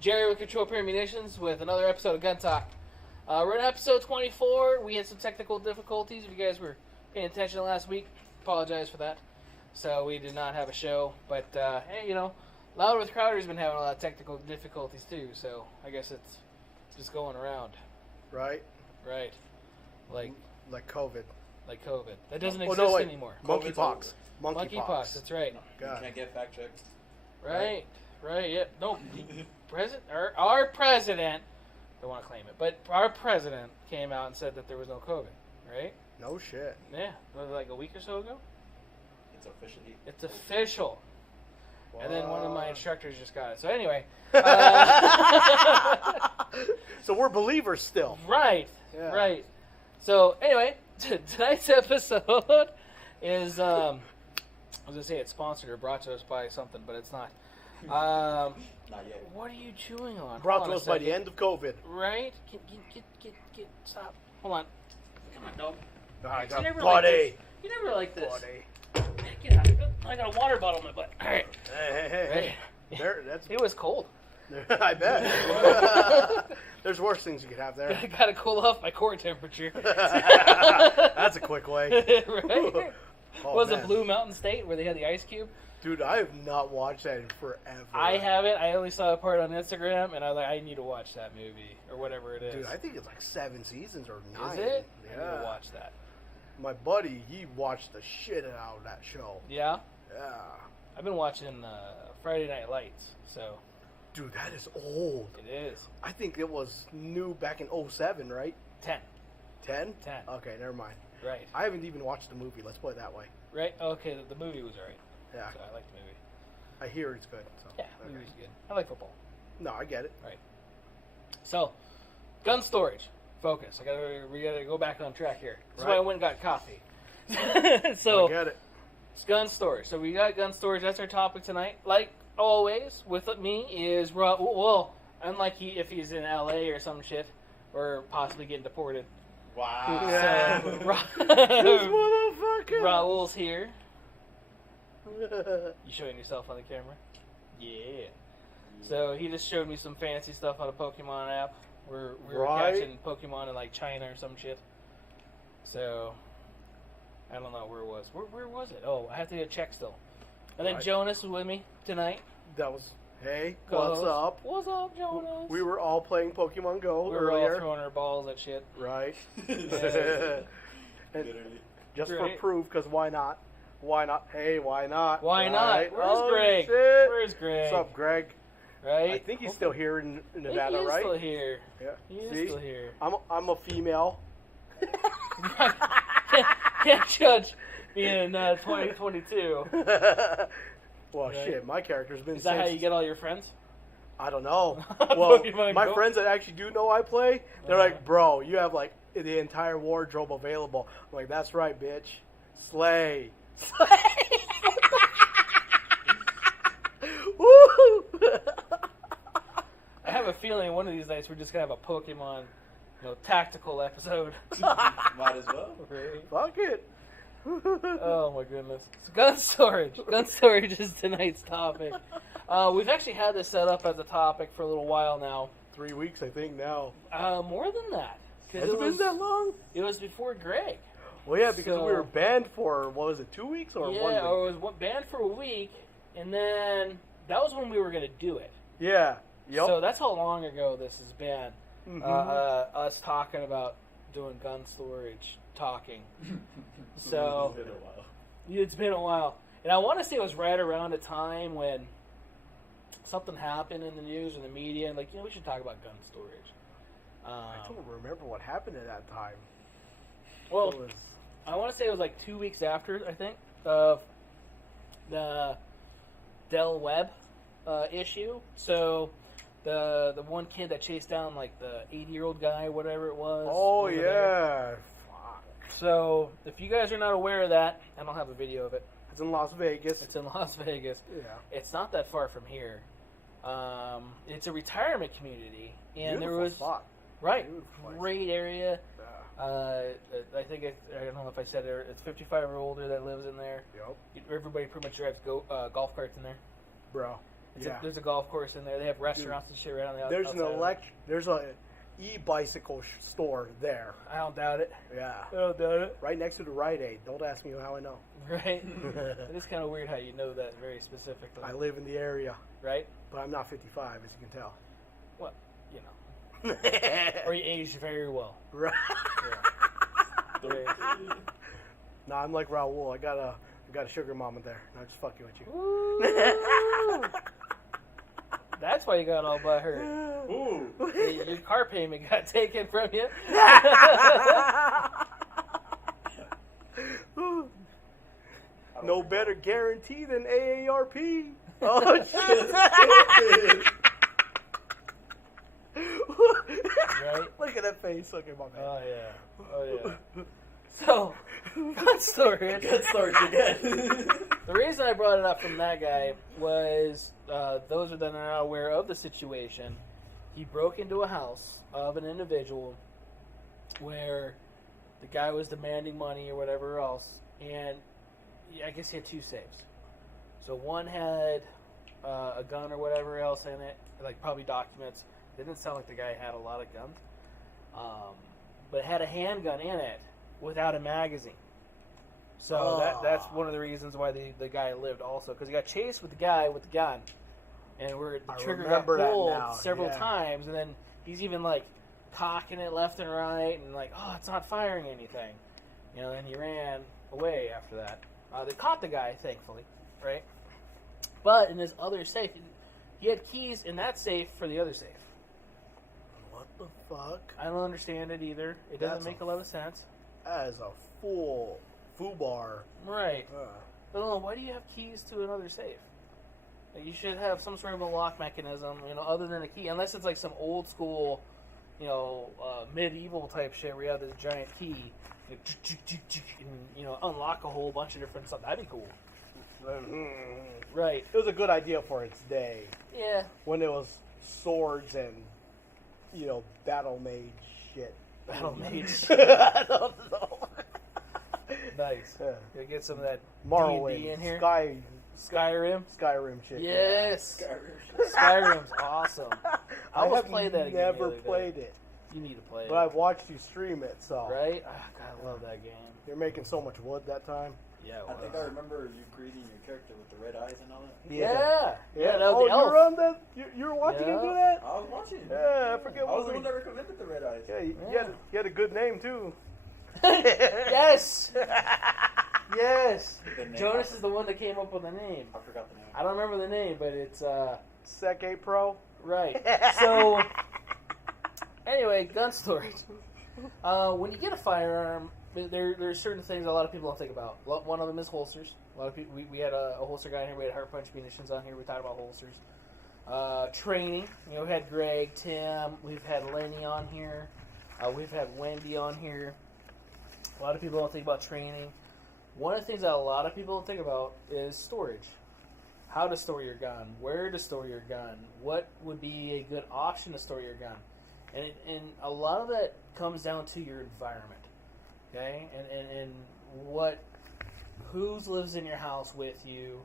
Jerry with Control Pair Munitions with another episode of Gun Talk. We're in episode 24. We had some technical difficulties. If you guys were paying attention last week, apologize for that. So we did not have a show. But, hey, you know, Loud with Crowder's been having a lot of technical difficulties too. So I guess it's just going around. Right? Right. Like COVID. Like COVID. That doesn't exist anymore. Monkeypox. Monkeypox, that's right. God. You can't get fact checked. Right. Yeah. No. Our president, don't want to claim it, but our president came out and said that there was no COVID, right? No shit. Yeah. Was it like a week or so ago? It's It's official. Wow. And then one of my instructors just got it. So anyway. So we're believers still. Right. Yeah. Right. So anyway, tonight's episode is, I was going to say it's sponsored or brought to us by something, but it's not. not yet. What are you chewing on? Brought to us by the end of COVID. Right? Get, stop. Hold on. Come on, dog. I got buddy. Like you never like this. Buddy. Get out of it. I got a water bottle in my butt. All right. Hey. There, it was cold. I bet. There's worse things you could have there. I got to cool off my core temperature. That's a quick way. Right? Oh, was it Blue Mountain State where they had the ice cube? Dude, I have not watched that in forever. I haven't. I only saw a part on Instagram, and I was like, I need to watch that movie, or whatever it is. Dude, I think it's like 7 seasons or 9. Is it? Yeah. I need to watch that. My buddy, he watched the shit out of that show. Yeah? Yeah. I've been watching Friday Night Lights, so... Dude, that is old. It is. I think it was new back in 07, right? 10. 10? 10. Okay, never mind. Right. I haven't even watched the movie, let's put it that way. Right? Okay, the movie was alright. Yeah. So I like the movie. I hear it's good. So. Yeah, the movie's good. I like football. No, I get it. Right. So, gun storage. Focus. We gotta go back on track here. That's why I went and got coffee. So, I get it. It's gun storage. So we got gun storage. That's our topic tonight. Like always, with me is well, unlike if he's in LA or some shit, or possibly getting deported. Wow. Yeah. This motherfucker. Raul's here. You showing yourself on the camera? Yeah. So he just showed me some fancy stuff on a Pokemon app. We were catching Pokemon in like China or some shit. So I don't know where it was. Where was it? Oh, I have to go check still. And then Jonas was with me tonight. That was, hey, Co-host. what's up? What's up, Jonas? We were all playing Pokemon Go We were earlier. all throwing our balls at shit. Right. Literally. Just for proof, because why not? Why not? Hey, why not? Why right? not? Where's Greg? Shit. Where's Greg? What's up, Greg? Right? I think he's still here in Nevada, he is right? Still here. Yeah. He is See? still here. I'm a female. Can't judge me in 2022. Well, right. shit, my character's been. Is that how you get all your friends? I don't know. Well, my Go? friends that actually do know I play, they're like, bro, you have like the entire wardrobe available. I'm like, that's right, bitch. Slay. Woo! I have a feeling one of these nights we're just gonna have a Pokemon, tactical episode. Might as well. Right? Fuck it. Oh my goodness. So gun storage. Gun storage is tonight's topic. We've actually had this set up as a topic for a little while now. 3 weeks, I think, now. More than that. Has it been that long? It was before Greg. Well, yeah, because we were banned for, what was it, 2 weeks or 1 week? Yeah, or it was banned for a week, and then that was when we were going to do it. Yeah. Yep. So that's how long ago this has been. Mm-hmm. Us talking about doing gun storage, talking. So It's been a while. It's been a while. And I want to say it was right around a time when something happened in the news or the media, and we should talk about gun storage. I don't remember what happened at that time. Well, I want to say it was like 2 weeks after, I think, of the Del Webb issue. So the one kid that chased down like the 80-year-old guy, whatever it was. Oh, yeah. There. So if you guys are not aware of that, I don't have a video of it. It's in Las Vegas. It's in Las Vegas. Yeah. It's not that far from here. It's a retirement community, and Beautiful there was spot. Right, Beautiful great area. Yeah. I think I don't know if I said it. It's 55 or older that lives in there. Yep. Everybody pretty much drives golf carts in there. Bro. There's a golf course in there. They have restaurants and shit right on the outside. There's a e-bicycle store there. I don't doubt it. Yeah. I don't doubt it. Right next to the Rite Aid. Don't ask me how I know. Right? It is kind of weird how you know that very specifically. I live in the area. Right? But I'm not 55, as you can tell. Well, you know. Or you aged very well. Right. Yeah. No, I'm like Raul. I got a sugar mama there. I'm just fucking with you. Ooh. That's why you got all by her. Ooh. Your car payment got taken from you. No better guarantee than AARP. Oh, shit. Right? Look at that face. Look at my man. Oh, yeah. Oh, yeah. So, gun storage. Good story again. The reason I brought it up from that guy was those that are not aware of the situation. He broke into a house of an individual where the guy was demanding money or whatever else, and I guess he had two safes. So one had a gun or whatever else in it, like probably documents. It didn't sound like the guy had a lot of guns, but it had a handgun in it without a magazine. So that's one of the reasons why the guy lived also, because he got chased with the guy with the gun, and where the trigger got pulled several times, and then he's even like cocking it left and right, and like, oh, it's not firing anything, you know. And he ran away after that. They caught the guy, thankfully, right? But in his other safe, he had keys in that safe for the other safe. What the fuck? I don't understand it either. It doesn't make a lot of sense. That is a full foobar. Right. I don't know. Why do you have keys to another safe? Like, you should have some sort of a lock mechanism, you know, other than a key. Unless it's like some old school, you know, medieval type shit where you have this giant key, and, you know, unlock a whole bunch of different stuff. That'd be cool. Right. It was a good idea for its day. Yeah. When it was swords and, you know, battle mage shit. Battle mage. I don't know. Nice. Yeah. Gotta get some of that Morrowind D&D in here. Skyrim shit. Yes. Skyrim's awesome. I almost played that again. Never played it. You need to play it. But I've watched you stream it, so. Right? Oh, God, I love that game. You're making so much wood that time. Yeah, it I was. think I remember you creating your character with the red eyes and all that. Yeah, that was oh, the elf. you were on that? You were watching him do that? I was watching. Yeah, I forget I was what the one that recommended the red eyes. Yeah, you had a good name, too. Yes! Yes! The name. Jonas is the one that came up with the name. I forgot the name. I don't remember the name, but it's, Sec 8 Pro? right. So, anyway, gun storage. When you get a firearm, there's certain things a lot of people don't think about. One of them is holsters. A lot of people, we had a holster guy in here. We had Heart Punch Munitions on here. We talked about holsters. Training. You know, we had Greg, Tim. We've had Lenny on here. We've had Wendy on here. A lot of people don't think about training. One of the things that a lot of people don't think about is storage. How to store your gun. Where to store your gun. What would be a good option to store your gun. And a lot of that comes down to your environment. Okay? And who lives in your house with you?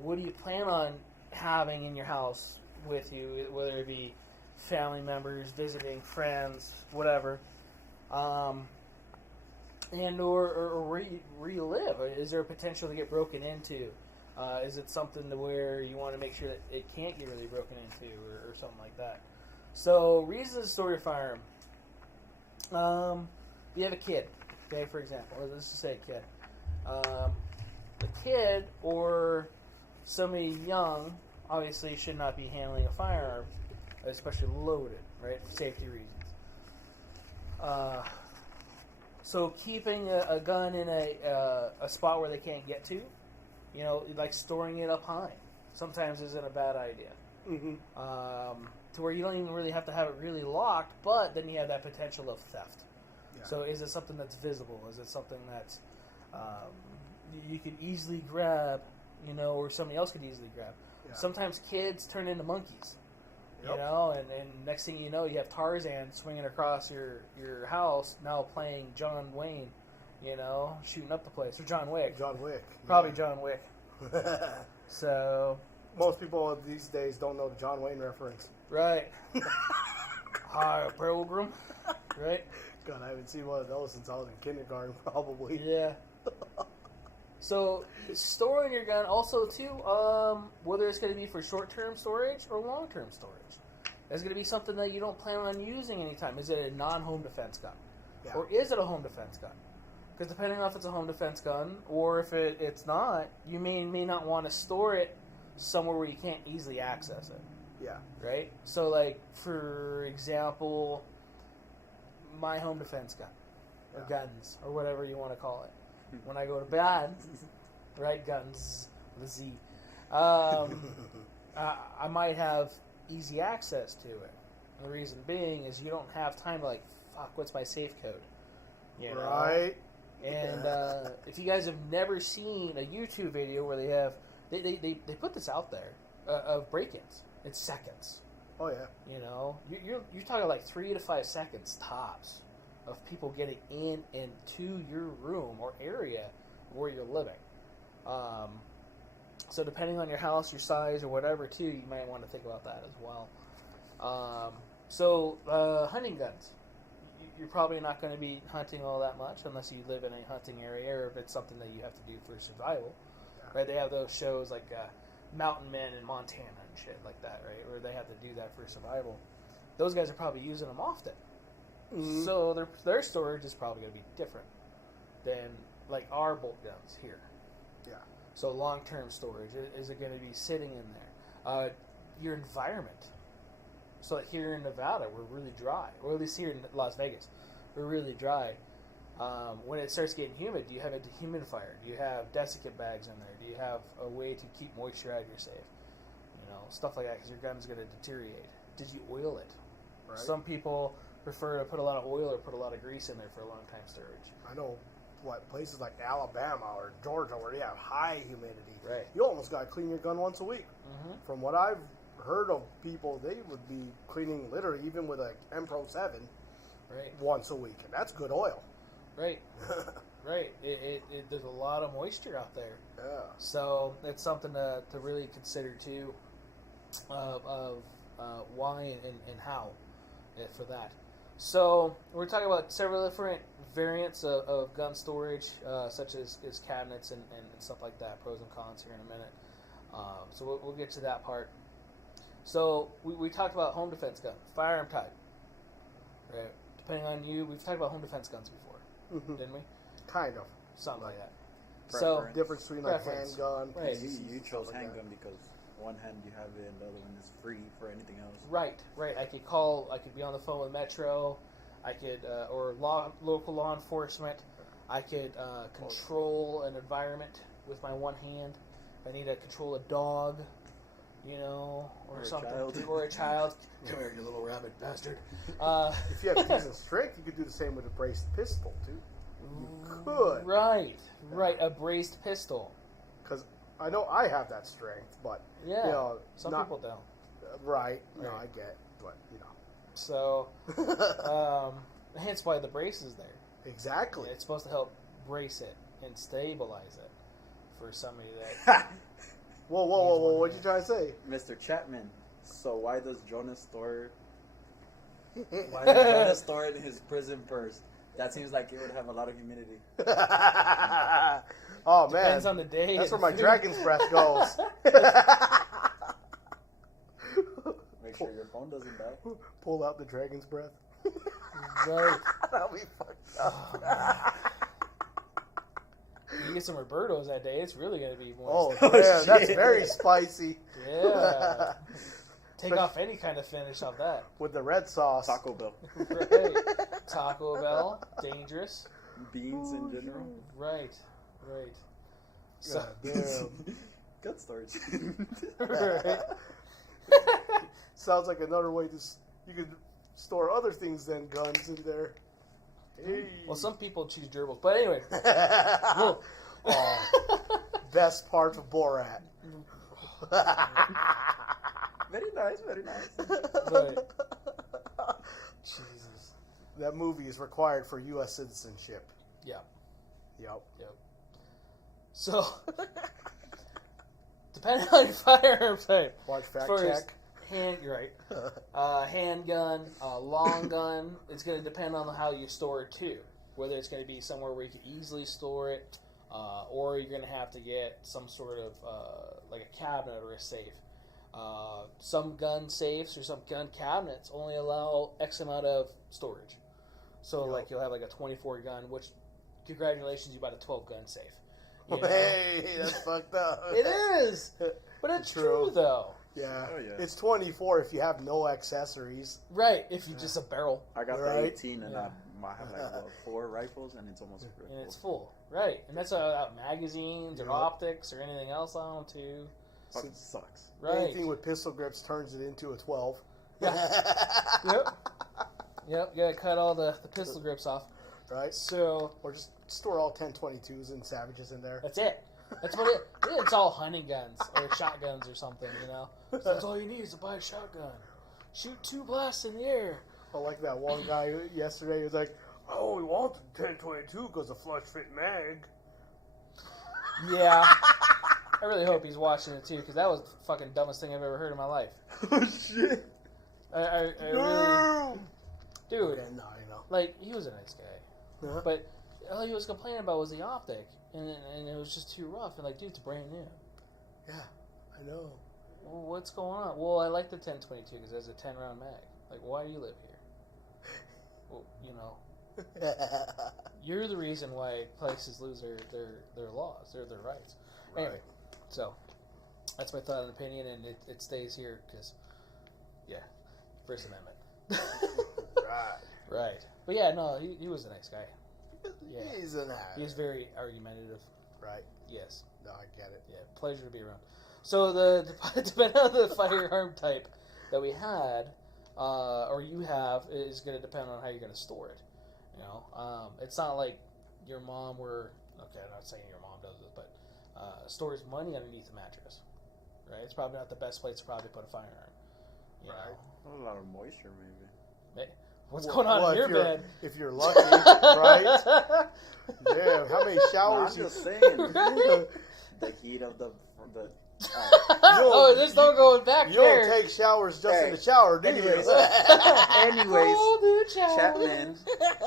What do you plan on having in your house with you? Whether it be family members, visiting friends, whatever. And or where you live. Is there a potential to get broken into? Is it something to where you want to make sure that it can't get really broken into or something like that? So, reasons to store your firearm. You have a kid, okay, for example. Or let's just say a kid. The kid or somebody young obviously should not be handling a firearm, especially loaded, right, for safety reasons. So keeping a gun in a spot where they can't get to, you know, like storing it up high, sometimes isn't a bad idea. Mm-hmm. To where you don't even really have to have it really locked, but then you have that potential of theft. Yeah. So is it something that's visible? Is it something that's you can easily grab, you know, or somebody else could easily grab? Yeah. Sometimes kids turn into monkeys. Yep. You know, and next thing you know, you have Tarzan swinging across your house, now playing John Wayne, you know, shooting up the place. Or John Wick. John Wick. Probably John Wick. So, Most people these days don't know the John Wayne reference. Right. Hi, Pilgrim. Right? God, I haven't seen one of those since I was in kindergarten, probably. Yeah. So, storing your gun also, too, whether it's going to be for short-term storage or long-term storage. It's going to be something that you don't plan on using anytime. Is it a non-home defense gun? Yeah. Or is it a home defense gun? Because depending on if it's a home defense gun or if it's not, you may not want to store it somewhere where you can't easily access it. Yeah. Right? So, like, for example, my home defense gun. Or guns. Or whatever you want to call it. When I go to bed, right, guns, with a Z, I might have easy access to it. And the reason being is you don't have time to, like, fuck, what's my safe code? You know? Right. And if you guys have never seen a YouTube video where they put this out there of break-ins, it's seconds. Oh, yeah. You know, you're talking like 3 to 5 seconds tops of people getting in and to your room or area where you're living. So depending on your house, your size, or whatever, too, you might want to think about that as well. Hunting guns. You're probably not going to be hunting all that much unless you live in a hunting area or if it's something that you have to do for survival. Yeah. Right? They have those shows like Mountain Men in Montana and shit like that, right? Where they have to do that for survival. Those guys are probably using them often. Mm-hmm. So their storage is probably going to be different than like our bolt guns here. Yeah. So long-term storage, is it going to be sitting in there? Your environment. So like here in Nevada, we're really dry. Or at least here in Las Vegas, we're really dry. When it starts getting humid, do you have a dehumidifier? Do you have desiccant bags in there? Do you have a way to keep moisture out of your safe? You know, stuff like that, because your gun's going to deteriorate. Did you oil it? Right. Some people prefer to put a lot of oil or put a lot of grease in there for a long time storage. I know places like Alabama or Georgia where you have high humidity. Right. You almost got to clean your gun once a week. Mm-hmm. From what I've heard of people, they would be cleaning literally even with a M-Pro 7 once a week, and that's good oil. Right. Right. There's a lot of moisture out there. Yeah. So it's something to really consider too of why and how for that. So we're talking about several different variants of gun storage, such as cabinets and stuff like that, pros and cons here in a minute. So we'll get to that part. So we talked about home defense gun, firearm type. Right. Depending on you, we've talked about home defense guns before, didn't we? Kind of. Something like that. Preference. So difference between like handgun. Right. You chose handgun because one hand you have it and the other one is free for anything else. Right. I could be on the phone with Metro, I could, or local law enforcement. I could control an environment with my one hand. If I need to control a dog, you know, or something, or a child. Come here, you little rabbit bastard. If you have decent strength, you could do the same with a braced pistol too. You could. Right. A braced pistol. Because I know I have that strength, but yeah, you know, some people don't. Right. No, I get, but you know. So, hence why the brace is there. Exactly. It's supposed to help brace it and stabilize it for somebody that. Whoa! What you trying to say, Mr. Chapman? So why does Jonas store? Why does Jonas store it in his prison purse? That seems like it would have a lot of humidity. Oh man! Depends on the day. That's where my dragon's breath goes. Make sure your phone doesn't die. Pull out the dragon's breath. Right. That'll be fucked up. You get some Roberto's that day, it's really going to be moist. Oh, man, that's very spicy. Yeah. Take off any kind of finish off that. With the red sauce. Taco Bell. Right. Taco Bell, dangerous. Beans in general. Right. So, Good storage. Right. Sounds like another way to you could store other things than guns in there. Hey. Well, some people choose gerbils, but anyway. Best part of Borat. Very nice. Right. Jesus. That movie is required for U.S. citizenship. Yeah. Yep. So, Depending on your firearm type. Watch fact First, check. You're right. Handgun, long gun. It's going to depend on how you store it too. Whether it's going to be somewhere where you can easily store it, or you're going to have to get some sort of like a cabinet or a safe. Some gun safes or some gun cabinets only allow X amount of storage. So like you'll have like a 24 gun, which congratulations, you bought a 12 gun safe. You know? Hey, that's fucked up. It is, but it's true though. Yeah. Oh, yeah. It's 24 if you have no accessories. Right, if you just a barrel. I got the 18 and I have like 4 rifles and it's almost full. And it's full. Right, and that's without magazines or optics or anything else on them too. Fucking sucks. Right. Anything with pistol grips turns it into a 12. Yeah. Yep. You gotta cut all the pistol grips off. Right. So. Or just store all 1022s and Savages in there. That's it. That's what it. It's all hunting guns or shotguns or something, you know. So that's all you need is to buy a shotgun. Shoot 2 blasts in the air. I like that one guy yesterday. He was like, "Oh, we want the 1022 because the flush fit mag." Yeah. I really hope he's watching it too, because that was the fucking dumbest thing I've ever heard in my life. Oh shit! I really, dude. Yeah, no, you know. Like, he was a nice guy, but all he was complaining about was the optic, and it was just too rough. And like, dude, it's brand new. Yeah, I know. Well, what's going on? Well, I like the 1022 because it has a 10-round mag. Like, why do you live here? Well, you know, you're the reason why places lose their laws, their rights. Right. Anyway, so that's my thought and opinion, and it stays here because, yeah, First Amendment. Right. But yeah, no, he was a nice guy. Yeah. He's an ass. He's very argumentative. Right. Yes. No, I get it. Yeah, pleasure to be around. So depending on the firearm type that we had, or you have, is going to depend on how you're going to store it. You know, it's not like your mom okay, I'm not saying your mom does this, but stores money underneath the mattress. Right? It's probably not the best place to probably put a firearm. You know? A lot of moisture, maybe. What's going on in your bed? If you're lucky, right? Yeah, how many showers? No, I'm just saying. The heat of the there's no going back you there. You don't take showers just in the shower, do anyways, you? Anyways, Chapman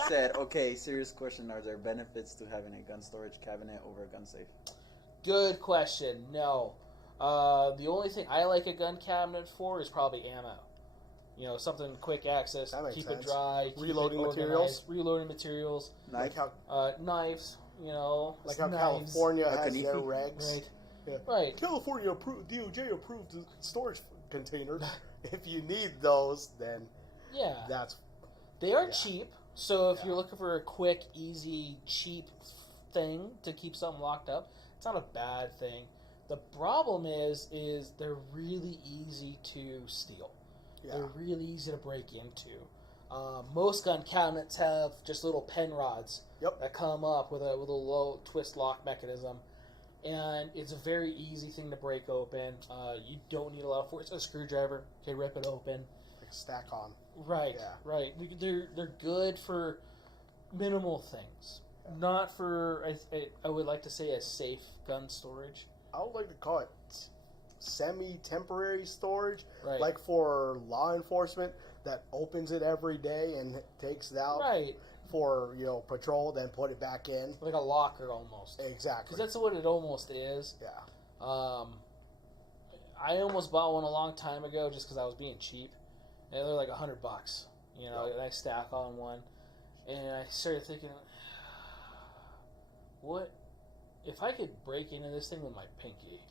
said, okay, serious question. Are there benefits to having a gun storage cabinet over a gun safe? Good question. No. The only thing I like a gun cabinet for is probably ammo. You know, something quick access, keep it dry, reloading materials. Knives, you know. Like how knives. California has their regs. Right. Yeah. Right. California approved, DOJ approved the storage container. If you need those, then they are cheap. So if you're looking for a quick, easy, cheap thing to keep something locked up, it's not a bad thing. The problem is they're really easy to steal. Yeah. They're really easy to break into. Most gun cabinets have just little pen rods that come up with a low twist lock mechanism, and it's a very easy thing to break open. You don't need a lot of force. A screwdriver can rip it open. Like a stack on. Right. Yeah. Right. They're good for minimal things. Yeah. Not for I would like to say a safe gun storage. I would like to call it semi-temporary storage, right. Like for law enforcement that opens it every day and takes it out for patrol, then put it back in, like a locker almost. Exactly, because that's what it almost is. Yeah. I almost bought one a long time ago just because I was being cheap, and they're like $100, and I stack on one, and I started thinking, what if I could break into this thing with my pinky?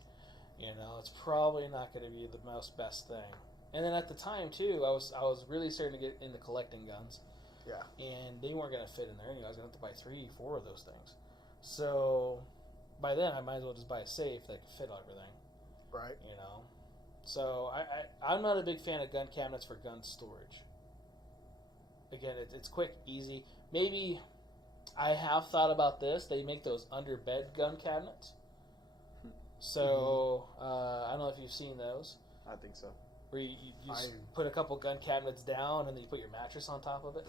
It's probably not going to be the most best thing. And then at the time too, I was really starting to get into collecting guns. Yeah. And they weren't going to fit in there. I was going to have to buy 3-4 of those things. So by then, I might as well just buy a safe that can fit everything. Right. So I'm not a big fan of gun cabinets for gun storage. Again, it's quick, easy. Maybe I have thought about this. They make those under bed gun cabinets. So, I don't know if you've seen those. I think so. Where you put a couple gun cabinets down and then you put your mattress on top of it.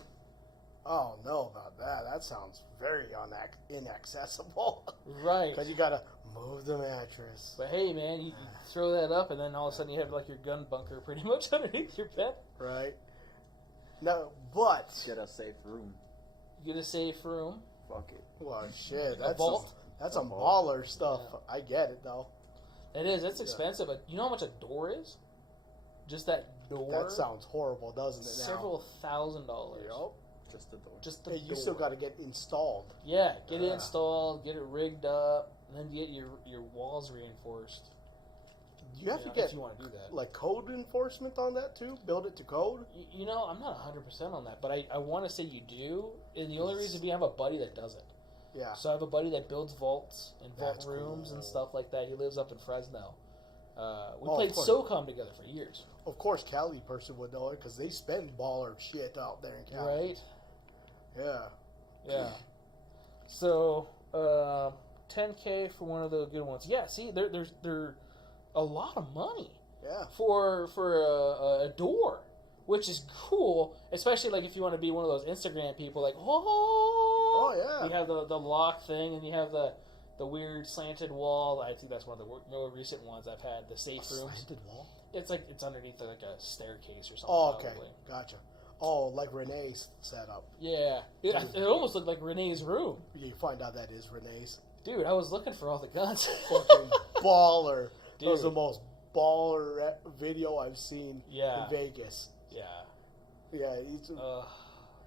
Oh, no about that. that sounds very inaccessible. Right. Because you gotta move the mattress. But hey, man, you throw that up, and then all of a sudden you have like your gun bunker pretty much underneath your bed. Right. No, but get a safe room. You get a safe room. Fuck it. Well, shit, A vault. That's some baller stuff. Yeah. I get it though. It is. It's expensive, but you know how much a door is? Just that door. That sounds horrible, doesn't it? Several $1,000s. Yep. Just the door. Just the door. You still got to get installed. Yeah, get it installed, get it rigged up, and then get your walls reinforced. You have to get, if you want to do that, like code enforcement on that too. Build it to code. You know, I'm not 100% on that, but I want to say you do. And the only reason we have a buddy that does it. Yeah. So I have a buddy that builds vaults and vault rooms and stuff like that. He lives up in Fresno. We played SOCOM together for years. Of course, Cali person would know it because they spend baller shit out there in Cali. Right. Yeah. Yeah. So, $10K for one of the good ones. Yeah. See, they're a lot of money. Yeah. For a door, which is cool, especially like if you want to be one of those Instagram people, like oh yeah. You have the lock thing, and you have the weird slanted wall. I think that's one of the more recent ones I've had. The safe rooms. Slanted wall. It's underneath like a staircase or something. Oh, okay, probably. Gotcha. Oh, like Renee's setup. Yeah, it almost looked like Renee's room. You find out that is Renee's. Dude, I was looking for all the guns. Fucking baller. Dude. That was the most baller video I've seen in Vegas. Yeah. Yeah.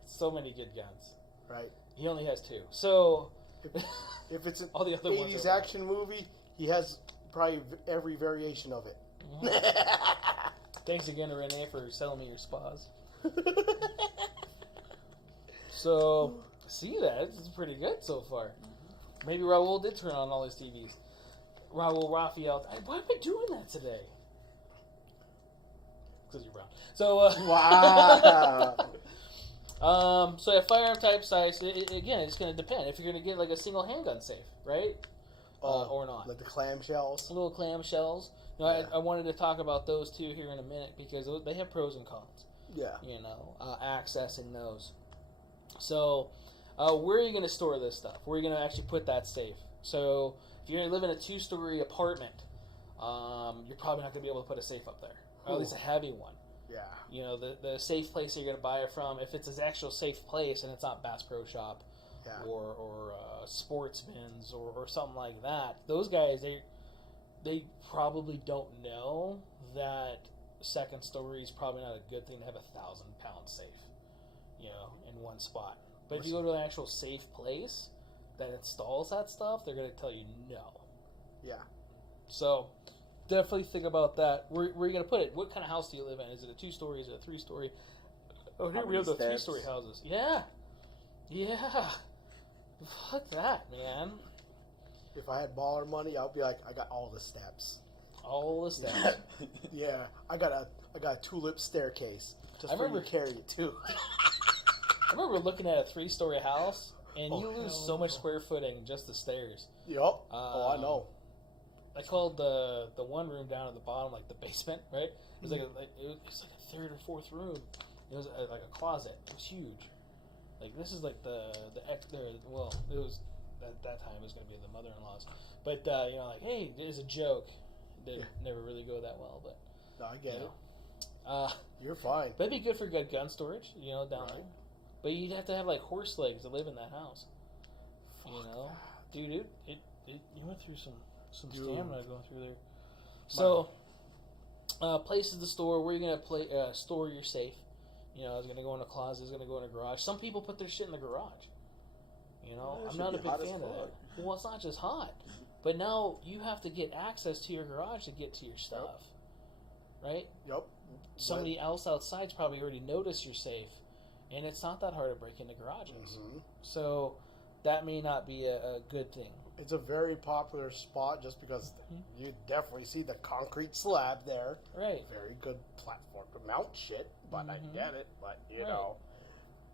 So many good guns. Right. He only has 2. So if it's an all the other 80s action movie, he has probably every variation of it. Mm-hmm. Thanks again to Renee for selling me your spas. So, see that? It's pretty good so far. Mm-hmm. Maybe Raul did turn on all his TVs. Raphael. Why am I doing that today? Because you're brown. So, wow. So a firearm type size, again, it's going to depend. If you're going to get like a single handgun safe, right? Or not. Like the clamshells? Little clamshells. You know, I wanted to talk about those two here in a minute because they have pros and cons. Yeah. You know, accessing those. So, where are you going to store this stuff? Where are you going to actually put that safe? So, if you're going to live in a 2-story apartment, you're probably not going to be able to put a safe up there. Or at least a heavy one. Yeah. You know, the safe place you're going to buy it from, if it's an actual safe place and it's not Bass Pro Shop or Sportsman's or something like that, those guys, they probably don't know that second story is probably not a good thing to have 1,000-pound safe, you know, in one spot. But if you go to an actual safe place that installs that stuff, they're going to tell you no. Yeah. So, definitely think about that. Where are you going to put it? What kind of house do you live in? Is it a 2-story? Is it a 3-story? Oh, here we have the 3-story houses. Yeah. Yeah. Fuck that, man. If I had baller money, I'd be like, I got all the steps. All the steps. Yeah. I got a tulip staircase. Just for you to carry it too. I remember looking at a 3-story house, and you lose so much square footing just the stairs. Yup. I know. I called the one room down at the bottom like the basement, right? It was like a 3rd or 4th room. It was like a closet. It was huge. Like this is like the well, it was at that time it was going to be the mother-in-law's, but you know, like, hey, it was a joke. It didn't never really go that well, but no, I get it. You're fine. But it'd be good for good gun storage, you know, down there. But you'd have to have like horse legs to live in that house. Fuck you know, dude, you went through some stamina going through there. So, places to store. Where are you gonna store your safe? You know, is it gonna go in a closet? Is it gonna go in a garage? Some people put their shit in the garage. You know, I'm not a big fan of that. Well, it's not just hot, but now you have to get access to your garage to get to your stuff, right? Yep. Somebody else outside's probably already noticed you're safe, and it's not that hard to break into garages. Mm-hmm. So that may not be a good thing. It's a very popular spot just because you definitely see the concrete slab there. Right. Very good platform to mount shit, but I get it. But, you know,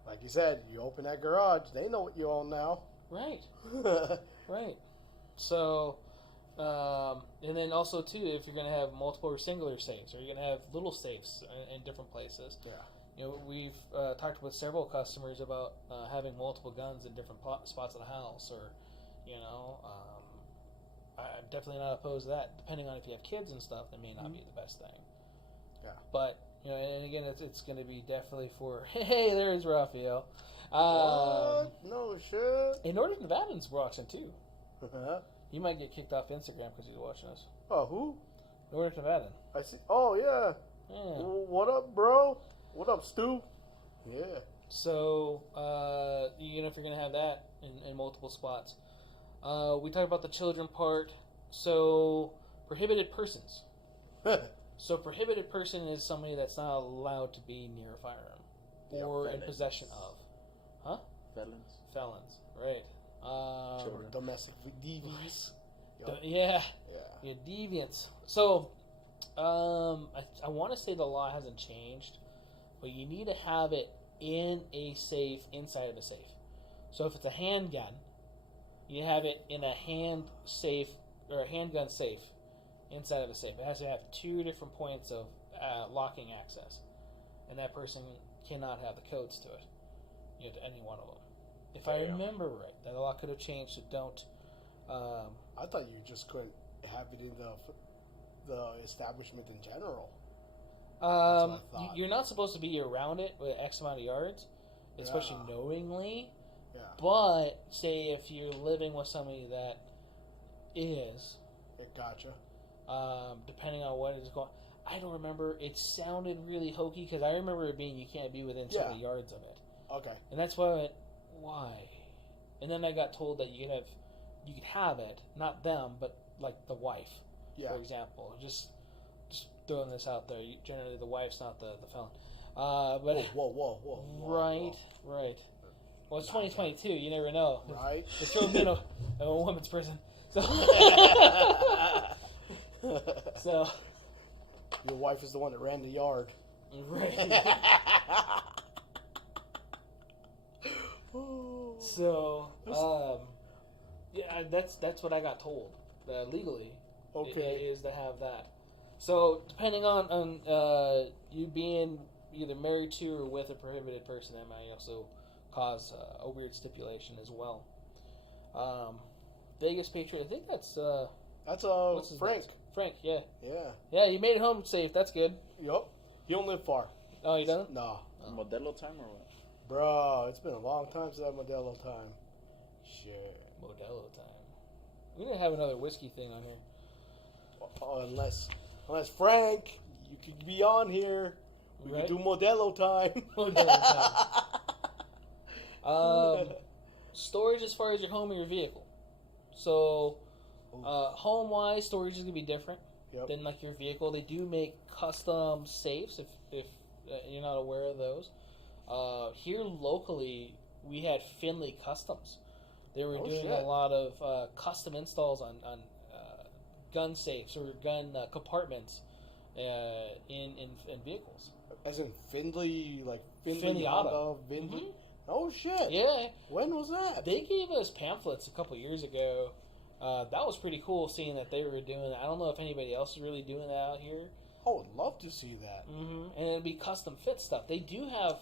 like you said, you open that garage, they know what you own now. Right. Right. So, and then also, too, if you're going to have multiple or singular safes, or you're going to have little safes in different places, we've talked with several customers about having multiple guns in different spots of the house, or, I'm definitely not opposed to that. Depending on if you have kids and stuff, that may not be the best thing. Yeah. But, and again, it's going to be definitely for, hey, there's Raphael. No shit. In Northern Nevadans watching too. He might get kicked off Instagram because he's watching us. Oh, who? Northern Nevadan. I see. Oh, yeah. What up, bro? What up, Stu? Yeah. So, if you're going to have that in multiple spots. We talked about the children part. So, prohibited persons. So, prohibited person is somebody that's not allowed to be near a firearm or in possession of. Huh? Felons, right. Domestic deviants. Yeah, deviants. So, I want to say the law hasn't changed, but you need to have it in a safe, inside of a safe. So if it's a handgun, you have it in a hand safe, or a handgun safe, inside of a safe. It has to have 2 different points of locking access, and that person cannot have the codes to it, to any one of them. If I remember right, that law could have changed, so don't. I thought you just couldn't have it in the establishment in general. You're not supposed to be around it with X amount of yards, especially knowingly. Yeah. But say if you're living with somebody that is, gotcha. Depending on what is going, I don't remember. It sounded really hokey because I remember it being you can't be within 20 yards of it. Okay. And that's why I went, why? And then I got told that you could have it, not them, but like the wife, for example. Just throwing this out there. Generally, the wife's not the felon. But whoa. Right. Well, it's 2022. You never know. Right. They throw them in a woman's prison. So, so your wife is the one that ran the yard. Right. So, that's what I got told. Legally, is to have that. So, depending on you being either married to or with a prohibited person, that might also cause a weird stipulation as well. Vegas Patriot, I think that's Frank. Frank, yeah. Yeah, you made it home safe. That's good. Yup. He don't live far. Oh, you don't? No. Modelo time or what? Bro, it's been a long time since I had Modelo time. Shit. Modelo time. We didn't have another whiskey thing on here. Oh, unless Frank, you could be on here. We could do Modelo time. Modelo time. Storage as far as your home or your vehicle. So, home-wise, storage is going to be different than like your vehicle. They do make custom safes if you're not aware of those. Here locally, we had Finley Customs. They were doing a lot of custom installs on gun safes or gun compartments in vehicles. As in Findlay, like Findlay Auto. Findlay? Mm-hmm. Oh, shit. Yeah. When was that? They gave us pamphlets a couple years ago. That was pretty cool seeing that they were doing that. I don't know if anybody else is really doing that out here. I would love to see that. Mm-hmm. And it'd be custom fit stuff. They do have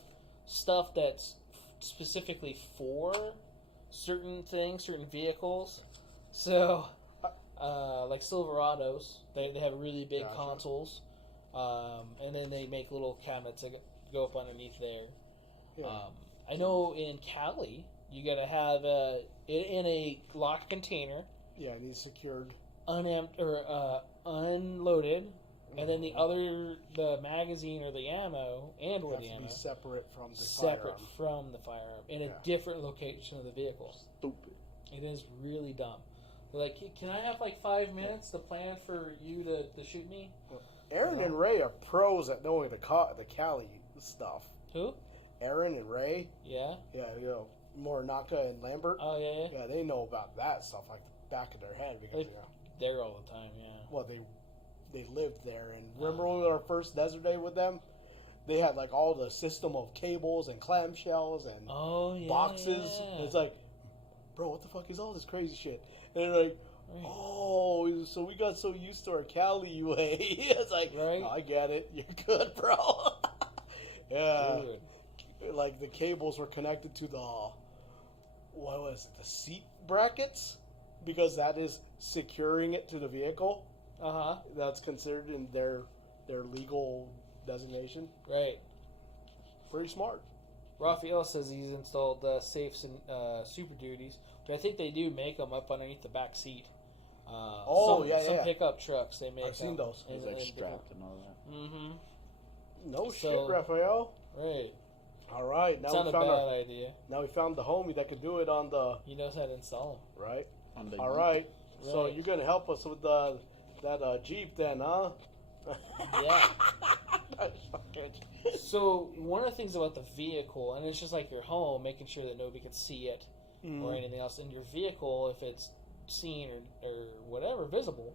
stuff that's specifically for certain things, certain vehicles. So, like Silverados, they have really big consoles. And then they make little cabinets that go up underneath there. Yeah. I know in Cali, you gotta have it in a locked container. Yeah, it needs secured. Unloaded. Mm-hmm. And then the magazine or the ammo the ammo be separate from the firearm. In a different location of the vehicle. Stupid. It is really dumb. Like, can I have like 5 minutes to plan for you to shoot me? Well, Aaron and Ray are pros at knowing the Cali stuff. Who? Aaron and Ray. Yeah? Yeah, Morinaka and Lambert. Oh, yeah? Yeah, they know about that stuff like the back of their head because, There all the time, yeah. Well, they lived there, and remember when we our first desert day with them? They had like all the system of cables and clamshells and boxes. Yeah. And it's like, bro, what the fuck is all this crazy shit? And they're like, oh, so we got so used to our Cali way. It's like, no, I get it. You're good, bro. Yeah. Dude. Like the cables were connected to the seat brackets, because that is securing it to the vehicle. That's considered in their legal designation. Right. Pretty smart. Raphael says he's installed safes and Super Duties, but I think they do make them up underneath the back seat. Some pickup trucks they make. I've seen those. It's like strapped and all that. Mm-hmm. No shit, Raphael. Right. All right. Now it's not a bad idea. Now we found the homie that could do it on the. He knows how to install them. Right. All right. So you're gonna help us with that Jeep then, huh? Yeah. So one of the things about the vehicle, and it's just like your home, making sure that nobody can see it or anything else. In your vehicle, if it's seen or whatever visible,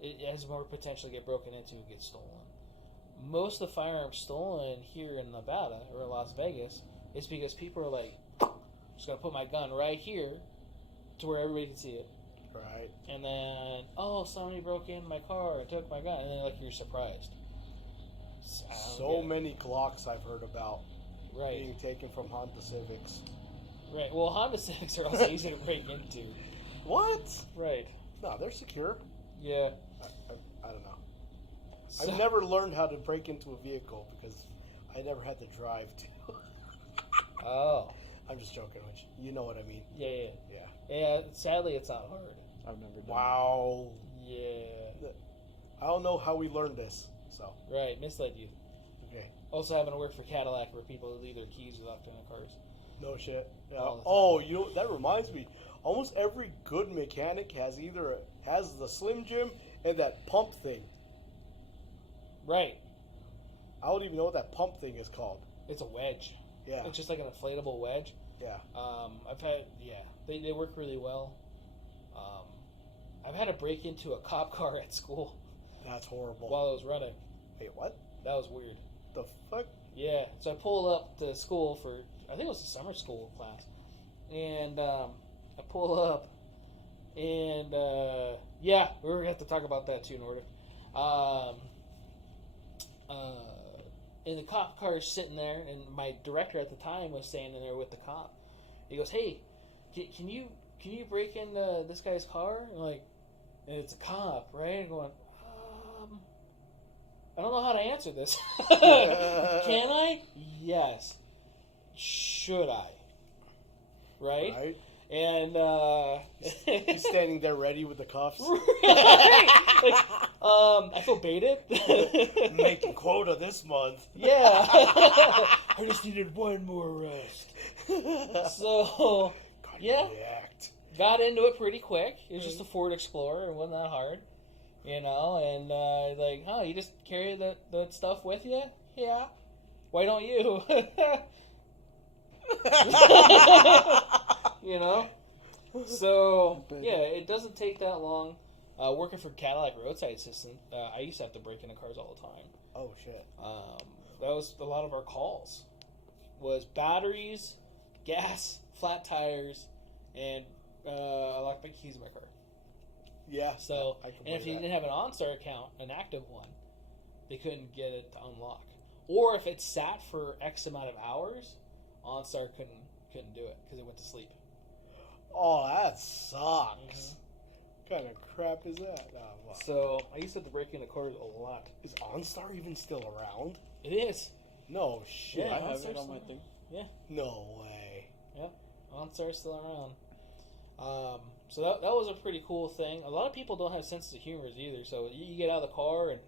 it has more potential to get broken into and get stolen. Most of the firearms stolen here in Nevada or Las Vegas is because people are like, I'm just gonna put my gun right here to where everybody can see it. Right. And then, somebody broke in my car and took my gun, and then you're surprised. So many Glocks I've heard about being taken from Honda Civics. Right. Well, Honda Civics are also easy to break into. What? Right. No, they're secure. Yeah. I don't know. I've never learned how to break into a vehicle because I never had to drive to. Oh. I'm just joking, which you know what I mean. Yeah. Sadly, it's not hard. I've never done Wow. Yeah. I don't know how we learned this. So. Right, misled you. Okay. Also having to work for Cadillac where people leave their keys locked in their cars. No shit. Yeah. That reminds me. Almost every good mechanic has the Slim Jim and that pump thing. Right. I don't even know what that pump thing is called. It's a wedge. Yeah. It's just like an inflatable wedge. Yeah. They work really well. I've had to break into a cop car at school. That's horrible. While I was running. Wait, what? That was weird. The fuck? Yeah. So I pulled up to school for, I think it was a summer school class. And I pull up and, we're going to have to talk about that too, Nordic. And the cop car is sitting there, and my director at the time was standing there with the cop. He goes, "Hey, can you break into this guy's car?" And it's a cop, right? I'm going, I don't know how to answer this. Can I? Yes. Should I? Right? And he's standing there ready with the cuffs. I feel baited. Making quota this month. Yeah. I just needed one more arrest. So, got into it pretty quick. It was just a Ford Explorer. It wasn't that hard. And you just carry that stuff with you? Yeah. Why don't you? So, it doesn't take that long. Working for Cadillac Roadside Assistant, I used to have to break into cars all the time. Oh, shit. That was a lot of our calls. Was batteries, gas, flat tires, and I locked my keys in my car. Yeah. So, and if you didn't have an OnStar account, an active one, they couldn't get it to unlock. Or if it sat for X amount of hours, OnStar couldn't do it because it went to sleep. Oh, that sucks. What kind of crap is that? Oh, wow. So I used to have to break into cars a lot. Is OnStar even still around? It is. No shit. Yeah, I have it on my thing. Yeah. No way. Yeah, OnStar's still around. So that was a pretty cool thing. A lot of people don't have senses of humor either. So you get out of the car and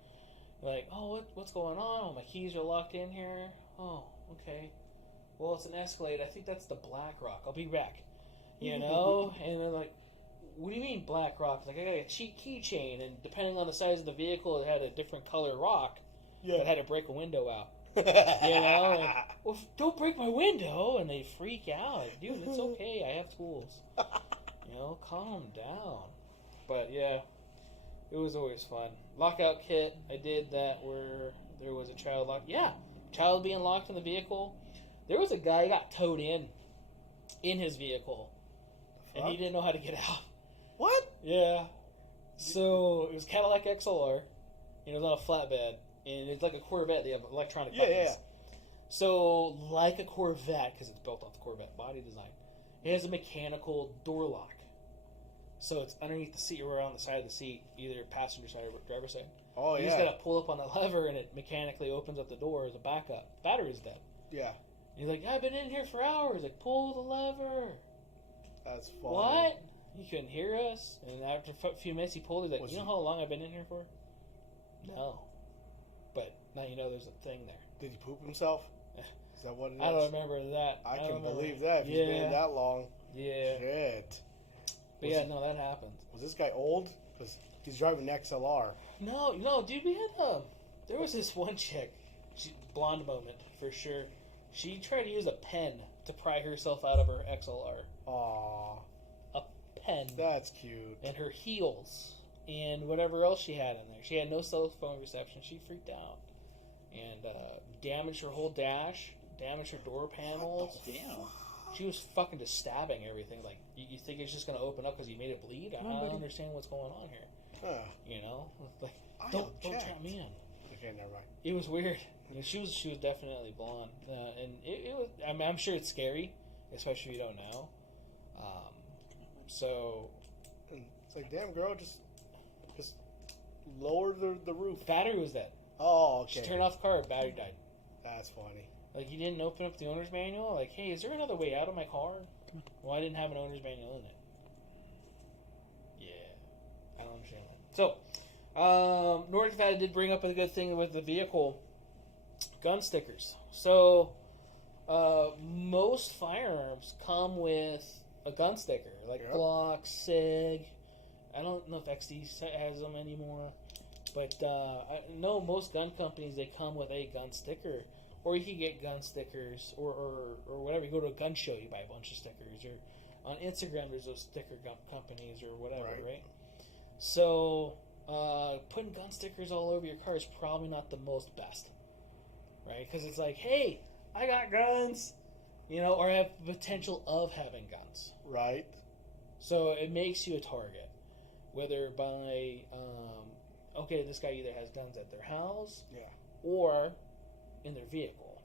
you're like, oh, what's going on? Oh, my keys are locked in here. Oh, okay. Well, it's an Escalade. I think that's the Black Rock. I'll be back. And they're like, what do you mean Black Rock? Like, I got a cheap keychain, and depending on the size of the vehicle, it had a different color rock. Yeah. That had to break a window out. And, well, don't break my window, and they freak out. Dude, it's okay. I have tools. Calm down. But yeah, it was always fun. Lockout kit. I did that where there was a child locked. Yeah, child being locked in the vehicle. There was a guy who got towed in his vehicle, and he didn't know how to get out. What? Yeah. So it was Cadillac XLR, and it was on a flatbed, and it's like a Corvette. They have electronic buttons. Yeah. So, like a Corvette, because it's built off the Corvette body design, it has a mechanical door lock. So it's underneath the seat or on the side of the seat, either passenger side or driver's side. Oh, you just got to pull up on the lever and it mechanically opens up the door as a backup. Battery's dead. Yeah. He's like, I've been in here for hours. Like, pull the lever. That's funny. What? You couldn't hear us? And after a few minutes, he pulled it. Like, you know how long I've been in here for? No. But now you know there's a thing there. Did he poop himself? Is that what it is? I don't remember that. I can believe that if he's been in that long. Yeah. Shit. But yeah, no, that happened. Was this guy old? Because he's driving an XLR. No, dude, we had there was this one chick, blonde moment for sure. She tried to use a pen to pry herself out of her XLR. Aww. A pen. That's cute. And her heels and whatever else she had in there. She had no cell phone reception. She freaked out and damaged her whole dash, damaged her door panels. Damn. She was fucking just stabbing everything. Like, you think it's just going to open up because you made it bleed? I don't understand what's going on here. You know? Like, don't trap me in. Okay, never mind. It was weird. I mean, she was definitely blonde. And it was, I mean, I'm sure it's scary, especially if you don't know. So. It's like, damn, girl, just lower the roof. Battery was dead. Oh, okay. She turned off the car, battery died. That's funny. Like, you didn't open up the owner's manual? Like, hey, is there another way out of my car? Well, I didn't have an owner's manual in it. Yeah. I don't understand that. So, Nordic Nevada did bring up a good thing with the vehicle. Gun stickers. So, most firearms come with a gun sticker. Like Glock, SIG. I don't know if XD has them anymore. But I know most gun companies, they come with a gun sticker. Or you can get gun stickers, or whatever. You go to a gun show, you buy a bunch of stickers. Or on Instagram, there's those sticker gun companies or whatever, right? So, putting gun stickers all over your car is probably not the most best, right? Because it's like, hey, I got guns, you know, or I have the potential of having guns. Right. So, it makes you a target. Whether by, okay, this guy either has guns at their house, or in their vehicle,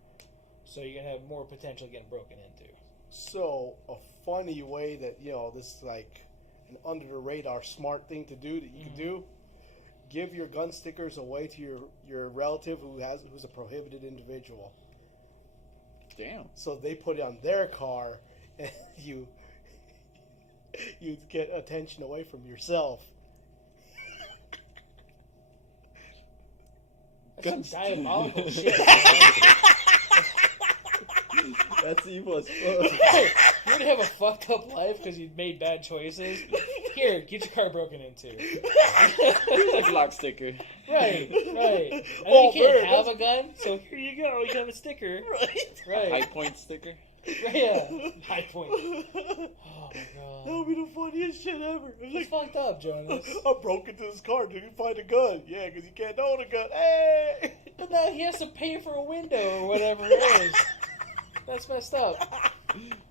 so you're gonna have more potential getting broken into. So a funny way that, you know, this is like an under the radar smart thing to do that you can do: give your gun stickers away to your relative who's a prohibited individual. Damn. So they put it on their car, and you get attention away from yourself. That's some diabolical shit. That's evil as fuck. You're gonna have a fucked up life because you made bad choices. Here, get your car broken into. Here's a Glock sticker. Right. I know you can't have a gun, so here you go. You have a sticker. Right. High point sticker. Yeah. High point. Oh my god. That would be the funniest shit ever. It's fucked up, Jonas. I broke into this car. Did you find a gun? Yeah, because you can't own a gun. Hey! But now he has to pay for a window or whatever it is. That's messed up.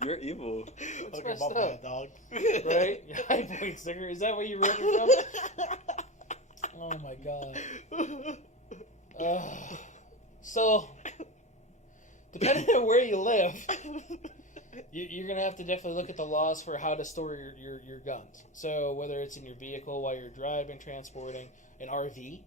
You're evil. That's Okay, messed my up. bad, dog. Right? High point sticker. Is that where you wrote it from? Oh my god. So, depending on where you live, you're going to have to definitely look at the laws for how to store your guns. So, whether it's in your vehicle while you're driving, transporting, an RV,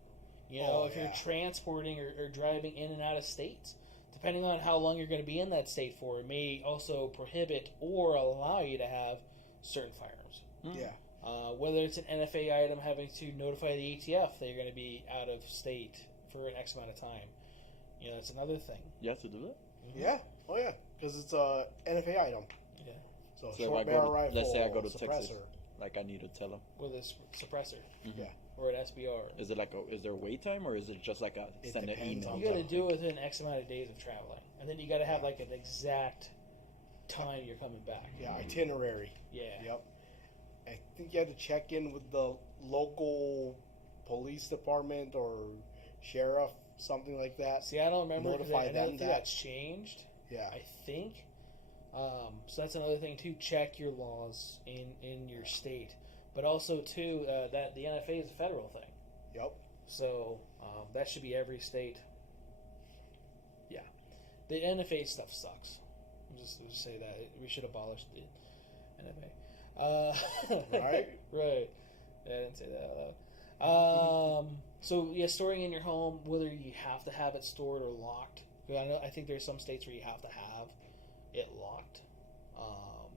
you know, if you're transporting or driving in and out of states, depending on how long you're going to be in that state for, it may also prohibit or allow you to have certain firearms. Yeah. Whether it's an NFA item, having to notify the ATF that you're going to be out of state for an X amount of time. You know, that's another thing. You have to do that? Mm-hmm. Yeah. Oh, yeah. Because it's a NFA item. Yeah. So if I barrel rifle, let's say I go to suppressor. Texas, like I need to tell them. With a suppressor. Mm-hmm. Yeah. Or an SBR. Is it is there a wait time, or is it just like send an email? You got to do it within X amount of days of traveling. And then you got to have like an exact time you're coming back. Yeah, itinerary. Yeah. Yep. I think you had to check in with the local police department or sheriff, something like that. See, I don't remember. Notify them that that's changed. Yeah. I think. So that's another thing too. Check your laws in your state, but also too that the NFA is a federal thing. Yep. So that should be every state. Yeah. The NFA stuff sucks. Just say that we should abolish the NFA. Right. Right. Yeah, I didn't say that out loud. So yeah, storing in your home, whether you have to have it stored or locked. I think there's some states where you have to have it locked.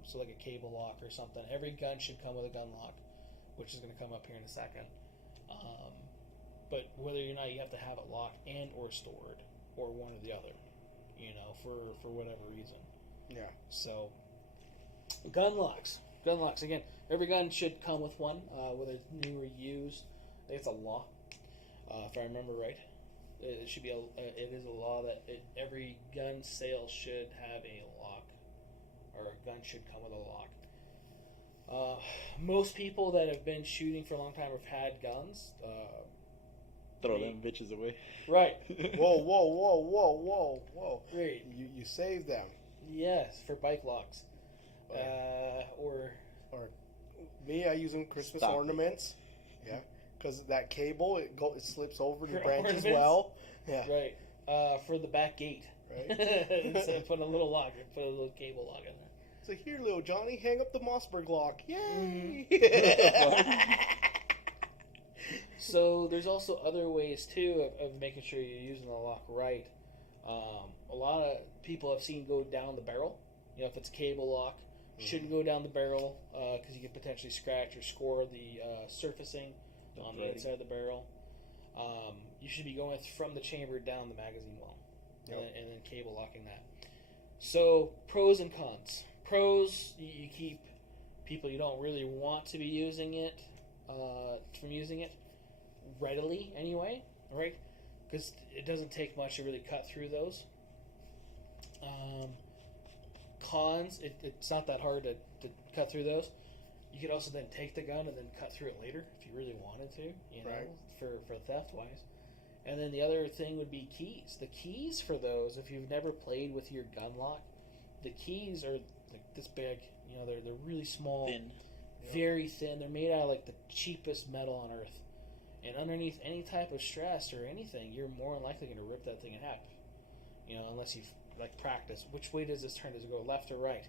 So like a cable lock or something. Every gun should come with a gun lock, which is going to come up here in a second. But whether or not you have to have it locked and or stored, or one or the other, for whatever reason. Yeah. So, gun locks. Again, every gun should come with one, whether it's new or used. I think it's a law, if I remember right. It should be it is a law that every gun sale should have a lock, or a gun should come with a lock. Most people that have been shooting for a long time have had guns. Throw them bitches away. Right. Whoa. Right. You save them. Yes, for bike locks. Or me, I use them Christmas ornaments. Yeah, because that cable it slips over the branch as well. Yeah. Right. For the back gate. Right. Instead of putting a little lock, put a little cable lock in there. So here, little Johnny, hang up the Mossberg lock. Yay! So there's also other ways too of making sure you're using the lock right. A lot of people I've seen go down the barrel. If it's a cable lock, shouldn't go down the barrel because you could potentially scratch or score the surfacing on the inside of the barrel. You should be going from the chamber down the magazine well, and then cable locking that. So pros and cons. Pros, you keep people you don't really want to be using it from using it readily anyway, right? Because it doesn't take much to really cut through those. Cons, it's not that hard to cut through those. You could also then take the gun and then cut through it later if you really wanted to, right. for theft wise. And then the other thing would be keys. The keys for those, if you've never played with your gun lock, the keys are like this big. They're really small, Thin. very thin. They're made out of like the cheapest metal on earth. And underneath any type of stress or anything, you're more than likely going to rip that thing in half. Unless you've practiced. Which way does this turn? Does it go left or right?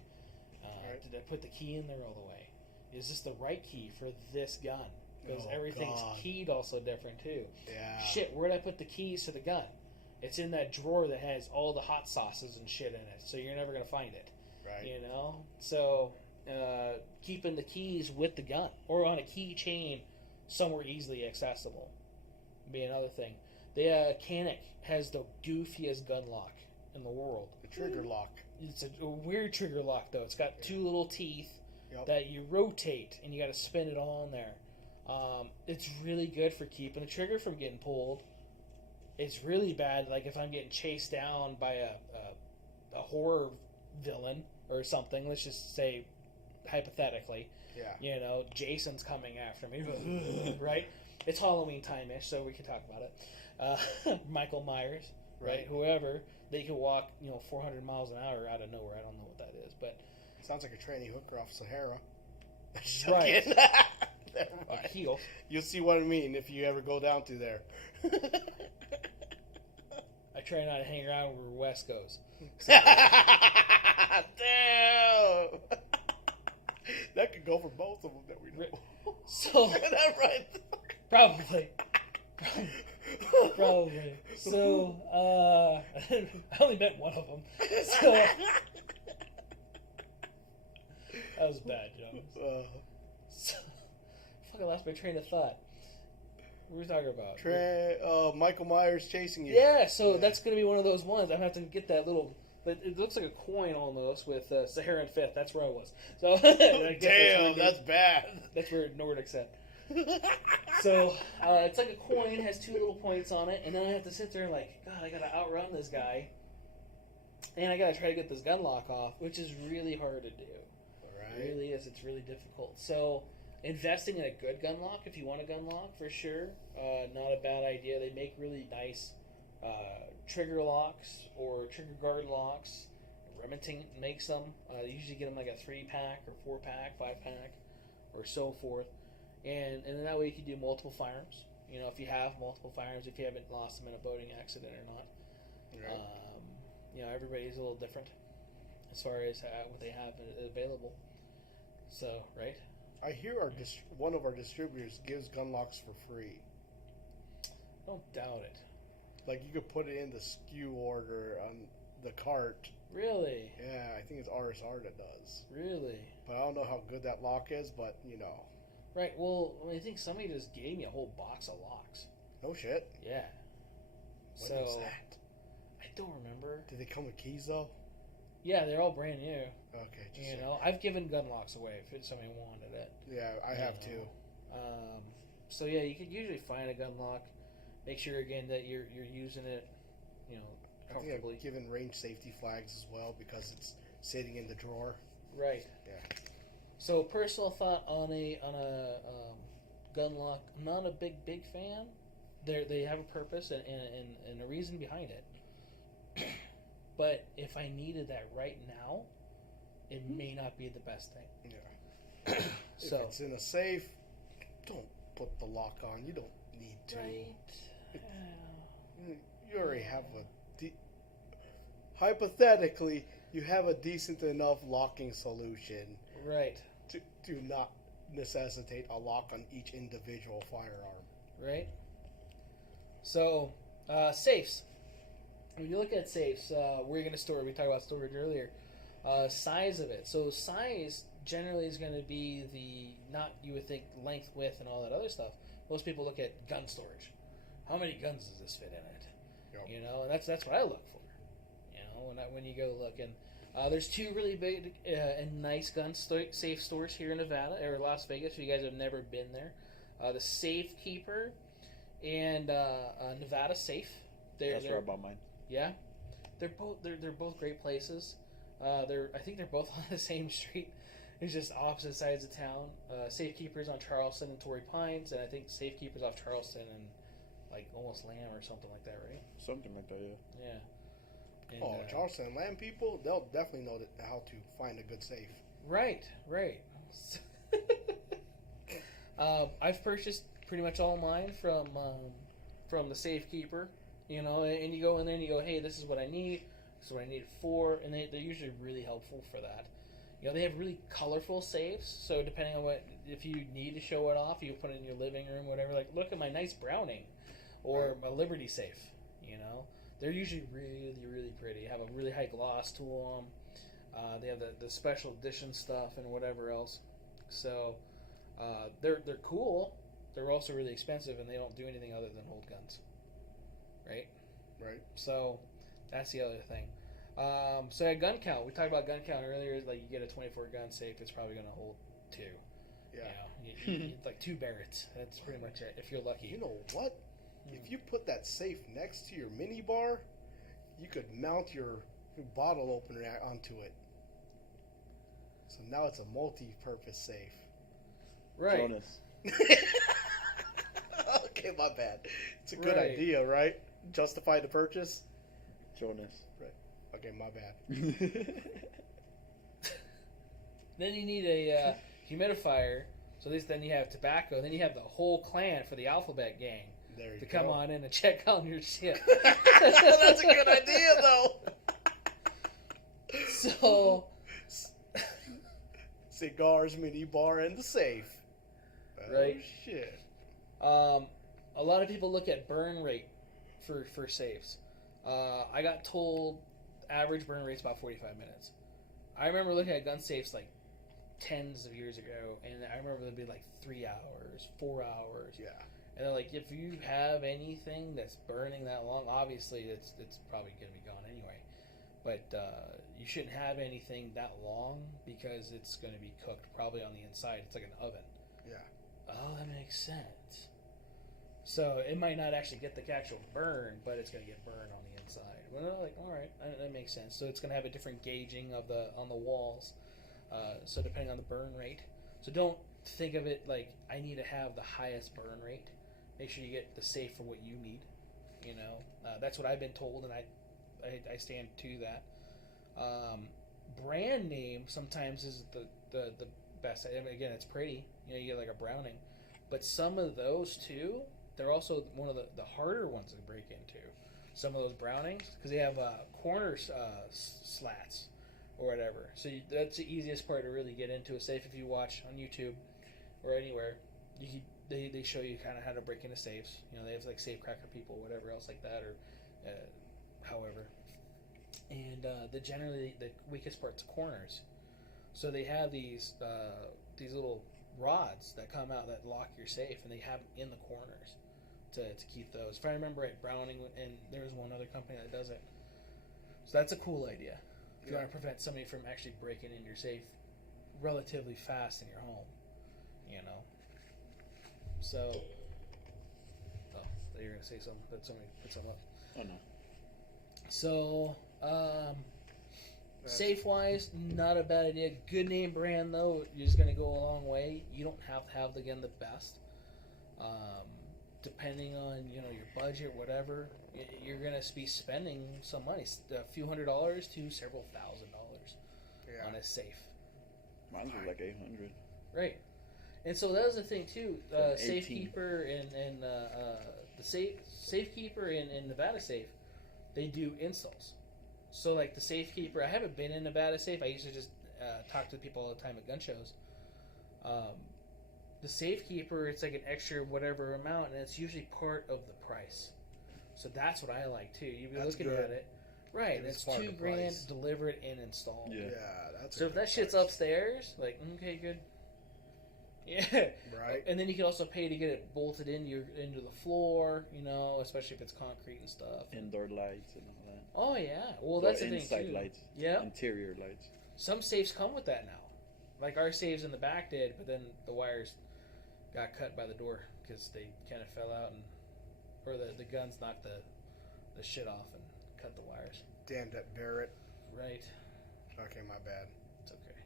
Right. Did I put the key in there all the way? Is this the right key for this gun? Because everything's keyed also different too. Yeah. Shit, where did I put the keys to the gun? It's in that drawer that has all the hot sauces and shit in it, so you're never going to find it. Right. So keeping the keys with the gun or on a keychain somewhere easily accessible would be another thing. The Canic has the goofiest gun lock in the world. The trigger lock. It's a weird trigger lock though. It's got two little teeth that you rotate and you got to spin it on there. It's really good for keeping the trigger from getting pulled. It's really bad, like if I'm getting chased down by a horror villain or something. Let's just say, hypothetically, Jason's coming after me, right? It's Halloween time-ish, so we can talk about it. Michael Myers, right? Whoever, they can walk, 400 miles an hour out of nowhere. I don't know what that is, but sounds like a tranny hooker off Sahara. Right. Never mind. Heel. You'll see what I mean if you ever go down to there. I try not to hang around where West goes. So. Damn. That could go for both of them that we know. So that right? Probably. So I only met one of them. So that was bad, Jones. So, I lost my train of thought. What were we talking about? Michael Myers chasing you. Yeah, so that's going to be one of those ones. I'm going to have to get that little... But it looks like a coin almost with Saharan Fifth. That's where I was. So damn, that's bad. That's where Nordic's at. So it's like a coin, has two little points on it, and then I have to sit there and God, I got to outrun this guy. And I got to try to get this gun lock off, which is really hard to do. Right. It really is. It's really difficult. So investing in a good gun lock, if you want a gun lock, for sure, not a bad idea. They make really nice trigger locks or trigger guard locks. Remington makes them. You usually get them like a 3-pack or 4-pack, 5-pack, or so forth. And then that way you can do multiple firearms. If you have multiple firearms, if you haven't lost them in a boating accident or not. Right. everybody's a little different as far as what they have available. So, right? I hear one of our distributors gives gun locks for free. Don't doubt it. Like, you could put it in the SKU order on the cart. Really? Yeah, I think it's RSR that does. Really? But I don't know how good that lock is, but, Right, well, I think somebody just gave me a whole box of locks. No shit. Yeah. What was that? I don't remember. Did they come with keys, though? Yeah, they're all brand new. Okay. I've given gun locks away if somebody wanted it. Yeah, I have too. So yeah, you could usually find a gun lock. Make sure again that you're using it, comfortably. I think I've given range safety flags as well because it's sitting in the drawer. Right. Yeah. So personal thought on a gun lock. I'm not a big fan. They have a purpose and a reason behind it. But if I needed that right now, it may not be the best thing. Yeah. So if it's in a safe, don't put the lock on. You don't need to. Right. You already have hypothetically, you have a decent enough locking solution. Right. To not necessitate a lock on each individual firearm. Right. So, safes. When you look at safes, where you're going to store, we talked about storage earlier, size of it. So size generally is going to be you would think length, width, and all that other stuff. Most people look at gun storage. How many guns does this fit in it? Yep. And that's what I look for. When you go look. And there's two really big and nice safe stores here in Nevada, or Las Vegas, if you guys have never been there. The Safekeeper and Nevada Safe. That's where I bought mine. Yeah, they're both great places. I think they're both on the same street. It's just opposite sides of town. Safekeepers on Charleston and Torrey Pines, and I think Safekeepers off Charleston and like almost Lamb or something like that, right? Something like that, yeah. Yeah. And, Charleston and Lamb people, they'll definitely know how to find a good safe. Right. I've purchased pretty much all mine from the Safekeeper. And you go in there and you go, hey, this is what I need. This is what I need it for. And they're usually really helpful for that. They have really colorful safes. So depending on if you need to show it off, you put it in your living room, whatever. Like, look at my nice Browning or my Liberty safe. They're usually really, really pretty. Have a really high gloss to them. They have the special edition stuff and whatever else. So they're cool. They're also really expensive, and they don't do anything other than hold guns. Right. So that's the other thing. So yeah, gun count. We talked about gun count earlier. Like, you get a 24 gun safe, it's probably going to hold 2. Yeah. Like 2 Barretts. That's pretty much it. If you're lucky. You know what? If you put that safe next to your mini bar, you could mount your bottle opener onto it. So now it's a multi-purpose safe. Right. Jonas. Okay, my bad. It's a good idea, right? Justify the purchase? Jonas. Right. Okay, my bad. Then you need a humidifier. So at least then you have tobacco. Then you have the whole clan for the Alphabet Gang to come on in and check on your shit. That's a good idea, though. So, cigars, mini bar, and the safe. Right. Oh, shit. A lot of people look at burn rate for safes. I got told average burn rate's about 45 minutes. I remember looking at gun safes like tens of years ago, and I remember they'd be like 3 hours, 4 hours. Yeah. And they're like, if you have anything that's burning that long, obviously it's probably going to be gone anyway. But you shouldn't have anything that long because it's going to be cooked probably on the inside. It's like an oven. Yeah. Oh, that makes sense. So it might not actually get the actual burn, but it's going to get burned on the inside. Well, like, all right, that makes sense. So it's going to have a different gauging on the walls. So depending on the burn rate. So don't think of it like I need to have the highest burn rate. Make sure you get the safe for what you need. That's what I've been told, and I stand to that. Brand name sometimes is the best. I mean, again, it's pretty. You get like a Browning, but some of those too, they're also one of the harder ones to break into. some of those Brownings because they have corner slats or whatever. So that's the easiest part to really get into a safe. If you watch on YouTube or anywhere, they show you kind of how to break into safes. You know, they have like safe cracker people, whatever else like that, or however. And generally the weakest part's corners. So they have these little rods that come out that lock your safe, and they have them in the corners to keep those. If I remember right, Browning, and there was one other company that does it. So that's a cool idea. If you want to prevent somebody from actually breaking into your safe relatively fast in your home, you know. So, you're gonna say something, but somebody put something up. Oh no. So, safe-wise, not a bad idea. Good name brand, though, you're just going to go a long way. You don't have to have, again, the best. Depending on, your budget, whatever, you're going to be spending some money. A few $100s to several $1,000s on a safe. Mine was like 800. Right. And so that was the thing, too. Safekeeper and the Safekeeper and Nevada Safe, they do installs. So, like, the Safekeeper, I haven't been in Nevada Safe. I used to just talk to people all the time at gun shows. The Safekeeper, it's like an extra whatever amount, and it's usually part of the price. So that's what I like, too. You'd be looking at it. Right, and it's $2,000 delivered and installed. Yeah, that's so if that shit's upstairs, like, okay, good. Yeah. Right. And then you can also pay to get it bolted into the floor, especially if it's concrete and stuff. Indoor lights and all that. Oh, yeah. Well, that's the thing, too. Inside lights. Yeah. Interior lights. Some safes come with that now. Like our safes in the back did, but then the wires got cut by the door because they kind of fell out, or the guns knocked the shit off and cut the wires. Damn that Barrett. Right. Okay, my bad. It's okay.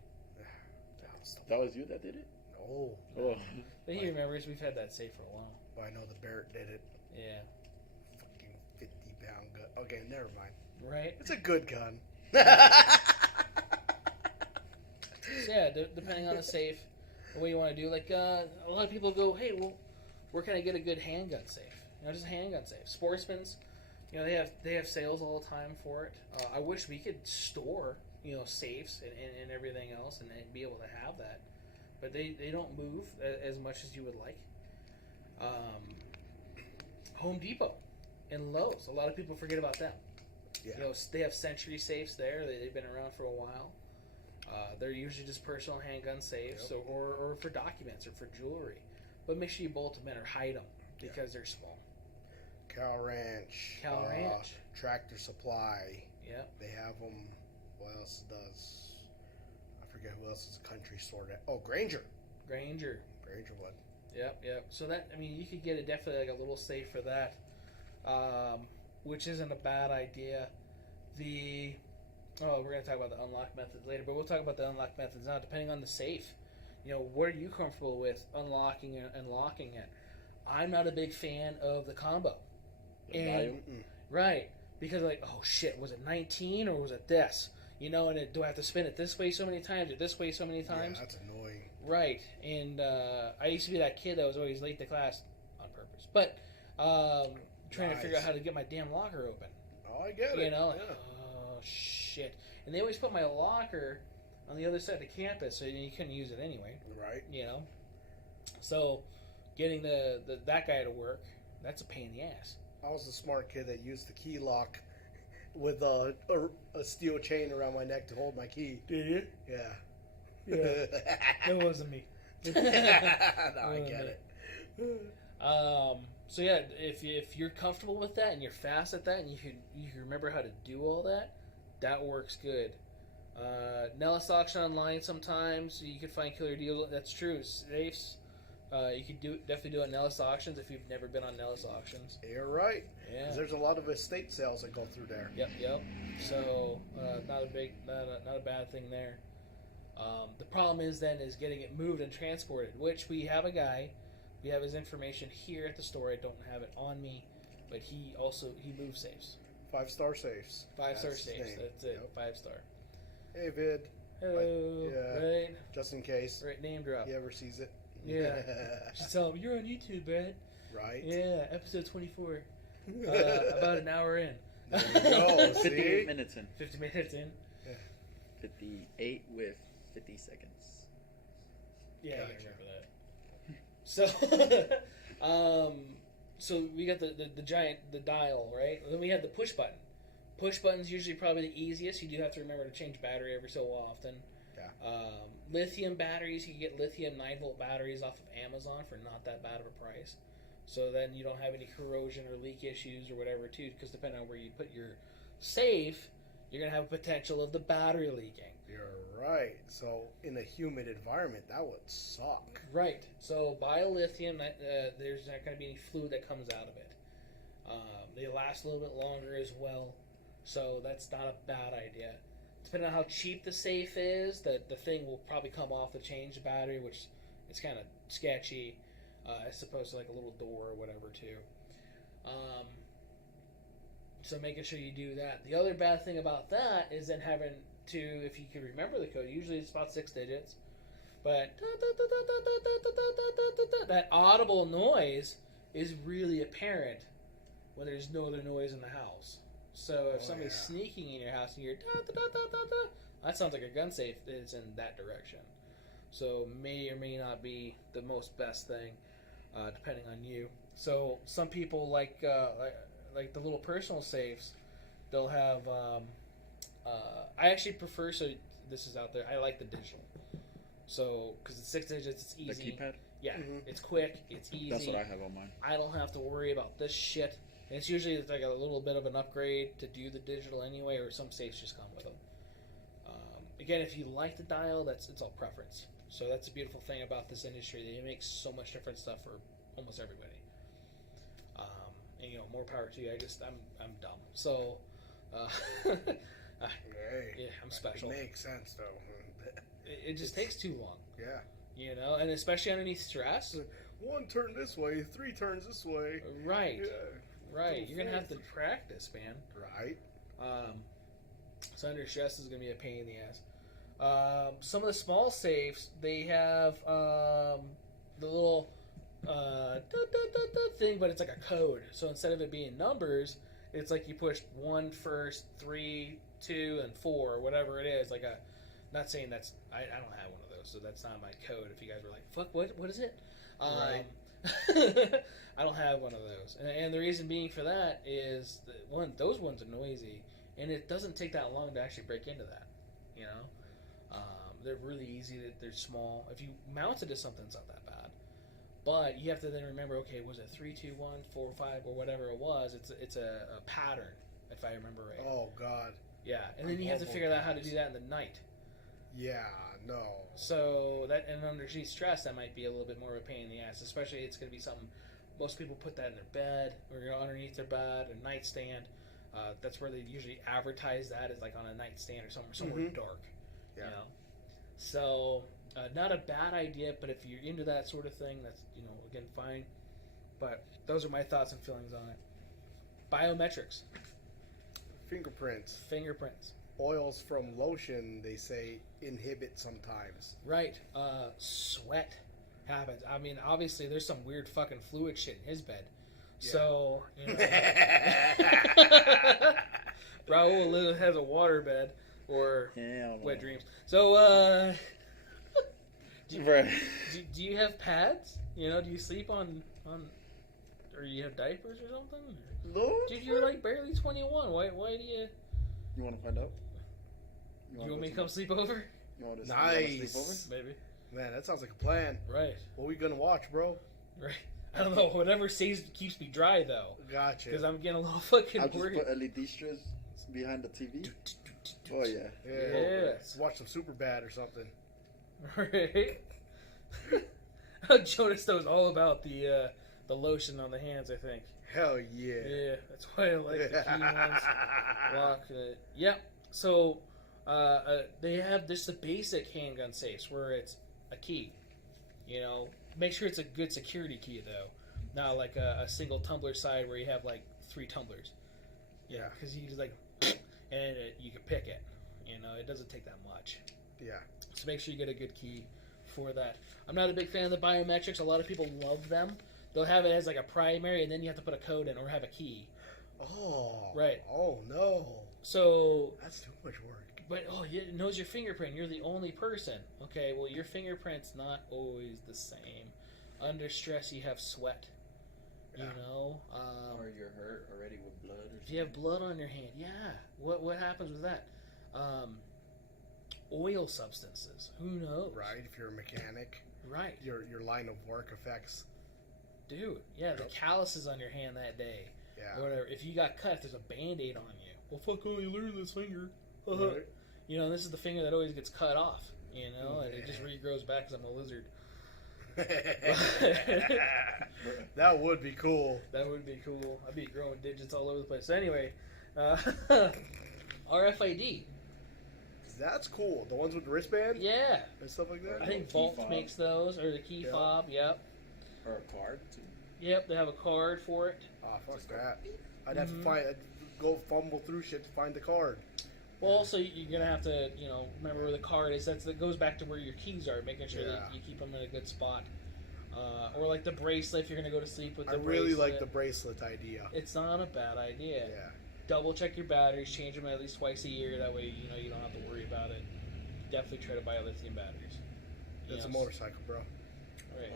That was you that did it? Oh. But he remembers we've had that safe for a while. Well, I know the Barrett did it. Yeah. Fucking 50-pound gun. Okay, never mind. Right. It's a good gun. So yeah, depending on the safe, what you want to do. Like a lot of people go, hey, well, where can I get a good handgun safe? Just a handgun safe. Sportsman's, they have sales all the time for it. I wish we could store, safes and everything else and be able to have that, but they don't move as much as you would like. Home Depot and Lowe's, a lot of people forget about them. Yeah. They have Century safes there. They've been around for a while. They're usually just personal handgun safes, or for documents or for jewelry. But make sure you bolt them in or hide them because they're small. Cal Ranch. Tractor Supply. Yeah. They have them. What else does? I forget who else is a country store. Oh, Granger would. Yep. So that, you could get definitely like a little safe for that, which isn't a bad idea. We're going to talk about the unlock methods later, but we'll talk about the unlock methods now. Depending on the safe, what are you comfortable with unlocking and locking it? I'm not a big fan of the combo. Right, because oh shit, was it 19 or was it this? And do I have to spin it this way so many times or this way so many times? Yeah, that's annoying. Right, and I used to be that kid that was always late to class on purpose, but trying to figure out how to get my damn locker open. Oh, I get it. Oh shit! And they always put my locker on the other side of the campus, so you couldn't use it anyway. Right. So getting that guy to work, that's a pain in the ass. I was the smart kid that used the key lock with a steel chain around my neck to hold my key. Did you? Yeah. It wasn't me. No, I get it. So yeah, if you're comfortable with that and you're fast at that and you can remember how to do all that works good. Nellis auction online sometimes you can find killer deals. That's true. Safes. You could definitely do it at Nellis auctions if you've never been on Nellis auctions. You're right. Yeah. There's a lot of estate sales that go through there. Yep. So not a bad thing there. The problem is getting it moved and transported, which we have a guy. We have his information here at the store. I don't have it on me, but he moves safes. 5-star safes. 5-star safes. That's it. Yep. 5-star. Hey, Vid. Hello. Right. Just in case. Right. Name drop. He ever sees it. Yeah. Just tell him you're on YouTube, man. Right. Yeah. Episode 24. About an hour in. There you go. 58 See? minutes in. 50 minutes in. 58 with 50 seconds. Yeah, Gotcha. I remember that. So, so we got the dial, right? Then we have the push button. Push button's usually probably the easiest. You do have to remember to change battery every so often. Yeah. Lithium batteries, you can get lithium 9-volt batteries off of Amazon for not that bad of a price. So then you don't have any corrosion or leak issues or whatever too, because depending on where you put your safe, you're going to have a potential of the battery leaking. You're right. So in a humid environment, that would suck. Right. So buy a lithium. There's not going to be any fluid that comes out of it. They last a little bit longer as well. So that's not a bad idea. Depending on how cheap the safe is, the thing will probably come off to change the battery, which is kind of sketchy, as opposed to like a little door or whatever too. So making sure you do that. The other bad thing about that is then having to, if you can remember the code, usually it's about 6 digits, but that audible noise is really apparent when there's no other noise in the house. So if somebody's sneaking in your house and you're that sounds like a gun safe that's in that direction. So may or may not be the most best thing, depending on you. So some people like the little personal safes, they'll have. I actually prefer. So this is out there. I like the digital. So because it's 6 digits, it's easy. The keypad? Yeah, it's quick. It's easy. That's what I have on mine. I don't have to worry about this shit. And it's usually like a little bit of an upgrade to do the digital anyway, or some safes just come with them. Again, if you like the dial, it's all preference. So that's the beautiful thing about this industry. They make so much different stuff for almost everybody. And more power to you. I'm dumb. So, Hey, I'm special. It makes sense though. It just takes too long. Yeah. And especially underneath stress. 1 turn this way, 3 turns this way. Right. Yeah. Right. You're gonna have to practice, man. Right. So under stress is gonna be a pain in the ass. Some of the small safes, they have the little thing, but it's like a code. So instead of it being numbers, it's like you push 1 first, 3, 2, and 4, or whatever it is. Not saying that's I don't have one of those, so that's not my code. If you guys were like, "Fuck, what is it?" Right. I don't have one of those, and the reason being for that is that those ones are noisy, and it doesn't take that long to actually break into that. They're really easy. They're small. If you mount it to something, it's not that bad. But you have to then remember, okay, was it 3, 2, 1, 4, 5, or whatever it was? It's a pattern, if I remember right. Oh God. Yeah, and then you have to figure out how to do that in the night. Yeah. No. So and under stress, that might be a little bit more of a pain in the ass. Especially, it's going to be something. Most people put that in their bed or underneath their bed or nightstand. That's where they usually advertise that as like on a nightstand or somewhere dark. Yeah. So not a bad idea, but if you're into that sort of thing, that's again fine. But those are my thoughts and feelings on it. Biometrics. Fingerprints. Oils from lotion, they say, inhibit sometimes. Right. Sweat happens. I mean, obviously, there's some weird fucking fluid shit in his bed. Yeah. So, Raul has a water bed or wet dreams. So, do you have pads? Do you sleep on or you have diapers or something? No. Dude, you're like barely 21. Why do you... You want to find out? You want me to come sleep over? Nice. Sleep over? Maybe. Man, that sounds like a plan. Right. What are we gonna watch, bro? Right. I don't know. Whatever keeps me dry, though. Gotcha. Because I'm getting a little fucking I'll just worried. put LED strips behind the TV. Oh, yeah. Yes. Watch some Superbad or something. Right. Jonas knows all about the lotion on the hands, I think. Hell yeah. Yeah, that's why I like the key ones. Lock it. Yep. So they have just the basic handgun safes where it's a key. Make sure it's a good security key though, not like a single tumbler side where you have like 3 tumblers. Yeah, because you just and you can pick it. It doesn't take that much. Yeah. So make sure you get a good key for that. I'm not a big fan of the biometrics. A lot of people love them. They'll have it as like a primary, and then you have to put a code in or have a key. Oh. Right. Oh, no. So... That's too much work. But, it knows your fingerprint. You're the only person. Okay, well, your fingerprint's not always the same. Under stress, you have sweat. Yeah. You know? Or you're hurt already with blood or something. If you have blood on your hand, yeah. What happens with that? Oil substances. Who knows? Right, if you're a mechanic. Right. Your line of work affects... Dude, yeah, the calluses on your hand that day. Yeah. Or whatever. If you got cut, if there's a Band-Aid on you. Well, fuck, only learned this finger. Right. You know, this is the finger that always gets cut off. You know, and it just regrows back because I'm a lizard. That would be cool. That would be cool. I'd be growing digits all over the place. So anyway, RFID. That's cool. The ones with the wristband? Yeah. And stuff like that? I think Vault makes those, or the key fob, yep. Or a card, too. Yep, they have a card for it. Ah, fuck that. I'd have to I'd go fumble through shit to find the card. Well, also, you're going to have to, remember where the card is. That goes back to where your keys are, making sure that you keep them in a good spot. Or like the bracelet, if you're going to go to sleep with the bracelet. I really like the bracelet idea. It's not a bad idea. Yeah. Double check your batteries, change them at least twice a year. That way, you don't have to worry about it. Definitely try to buy lithium batteries. It's a motorcycle, bro. Right.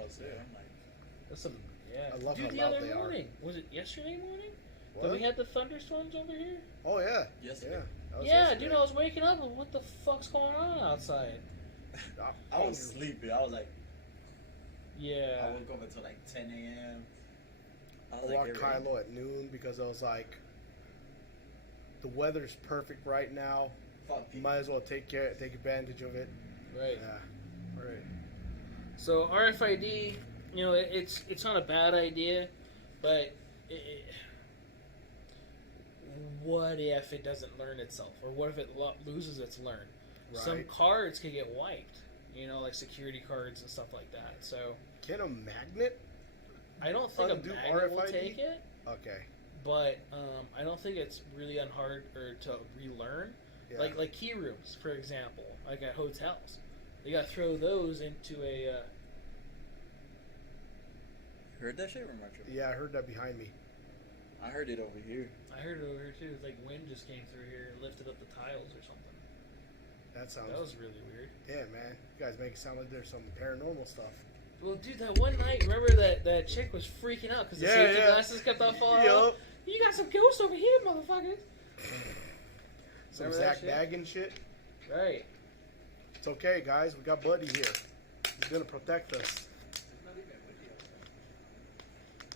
That's some, I love Dude, how the loud other they morning. Was it yesterday morning? What? That we had the thunderstorms over here? Oh, yeah. Yesterday. Yeah, dude, I was waking up and what the fuck's going on outside? I was sleepy. I was like... Yeah. I woke up until like 10 a.m. I walked Kylo at noon because I was like, the weather's perfect right now. You might as well take advantage of it. Right. Yeah. Right. So RFID, it's not a bad idea, but what if it doesn't learn itself, or what if it loses its learn? Right. Some cards can get wiped, like security cards and stuff like that. So can a magnet? I don't think a magnet will take it. Okay. But I don't think it's really hard to relearn. Yeah. Like key rooms, for example, like at hotels, they got to throw those into a. Heard that shit, Marshall? Yeah, I heard that behind me. I heard it over here. I heard it over here too. It's like wind just came through here and lifted up the tiles or something. That was really weird. Yeah, man. You guys make it sound like there's some paranormal stuff. Well, dude, that one night, remember that chick was freaking out because the safety glasses kept on falling off? You got some ghosts over here, motherfuckers. Some Zach Baggin shit. Right. It's okay, guys. We got Buddy here. He's going to protect us.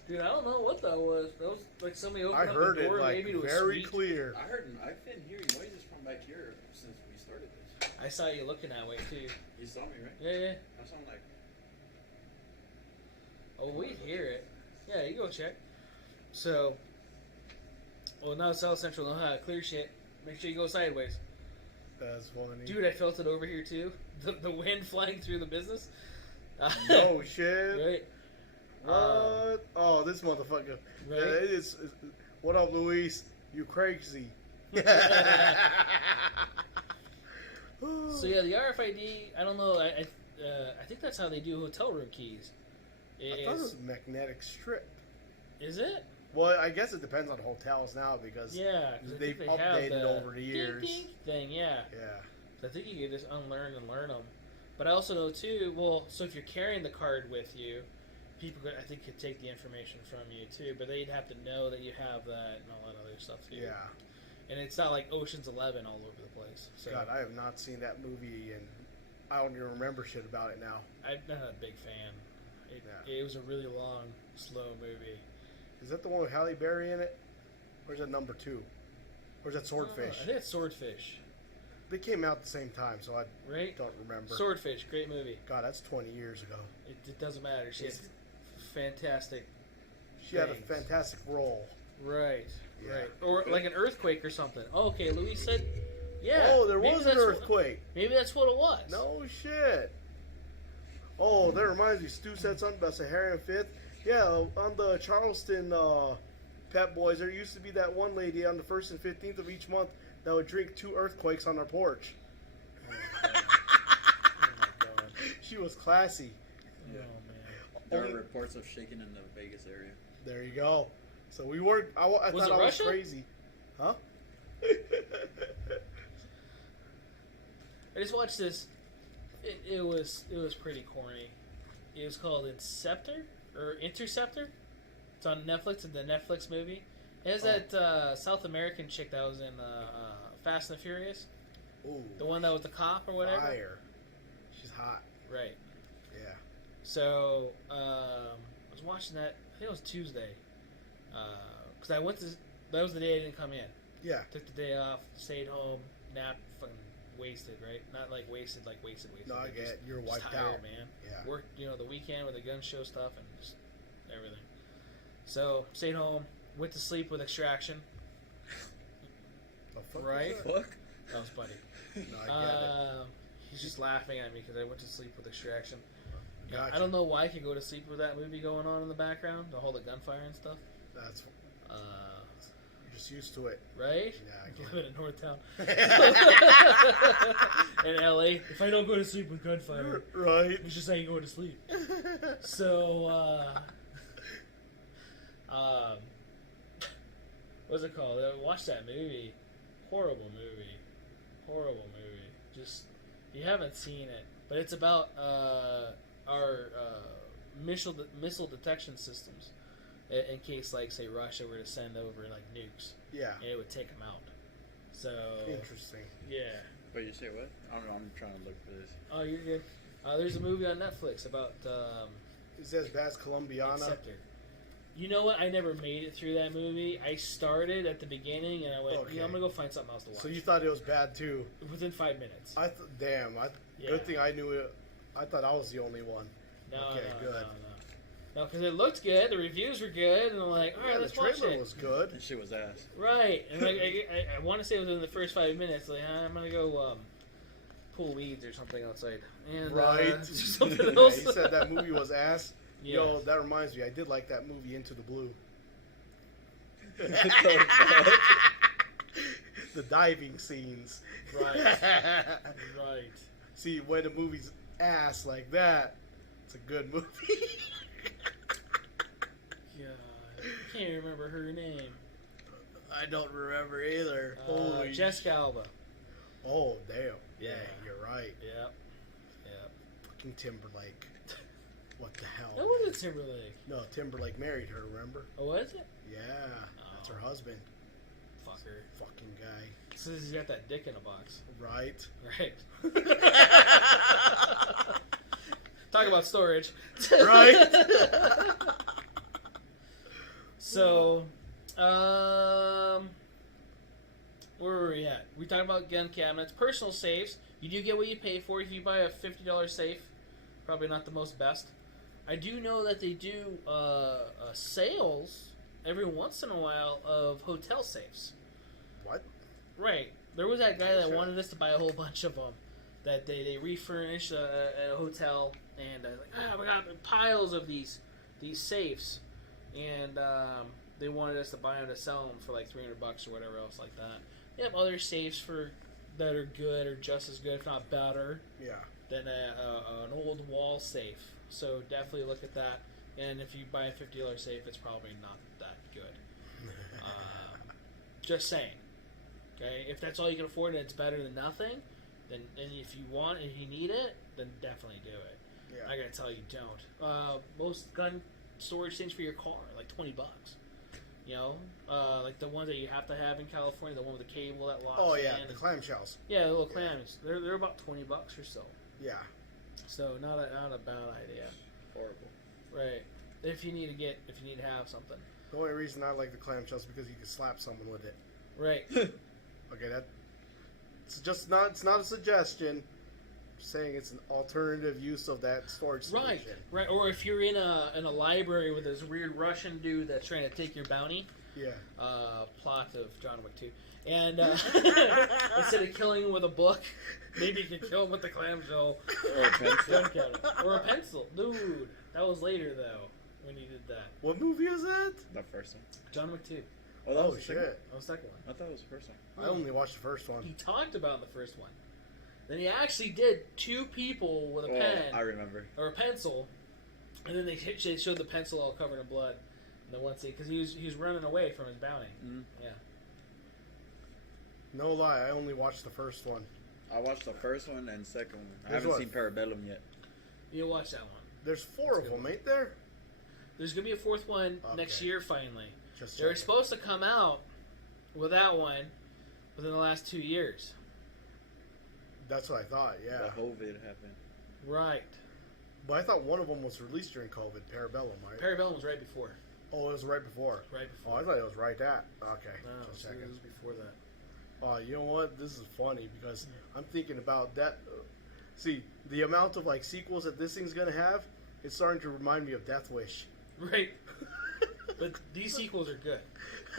Dude, I don't know what that was. That was like somebody opened up the door, like, maybe to very a suite. Clear. I've been hearing noises from back here since we started this. I saw you looking that way too. You saw me, right? Yeah. I sound like... Oh, we hear it. Yeah, you go check. So, now South Central know how to clear shit. Make sure you go sideways. That's funny. Dude, I felt it over here too. The wind flying through the business. No shit. Right. What? This motherfucker. Right? Yeah, what up, Luis? You crazy. So yeah, the RFID, I don't know. I think that's how they do hotel room keys. I thought it was a magnetic strip. Is it? Well, I guess it depends on hotels now because they've updated over the years. Ding, ding thing, yeah. Yeah. So I think you can just unlearn and learn them. But I also know too. Well, so if you're carrying the card with you, people I think could take the information from you too. But they'd have to know that you have that and all that other stuff too. Yeah. And it's not like Ocean's 11 all over the place. So. God, I have not seen that movie, and I don't even remember shit about it now. I'm not a big fan. It was a really long, slow movie. Is that the one with Halle Berry in it? Or is that number 2? Or is that Swordfish? I think it's Swordfish. They came out at the same time, so I don't remember. Swordfish, great movie. God, that's 20 years ago. It doesn't matter. She had fantastic. She had a fantastic role. Right. Yeah. Right. Or like an earthquake or something. Oh, okay, Luis said. Yeah. Oh, there was an earthquake. Maybe that's what it was. No shit. Oh, that reminds me. Stu said something about Saharian Fifth. Yeah, on the Charleston Pep Boys, there used to be that one lady on the 1st and 15th of each month that would drink 2 earthquakes on her porch. Oh my God. She was classy. Oh, man. There are reports of shaking in the Vegas area. There you go. So we weren't. I thought I was crazy, huh? I just watched this. It was pretty corny. It was called Interceptor. It's on Netflix. It's the Netflix movie. It has that South American chick that was in Fast and the Furious. Ooh, the one that was the cop or whatever. Fire. She's hot. Right. Yeah. So I was watching that. I think it was Tuesday. Because I went to. That was the day I didn't come in. Yeah. Took the day off. Stayed home. Napped. Fucking wasted. Right. Not like wasted. Like wasted. No, I get it. You're wiped tired, out, man. Yeah. Worked. The weekend with the gun show stuff and just everything. So stayed home. Went to sleep with Extraction. The fuck right. Was Fuck. That was funny. No, I get it. He's just laughing at me because I went to sleep with Extraction. Gotcha. I don't know why I could go to sleep with that movie going on in the background, the whole gunfire and stuff. That's. You're just used to it, right? Yeah, I get Living in Northtown, in LA. If I don't go to sleep with gunfire, right? it's just how you go to sleep. So, what's it called? I watched that movie. Horrible movie. Just, if you haven't seen it, but it's about our missile detection systems in case, like, say, Russia were to send over like nukes. Yeah. And it would take them out. So Interesting. Yeah. Wait, you say what? I'm trying to look for this. Oh, you're good. There's a movie on Netflix about It says Vaz Colombiana. Acceptor. You know what? I never made it through that movie. I started at the beginning and I went, Okay. I'm gonna go find something else to watch. So you thought it was bad too? Within 5 minutes. Damn. Yeah. Good thing I knew it. I thought I was the only one. No, Okay, good. No, because it looked good. The reviews were good, and I'm like, all right, let's watch it. The trailer was good. That shit was ass. Right, and like, I want to say it was in the first 5 minutes. Like, I'm gonna go pull weeds or something outside, and Right. something Yeah, else. he said that movie was ass. Yeah. Yo, that reminds me. I did like that movie Into the Blue. The diving scenes. Right. Right. See, when a movie's ass like that, it's a good movie. God, I can't remember her name. I don't remember either. Holy Jessica Alba. Oh, damn. Yeah. You're right. Yep. Yep. Fucking Timberlake. What the hell? That wasn't Timberlake. No, Timberlake married her, remember? Oh, was it? Yeah. That's her husband. Fucker. Fucking guy. Since he's got that dick in a box. Right. Right. Talk about storage. Right. So, where were we at? We talked about gun cabinets, personal safes. You do get what you pay for if you buy a $50 safe. Probably not the most best. I do know that they do sales every once in a while of hotel safes. What? Right. There was that guy that Sure. wanted us to buy a whole bunch of them. That they refurnish a hotel, and like, we got piles of these safes, and they wanted us to buy them to sell them for like $300 or whatever else like that. They have other safes that are good or just as good, if not better, Yeah. than an old wall safe. So definitely look at that. And if you buy a $50 safe, it's probably not that good. Just saying. Okay, if that's all you can afford and it's better than nothing, then if you want and if you need it, then definitely do it. Yeah. I gotta tell you, don't. Most gun storage things for your car are like $20. You know, like the ones that you have to have in California, the one with the cable that locks. Oh yeah, in. the clamshells. Yeah, the little clams. They're about $20 or so. Yeah. So not a bad idea. Horrible. Right. If you need to have something. The only reason I like the clamshells is because you can slap someone with it. Right. Okay, it's not a suggestion. I'm saying it's an alternative use of that storage solution. Right. Right. Or if you're in a library with this weird Russian dude that's trying to take your bounty. Yeah. Plot of John Wick 2. And instead of killing him with a book, maybe you could kill him with the clamshell. Or a pencil. Gun counter. Or a pencil. Dude. That was later though when you did that. What movie was that? The first one. John Wick 2. Oh, that was Oh the second shit! That was the second one. one? I thought it was the first one. I only watched the first one. He talked about it in the first one. Then he actually did two people with a Oh, pen I remember. or a pencil, and then they showed the pencil all covered in blood, The one scene, because he was running away from his bounty. Mm-hmm. Yeah. No lie, I only watched the first one. I watched the first one and second one. I There's haven't what? seen Parabellum yet. You watch that one. There's 4 of them, ain't there? There's gonna be a 4th one next Okay. year. Finally, Just they were checking. supposed to come out with that one within the last 2 years. That's what I thought. Yeah, The COVID happened. Right. but I thought one of them was released during COVID. Parabellum, right? Parabellum was right before. Oh, it was right before. Right Oh, before. I thought it was right at. Okay, No, just it checking. was before that. Oh, you know what? This is funny because I'm thinking about that. See, the amount of like sequels that this thing's gonna have, it's starting to remind me of Death Wish. Right. But these sequels are good.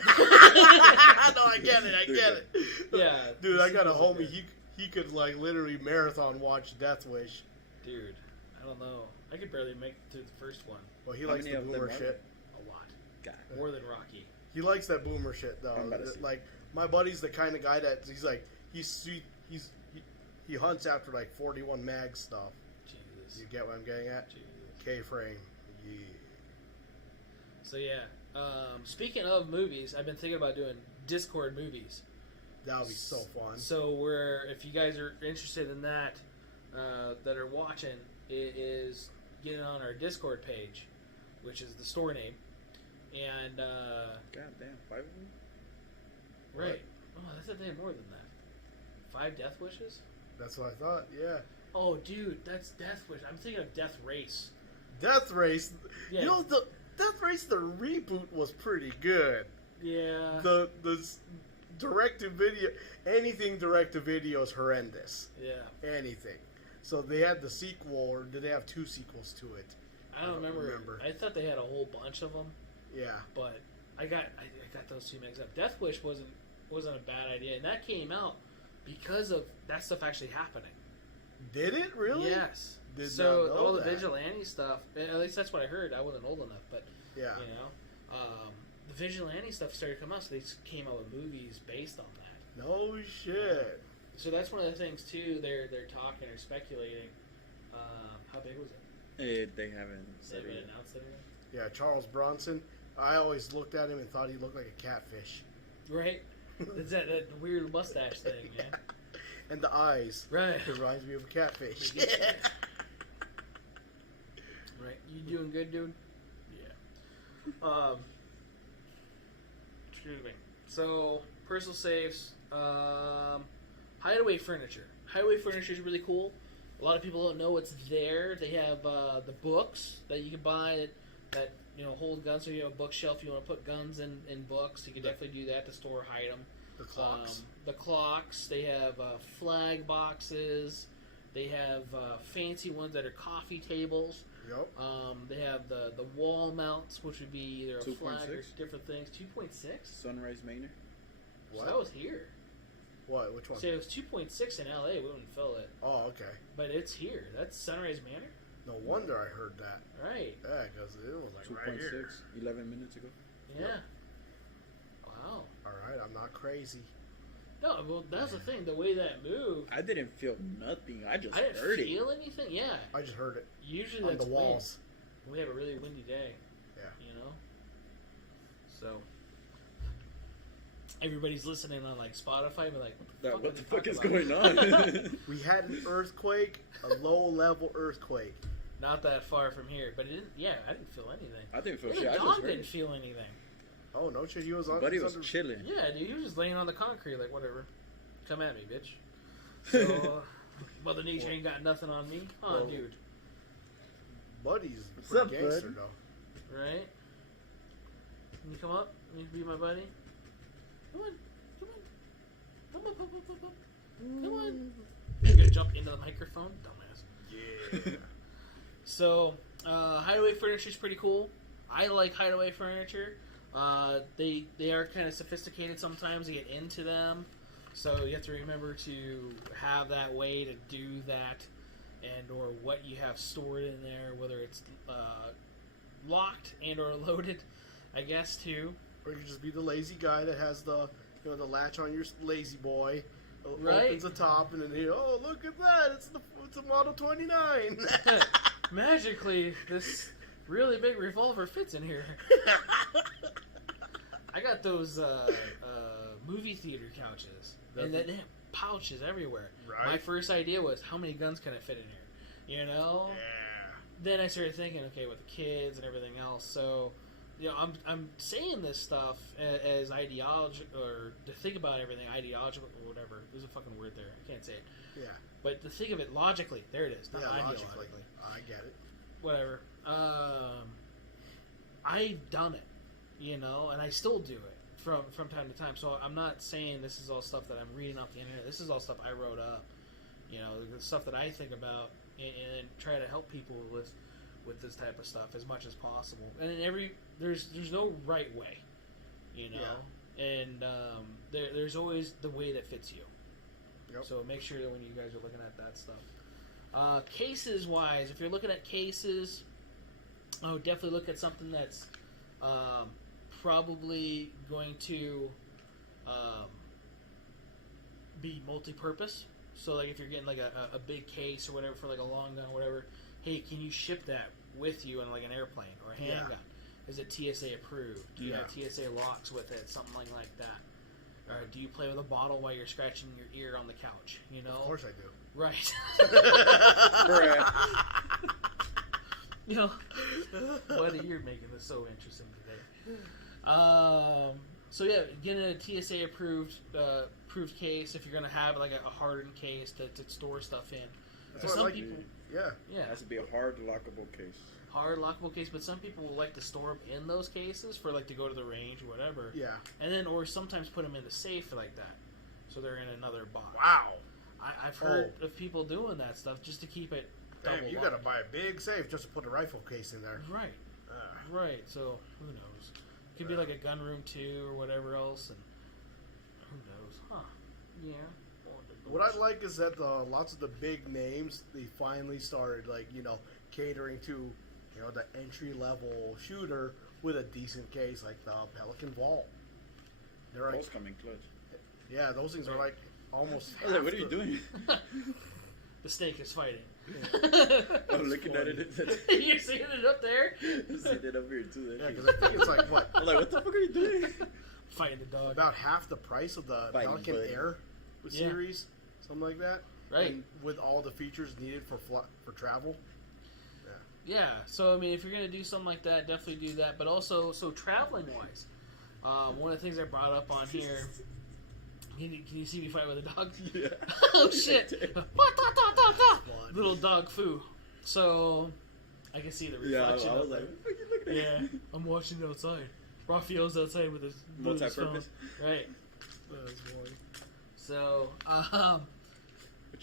No, I get it. I get it. Yeah, dude, the I got a sequels are homie. good. He could like literally marathon watch Death Wish. Dude, I don't know. I could barely make it through the first one. Well, he How likes many the of them boomer are shit. A lot. God. More than Rocky. He likes that boomer shit though. I'm about to see. Like my buddy's the kind of guy that he's like he hunts after like 41 mag stuff. Jesus. You get what I'm getting at? Jesus. K-frame. Yeah. So yeah. Speaking of movies, I've been thinking about doing Discord movies. That would be so fun. So if you guys are interested in that, that are watching, it is getting on our Discord page, which is the store name, and God damn, 5 of them? right. Oh, that's a damn more than that. 5 Death Wishes. That's what I thought. Yeah. Oh, dude, that's Death Wish. I'm thinking of Death Race. Death Race. Yeah. You know the Death Race. The reboot was pretty good. Yeah. The direct to video, anything direct to video is horrendous. Yeah. Anything. So they had the sequel, or did they have 2 sequels to it? I don't remember. I thought they had a whole bunch of them, Yeah. but I got those 2 mixed up. Death Wish wasn't a bad idea, and that came out because of that stuff actually happening. Did it really? Yes. Did So not know all the that. vigilante stuff, at least that's what I heard. I wasn't old enough, but Yeah. you know, the vigilante stuff started to come out, so they came out with movies based on that. No shit. So that's one of the things too. They're talking or speculating. How big was it? They haven't They said haven't it yet. announced it yet? Yeah, Charles Bronson. I always looked at him and thought he looked like a catfish. Right. It's that weird mustache thing, man. And the eyes. Right. It reminds me of a catfish. They get you. Right. You doing good, dude? Yeah. Excuse me. So, personal safes. Hideaway furniture. Hideaway furniture is really cool. A lot of people don't know what's there. They have the books that you can buy that hold guns. So you have a bookshelf, you want to put guns in books, you can definitely do that to store, hide them. The clocks. The clocks. They have flag boxes. They have fancy ones that are coffee tables. Yep. They have the wall mounts, which would be either a flag or 2.6? different things. 2.6? Sunrise Manor. So What? that was here. What? Which one? So it was 2.6 in LA. We wouldn't fill it. Oh, okay. But it's here. That's Sunrise Manor? No wonder I heard that. Right. Yeah, because it was like right here. 2.6, 11 minutes ago. Yeah. Yep. Wow. All right, I'm not crazy. No, well, that's the thing. The way that moved, I didn't feel nothing. I just I didn't heard it. feel anything. Yeah. I just heard it Usually on that's the walls. wind. We have a really windy day. Yeah. You know? So. Everybody's listening on like Spotify, but like, What the fuck is are they going talking about? on? We had an earthquake, a low-level earthquake. Not that far from here, but it didn't. Yeah, I didn't feel anything. I didn't feel Even shit. I the just dog heard didn't it. feel anything. Oh no, shit! He was on. Buddy he was under- chilling. Yeah, dude, he was just laying on the concrete, like whatever. Come at me, bitch. So, Mother Nature ain't got nothing on me, huh, Well, dude? Buddy's What's pretty up, gangster bud? though. Right? Can you come up? Can you be my buddy? Come on, come on, come on, come on, come on, come on. You're gonna jump into the microphone, dumbass. Yeah. So, hideaway furniture is pretty cool. I like hideaway furniture. They are kind of sophisticated sometimes to get into them, so you have to remember to have that way to do that, and or what you have stored in there, whether it's locked and or loaded, I guess too. Or you could just be the lazy guy that has the the latch on your lazy boy. Right. Opens the top and then oh look at that! It's a Model 29. Magically, this really big revolver fits in here. I got those movie theater couches, and they have pouches everywhere. Right. My first idea was, how many guns can I fit in here? You know? Yeah. Then I started thinking, okay, with the kids and everything else. So, you know, I'm saying this stuff as ideology, or to think about everything ideological or whatever. There's a fucking word there. I can't say it. Yeah. But to think of it logically, there it is. Not Logically. ideologically. I get it. Whatever. I've done it, you know, and I still do it from time to time. So I'm not saying this is all stuff that I'm reading off the internet. This is all stuff I wrote up, you know, the stuff that I think about and try to help people with this type of stuff as much as possible. And in there's no right way, you know, and there's always the way that fits you. Yep. So make sure that when you guys are looking at that stuff. Cases wise, if you're looking at cases, I would definitely look at something that's probably going to be multi-purpose. So like if you're getting like a big case or whatever for like a long gun or whatever, hey, can you ship that with you in like an airplane or a handgun? Is it TSA approved? Do you have TSA locks with it? Something like that. Or do you play with a bottle while you're scratching your ear on the couch? You know? Of course I do. Right. You know, buddy, you're making this so interesting today. So yeah, getting a TSA approved case if you're gonna have like a hardened case to store stuff in. For some people, it has to be a hard lockable case. Hard lockable case, but some people like to store them in those cases for like to go to the range or whatever. Yeah. And then or sometimes put them in the safe like that, so they're in another box. Wow. I've heard of people doing that stuff just to keep it. Damn, you gotta buy a big safe just to put a rifle case in there. Right. Right. So who knows? Could be like a gun room too or whatever else, and who knows? Huh? Yeah. What I like is that lots of the big names, they finally started like catering to the entry level shooter with a decent case like the Pelican Vault. They're like, Those come in clutch. yeah, those things are like almost. I was like, what are you doing? The snake is fighting. I'm looking at it. You're seeing it up there? I'm seeing it up here too. Yeah, because I think it's like what? I'm like, what the fuck are you doing? Fighting the dog. About half the price of the Fighting Pelican Bud. Air series, something like that. Right. And with all the features needed for travel. Yeah, so I mean, if you're gonna do something like that, definitely do that. But also, so traveling wise, one of the things I brought up on here. Can you see me fight with a dog? Yeah. Oh shit! Little dog foo. So I can see the reflection. Yeah, I was of like, it. what are you looking at? Yeah, I'm watching it outside. Raphael's outside with his phone. Multi-purpose. Right. So, What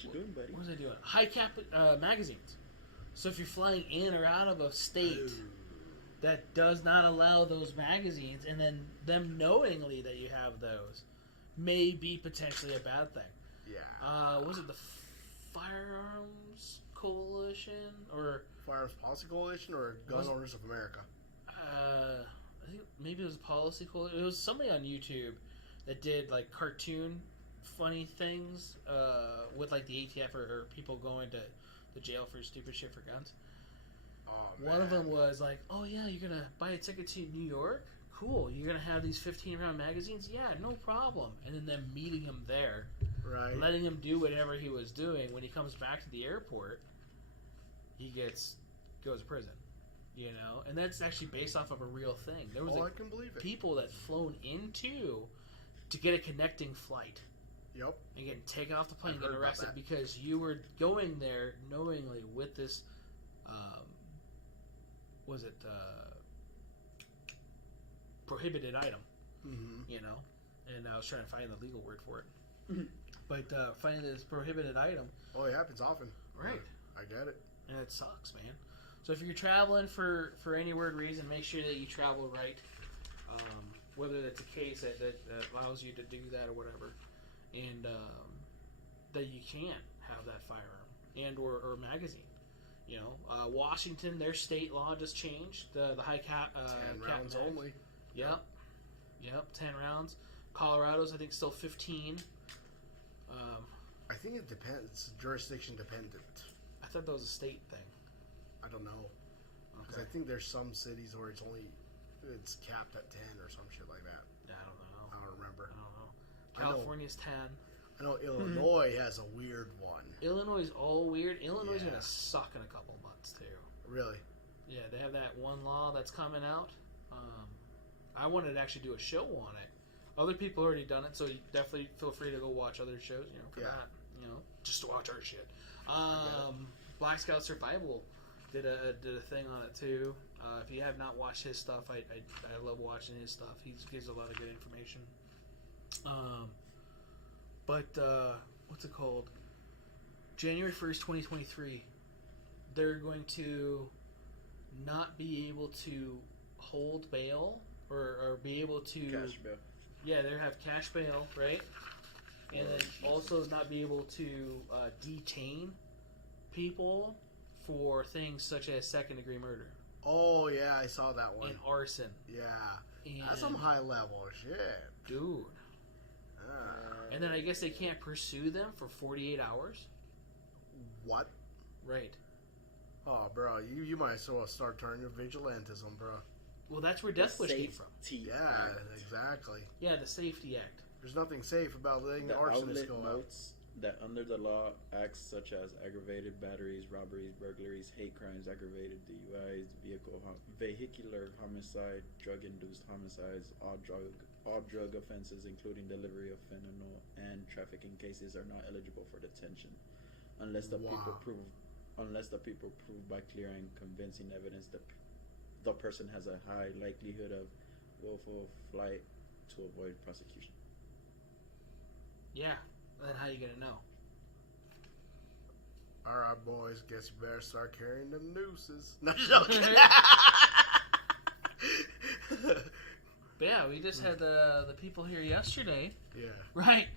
you doing, buddy? what was I doing? High cap magazines. So if you're flying in or out of a state that does not allow those magazines, and then them knowingly that you have those, may be potentially a bad thing. Yeah. Was it the Firearms Coalition or Firearms Policy Coalition or Gun Owners of America? I think maybe it was a Policy Coalition. It was somebody on YouTube that did like cartoon funny things with like the ATF or people going to the jail for stupid shit for guns. Oh, One of them was like, "Oh yeah, you're gonna buy a ticket to New York? Cool. You're gonna have these 15-round magazines? Yeah, no problem." And then them meeting him there, right? letting him do whatever he was doing. When he comes back to the airport, he goes to prison. And that's actually based off of a real thing. There was I can believe it. people that flown into to get a connecting flight. Yep. And getting taken off the plane, I've getting heard about arrested that. because you were going there knowingly with this, prohibited item, Mm-hmm. And I was trying to find the legal word for it. But finding this prohibited item, Oh, it happens often. right, I get it. and it sucks, man. So if you're traveling for any word reason, make sure that you travel right, whether that's a case that allows you to do that or whatever, and that you can have that firearm and or magazine. Washington, their state law just changed. The high cap 10 cap rounds mags. only. Yep, 10 rounds. Colorado's, I think, still 15. I think it depends. Jurisdiction dependent. I thought that was a state thing. I don't know. Because I think there's some cities where it's capped at 10 or some shit like that. Yeah, I don't know. I don't remember. I don't know. California's 10. I know Illinois has a weird one. Illinois is all weird. Illinois is going to suck in a couple months, too. Really? Yeah, they have that one law that's coming out. I wanted to actually do a show on it. Other people already done it, so you definitely feel free to go watch other shows, for that. Just to watch our shit. Black Scout Survival did a thing on it too. If you have not watched his stuff, I love watching his stuff. He gives a lot of good information. What's it called? January 1st, 2023, they're going to not be able to hold bail or be able to... Cash bail. Yeah, they have cash bail, right? And then also not be able to detain people for things such as second-degree murder. Oh, yeah, I saw that one. And arson. Yeah. And That's some high-level shit. Dude. And then I guess they can't pursue them for 48 hours? What? Right. Oh, bro, you might as well start turning to vigilantism, bro. Well, that's where Death Wish came from. Yeah, exactly. Yeah, the Safety Act. There's nothing safe about letting the arsonists go out. Notes that under the law, acts such as aggravated batteries, robberies, burglaries, hate crimes, aggravated DUIs, vehicular homicide, drug-induced homicides, all drug offenses, including delivery of fentanyl and trafficking cases, are not eligible for detention unless the people prove by clear and convincing evidence that the person has a high likelihood of willful flight to avoid prosecution. Yeah, then how you gonna know? Alright, boys, guess you better start carrying them nooses. No joking. But yeah, we just had the people here yesterday. Yeah. Right.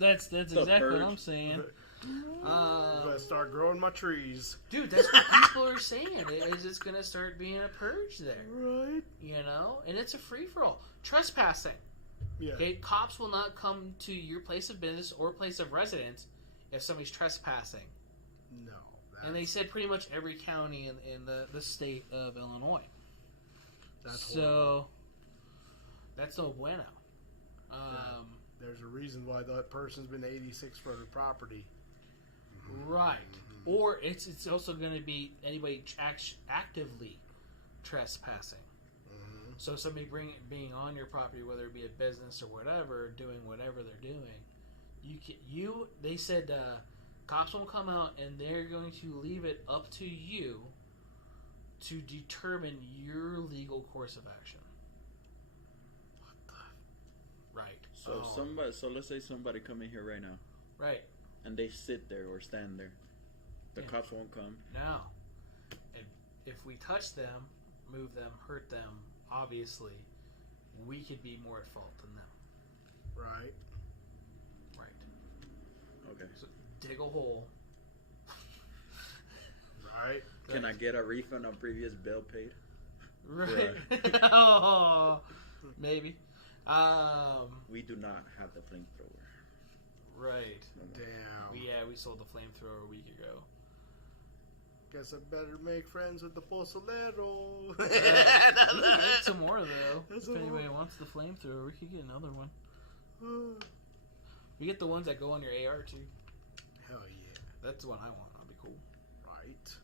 That's exactly what I'm saying. I'm gonna start growing my trees. Dude, that's what people are saying. It's gonna start being a purge there. Right. And it's a free-for-all. Trespassing. Yeah. Okay, cops will not come to your place of business or place of residence if somebody's trespassing. No. And they said pretty much every county in the state of Illinois. That's so horrible. That's no bueno. There's a reason why that person's been 86 for the property. Right. Mm-hmm. Or it's also going to be anybody actively trespassing. Mm-hmm. So somebody being on your property, whether it be a business or whatever, doing whatever they're doing, they said cops won't come out and they're going to leave it up to you to determine your legal course of action. What the? Right. So let's say somebody come in here right now. Right. And they sit there or stand there. The cops won't come. No. And if we touch them, move them, hurt them, obviously, we could be more at fault than them. Right. Right. Okay. So dig a hole. Right. Can I get a refund on previous bill paid? Right. Oh, maybe. We do not have the flamethrower. Right. Damn. We sold the flamethrower a week ago. Guess I better make friends with the Pozolero. We could get some more though. If anybody wants the flamethrower, we could get another one. We get the ones that go on your AR too. Hell yeah. That's the one I want. That'll be cool. Right.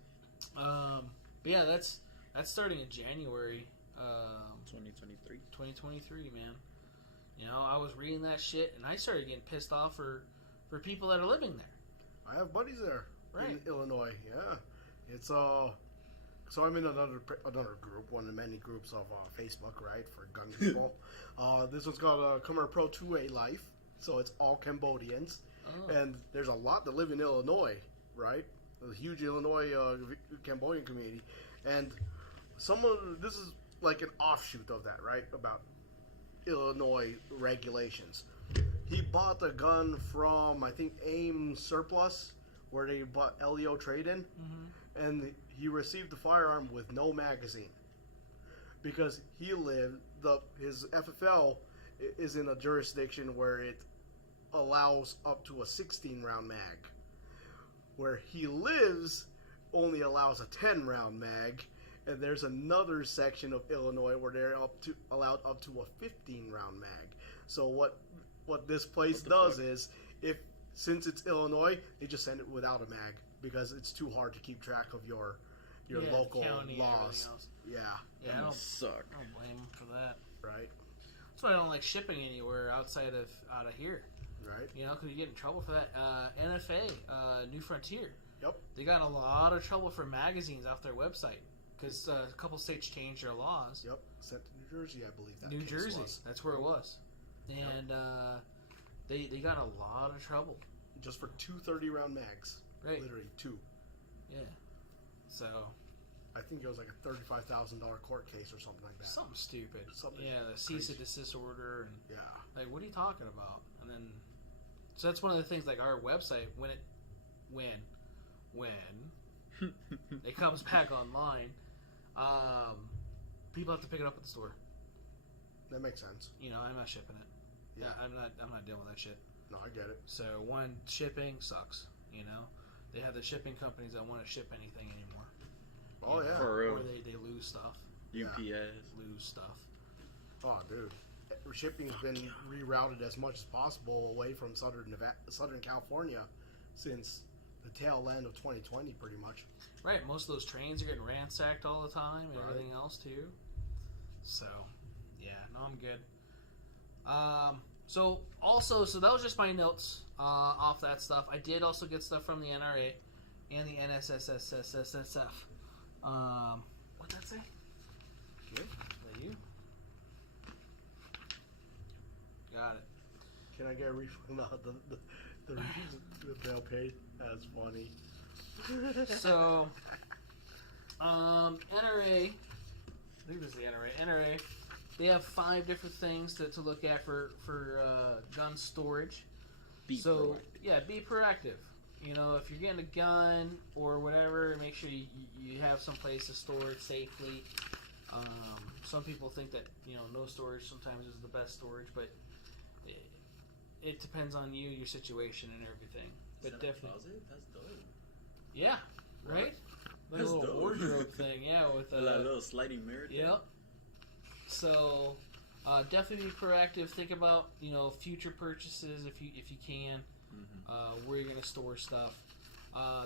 But yeah, that's starting in January. 2023. 2023, man. I was reading that shit and I started getting pissed off for people that are living there. I have buddies there. Right. In Illinois. Yeah. It's so I'm in another group, one of the many groups of Facebook, right, for gun people. This one's called Khmer Pro 2A Life, so it's all Cambodians, and there's a lot that live in Illinois, right? There's a huge Illinois Cambodian community, and this is like an offshoot of that, right? About Illinois regulations. He bought the gun from I think AIM Surplus, where they bought LEO trade-in. Mm-hmm. And he received the firearm with no magazine because his FFL is in a jurisdiction where it allows up to a 16-round mag. Where he lives, only allows a 10-round mag, and there's another section of Illinois where they're allowed up to a 15-round mag. So what this place does is, since it's Illinois, they just send it without a mag because it's too hard to keep track of your local laws. Yeah, I don't suck. I don't blame them for that. Right. That's why I don't like shipping anywhere out of here. Right. You know, because you get in trouble for that. NFA, New Frontier. Yep. They got a lot of trouble for magazines off their website because a couple states changed their laws. Yep. Sent to New Jersey, I believe that. New Jersey. Was. That's where it was. And they got a lot of trouble. Just for 2 30-round mags. Right. Literally 2. Yeah. So. I think it was like a $35,000 court case or something like that. Something stupid. Something the cease and desist order. And yeah. Like, what are you talking about? And then. So that's one of the things, like our website, when it comes back online, people have to pick it up at the store. That makes sense. You know, I'm not shipping it. Yeah. I'm not dealing with that shit. No, I get it. So shipping sucks. You know, they have the shipping companies that want to ship anything anymore. Oh yeah. For real. Or they lose stuff. UPS. Lose stuff. Oh dude, shipping's been rerouted as much as possible away from Southern California since the tail end of 2020, pretty much. Right. Most of those trains are getting ransacked all the time, and Right. everything else too. So, yeah, no, I'm good. So that was just my notes off that stuff. I did also get stuff from the NRA and the NSSSSSF. What'd that say? Good. Is that you? Got it. Can I get a refund? No, the reasons that they'll pay. That's funny. So, NRA, I think this is the NRA. They have 5 different things to look at for gun storage. Be proactive. You know, if you're getting a gun or whatever, make sure you have some place to store it safely. Some people think that, you know, no storage sometimes is the best storage, but it depends on you, your situation, and everything. But Is that definitely, a closet? That's dope. Yeah, right. The That's little dope. wardrobe thing, yeah, with That little sliding mirror thing. Yep. So, definitely be proactive. Think about, you know, future purchases if you can. Mm-hmm. Where you're gonna store stuff.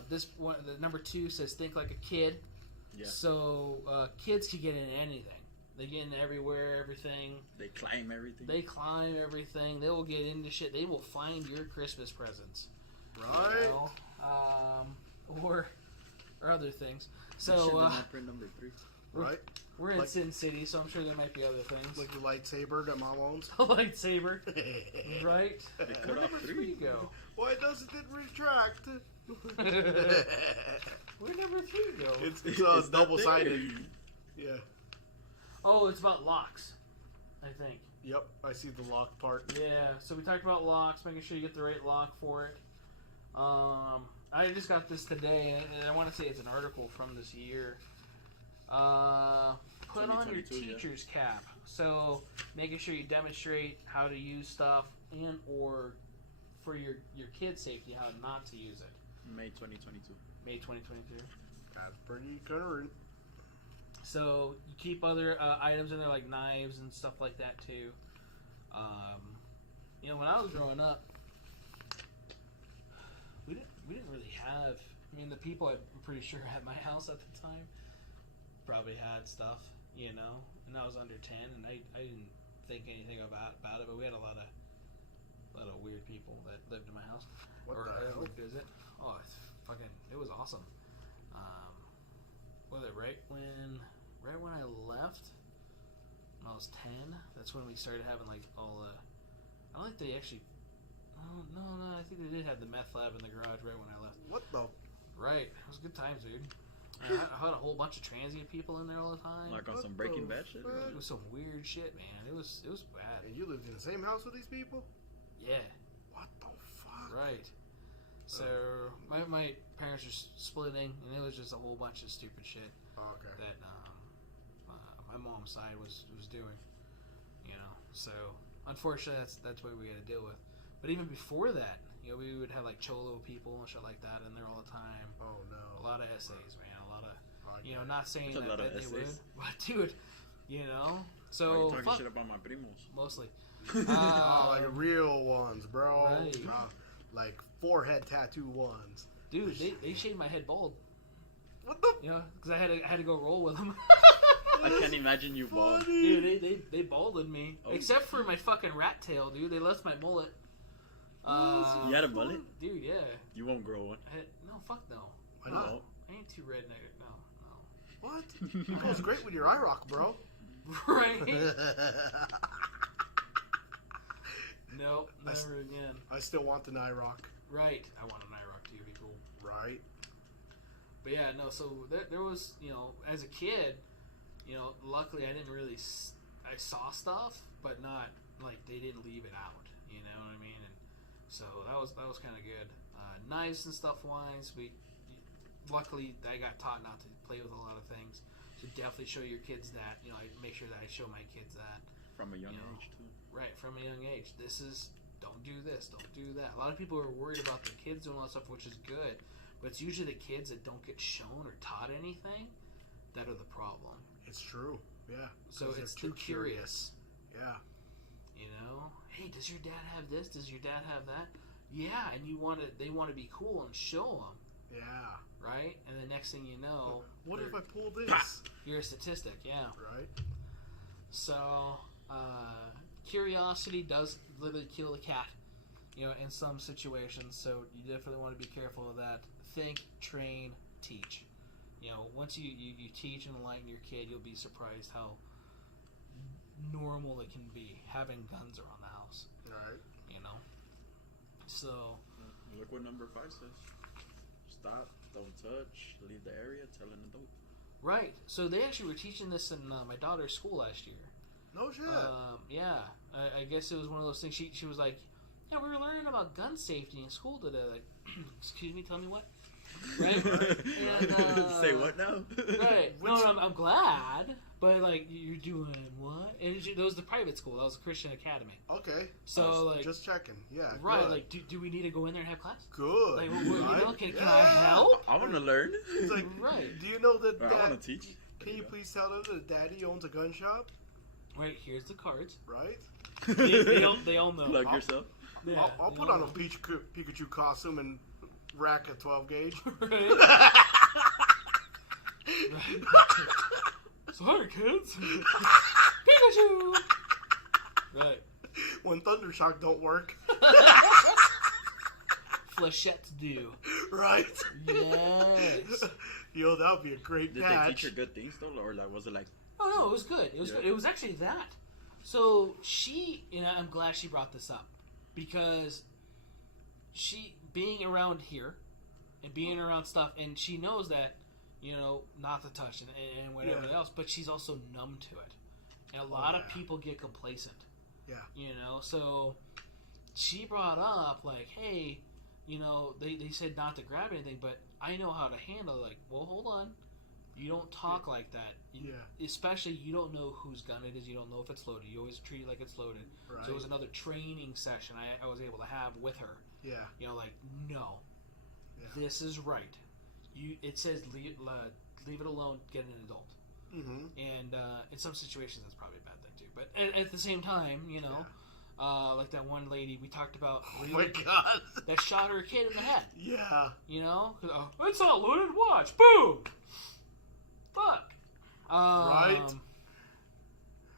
This one, the number 2 says think like a kid. Yeah. So kids can get into anything. They get in everywhere, everything. They climb everything. They will get into shit. They will find your Christmas presents. Right. You know? Or other things. Should So have print number 3. Right. we're in Like- Sin City, so I'm sure there might be other things. Like the lightsaber that Mom owns. A lightsaber, right? They cut Where off number 3. 3 go? Why doesn't it retract? Where number 3 go? It's It's not double-sided. Yeah. Oh, it's about locks, I think. Yep. I see the lock part. Yeah, so we talked about locks, making sure you get the right lock for it. I just got this today, and I want to say it's an article from this year. Put on your 2022, yeah. teacher's cap. So, making sure you demonstrate how to use stuff and or for your kid's safety, how not to use it. May 2022. May 2022. That's pretty current. So you keep other items in there like knives and stuff like that too. You know, when I was growing up, we didn't really have. I mean, the people I'm pretty sure at my house at the time probably had stuff, you know. And I was under 10, and I didn't think anything about it. But we had a lot of weird people that lived in my house What or the hell? would visit. Oh, it was awesome. Was it right when I left? When I was 10, that's when we started having like all the. I don't think they actually. No. I think they did have the meth lab in the garage right when I left. What the? Right, it was good times, dude. I had a whole bunch of transient people in there all the time. Like on What some Breaking the Bad shit? fuck? It was some weird shit, man. It was bad. And you lived in the same house with these people? Yeah, What the fuck? right. So my parents were splitting, and it was just a whole bunch of stupid shit Oh, okay. that my mom's side was doing. You know, so unfortunately that's what we had to deal with. But even before that, You know, we would have like cholo people and shit like that in there all the time. Oh no. A lot of essays, man. A lot of, Okay. you know, not saying There's a lot that of they would, essays. but dude, you know. Why So you talking fuck, shit about my primos? mostly. Oh, like real ones, bro. Right. Like forehead tattoo ones. Dude, they shaved my head bald. What the? You know, because I had to go roll with them. I can't imagine you bald. Dude, they balded me. Oh. Except for my fucking rat tail, dude. They left my mullet. You had a mullet? Dude, yeah. You won't grow one. No, fuck no. Why not? No. I ain't too redneck. No. What? It goes great with your eye rock, bro. Right? Nope, never again. I still want an eye rock. Right. I want an IROC too. It'd be cool. Right. But yeah, no, so there was, you know, as a kid, you know, luckily I didn't really, I saw stuff, but not, like, they didn't leave it out, you know what I mean? And so that was kind of good. Knives and stuff wise, luckily I got taught not to play with a lot of things. So definitely show your kids that, you know, I make sure that I show my kids that. From a young You know, age, too. Right, from a young age. Don't do this, don't do that. A lot of people are worried about their kids doing all that stuff, which is good. But it's usually the kids that don't get shown or taught anything that are the problem. It's true. Yeah. So 'Cause it's they're the too curious. Yeah. You know? Hey, does your dad have this? Does your dad have that? Yeah, and they want to be cool and show them. Yeah. Right? And the next thing you know... What if I pull this? You're a statistic, yeah. Right. So, curiosity does literally kill the cat, you know, in some situations. So you definitely want to be careful of that. Think, train, teach. You know, once you teach and enlighten your kid, you'll be surprised how normal it can be having guns around the house. Right. You know? So... Look what number 5 says. Stop, don't touch, leave the area, tell an adult. Right. So they actually were teaching this in my daughter's school last year. No shit. Yeah. I guess it was one of those things. She was like, yeah, we were learning about gun safety in school today. Like, excuse me, tell me what? Right? And, say what now? Right. No, I'm glad. But, like, you're doing what? And that was the private school. That was a Christian academy. Okay. So, like... Just checking. Yeah. Right. Good. Like, do we need to go in there and have class? Good. Like, you know, can I help? I want to learn. It's like, Right. do you know that I want to teach. Can you please tell them that Daddy owns a gun shop? Right, here's the cards. Right? They all know. Plug yourself. Yeah, I'll they put all on a know. Pikachu costume and rack a 12 gauge. Right. Right. Sorry, kids. Pikachu. Right. When Thundershock don't work. Flechettes do. Right? Yes. Yo, that would be a great Did patch. they teach her good things though, or like was it like? Oh no, it was good. It was good. It was actually that. So she, you know, I'm glad she brought this up because she being around here and being around stuff, and she knows that, you know, not to touch and whatever else, but she's also numb to it, and a lot of people get complacent. Yeah. You know, so she brought up like, hey, you know, they said not to grab anything, but I know how to handle it. Like, well, hold on. You don't talk like that. Especially, you don't know whose gun it is. You don't know if it's loaded. You always treat it like it's loaded. Right. So it was another training session I was able to have with her. Yeah. You know, like, no. Yeah. This is right. It says leave it alone, get an adult. Mm-hmm. And in some situations, that's probably a bad thing, too. But at the same time, you know, like that one lady we talked about. Oh my god. That shot her kid in the head. Yeah. You know? It's not loaded, watch. Boom! Fuck. Right?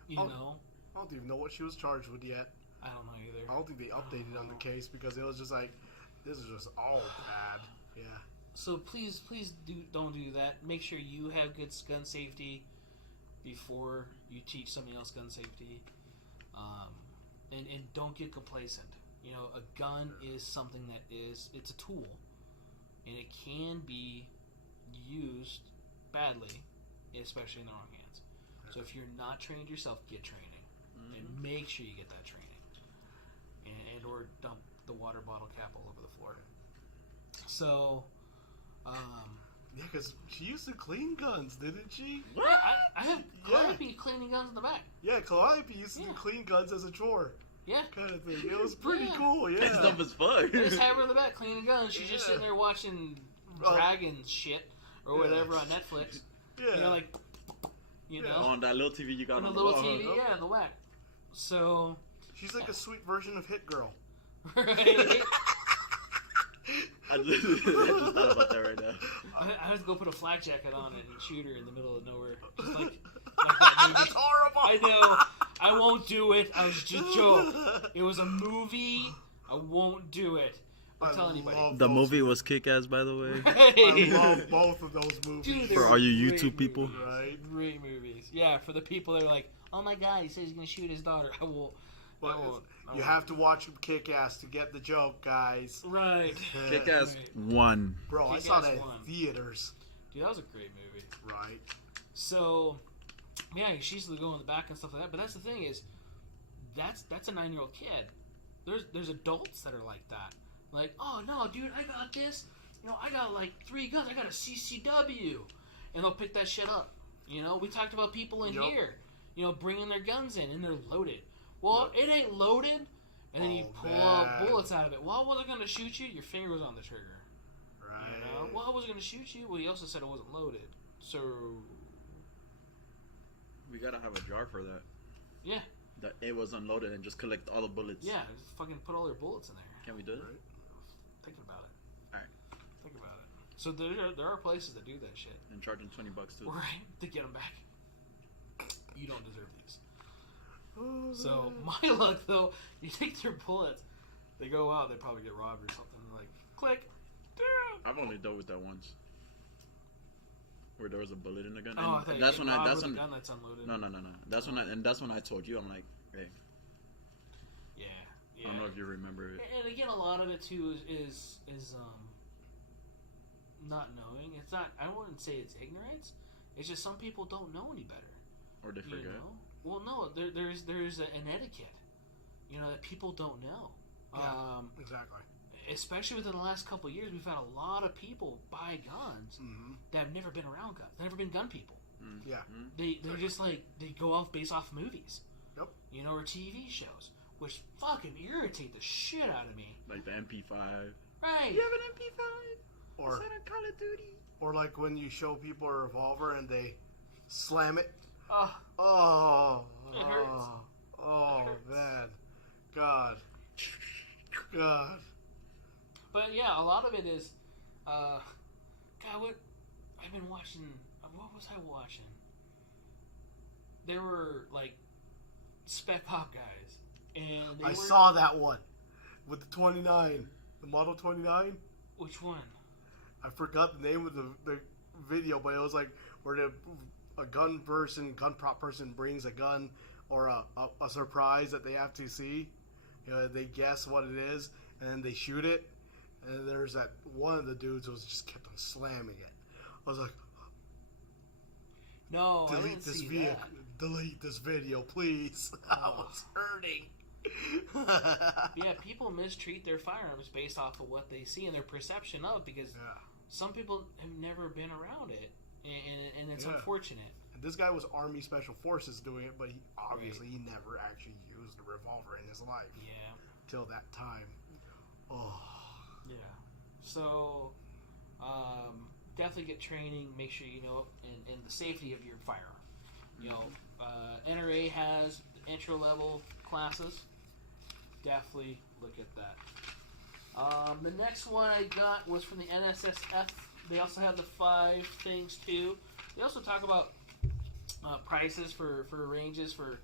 You know? I don't even know what she was charged with yet. I don't know either. I don't think they updated on the case because it was just like, this is just all bad. Yeah. So please don't do that. Make sure you have good gun safety before you teach somebody else gun safety. And don't get complacent. You know, a gun is something that it's a tool. And it can be used badly, especially in the wrong hands. So if you're not trained yourself, get training. And make sure you get that training. And or dump the water bottle cap all over the floor. So, Yeah, because she used to clean guns, didn't she? I have Calliope cleaning guns in the back. Yeah, Calliope used to clean guns as a chore. Yeah. kind of thing. It was pretty cool. Yeah. It's dumb as fuck. I just have her in the back cleaning guns. She's just sitting there watching dragon shit or whatever on Netflix. Yeah. You know, like, you know, On that little TV you got on on the the little wall. TV, yeah, in the whack. So, She's like a sweet version of Hit Girl. right? I just thought about that right now. I have to go put a flak jacket on and shoot her in the middle of nowhere, just like that movie. That's horrible. I know. I won't do it. I was just joke. It was a movie. I won't do it. Don't tell anybody. The movie was kick-ass, by the way. I love both of those movies. Dude, For they're all you great YouTube people. movies. Right. Great movies. Yeah, for the people that are like, oh my god, he says he's gonna shoot his daughter. I won't. But you have to watch Kick-Ass to get the joke, guys. Right. Kick-Ass Right. 1. Bro, I Kick-Ass saw that in 1. theaters. Dude, that was a great movie. Right. So, yeah, she's going in the back and stuff like that. But that's the thing is, that's a 9-year-old kid. There's adults that are like that. Like, oh no, dude, I got this. You know, I got like 3 guns. I got a CCW, and they'll pick that shit up. You know, we talked about people in here. You know, bringing their guns in and they're loaded. Well, it ain't loaded, and then you pull bullets out of it. Well, I wasn't gonna shoot you. Your finger was on the trigger. Right. You know? Well, I wasn't gonna shoot you. Well, he also said it wasn't loaded. So, We gotta have a jar for that. yeah. That it was unloaded and just collect all the bullets. Yeah, just fucking put all your bullets in there. Can we do that? Thinking about it. Alright. Think about it. So there are places that do that shit. And charging $20 too. Right, to get them back. You don't deserve these. So, my luck though, you take their bullets, they go out, they probably get robbed or something. Like, click. I've only dealt with that once. Where there was a bullet in the gun. Oh, I And thought that's you when get I. robbed That's with when. a gun that's unloaded. No. That's when I told you. I'm like, hey, Yeah. I don't know if you remember it. And again, a lot of it too is not knowing. It's not. I wouldn't say it's ignorance. It's just some people don't know any better. Or they You forget. know? Well, no. There's an etiquette. You know that people don't know. Yeah, exactly. Especially within the last couple of years, we've had a lot of people buy guns that have never been around guns. They've never been gun people. Yeah. They're just like they go off based off movies. Yep. You know, or TV shows, which fucking irritate the shit out of me. Like the MP5. Right. You have an MP5? Or Is that on Call of Duty? or like when you show people a revolver and they slam it. Oh, Oh. It hurts. Oh, It hurts. man. God. but yeah, a lot of it is, God, what I've been watching. What was I watching? There were like spec pop guys, and they I were, saw that one with the 29, the Model 29. which one? I forgot the name of the video, but it was like where a gun prop person brings a gun or a surprise that they have to see. You know, they guess what it is, and then they shoot it. And there's that one of the dudes who just kept on slamming it. I was like, No, I delete didn't this see video, that. delete this video, please. I was hurting. Yeah, people mistreat their firearms based off of what they see and their perception of, because Yeah. some people have never been around it, and it's Yeah. unfortunate. And this guy was Army Special Forces doing it, but he never actually used a revolver in his life Yeah, till that time. Oh. yeah. So, definitely get training. Make sure you know and the safety of your firearm. You know, NRA has intro level classes. Definitely look at that. The next one I got was from the NSSF. They also have the 5 things too. They also talk about prices for ranges for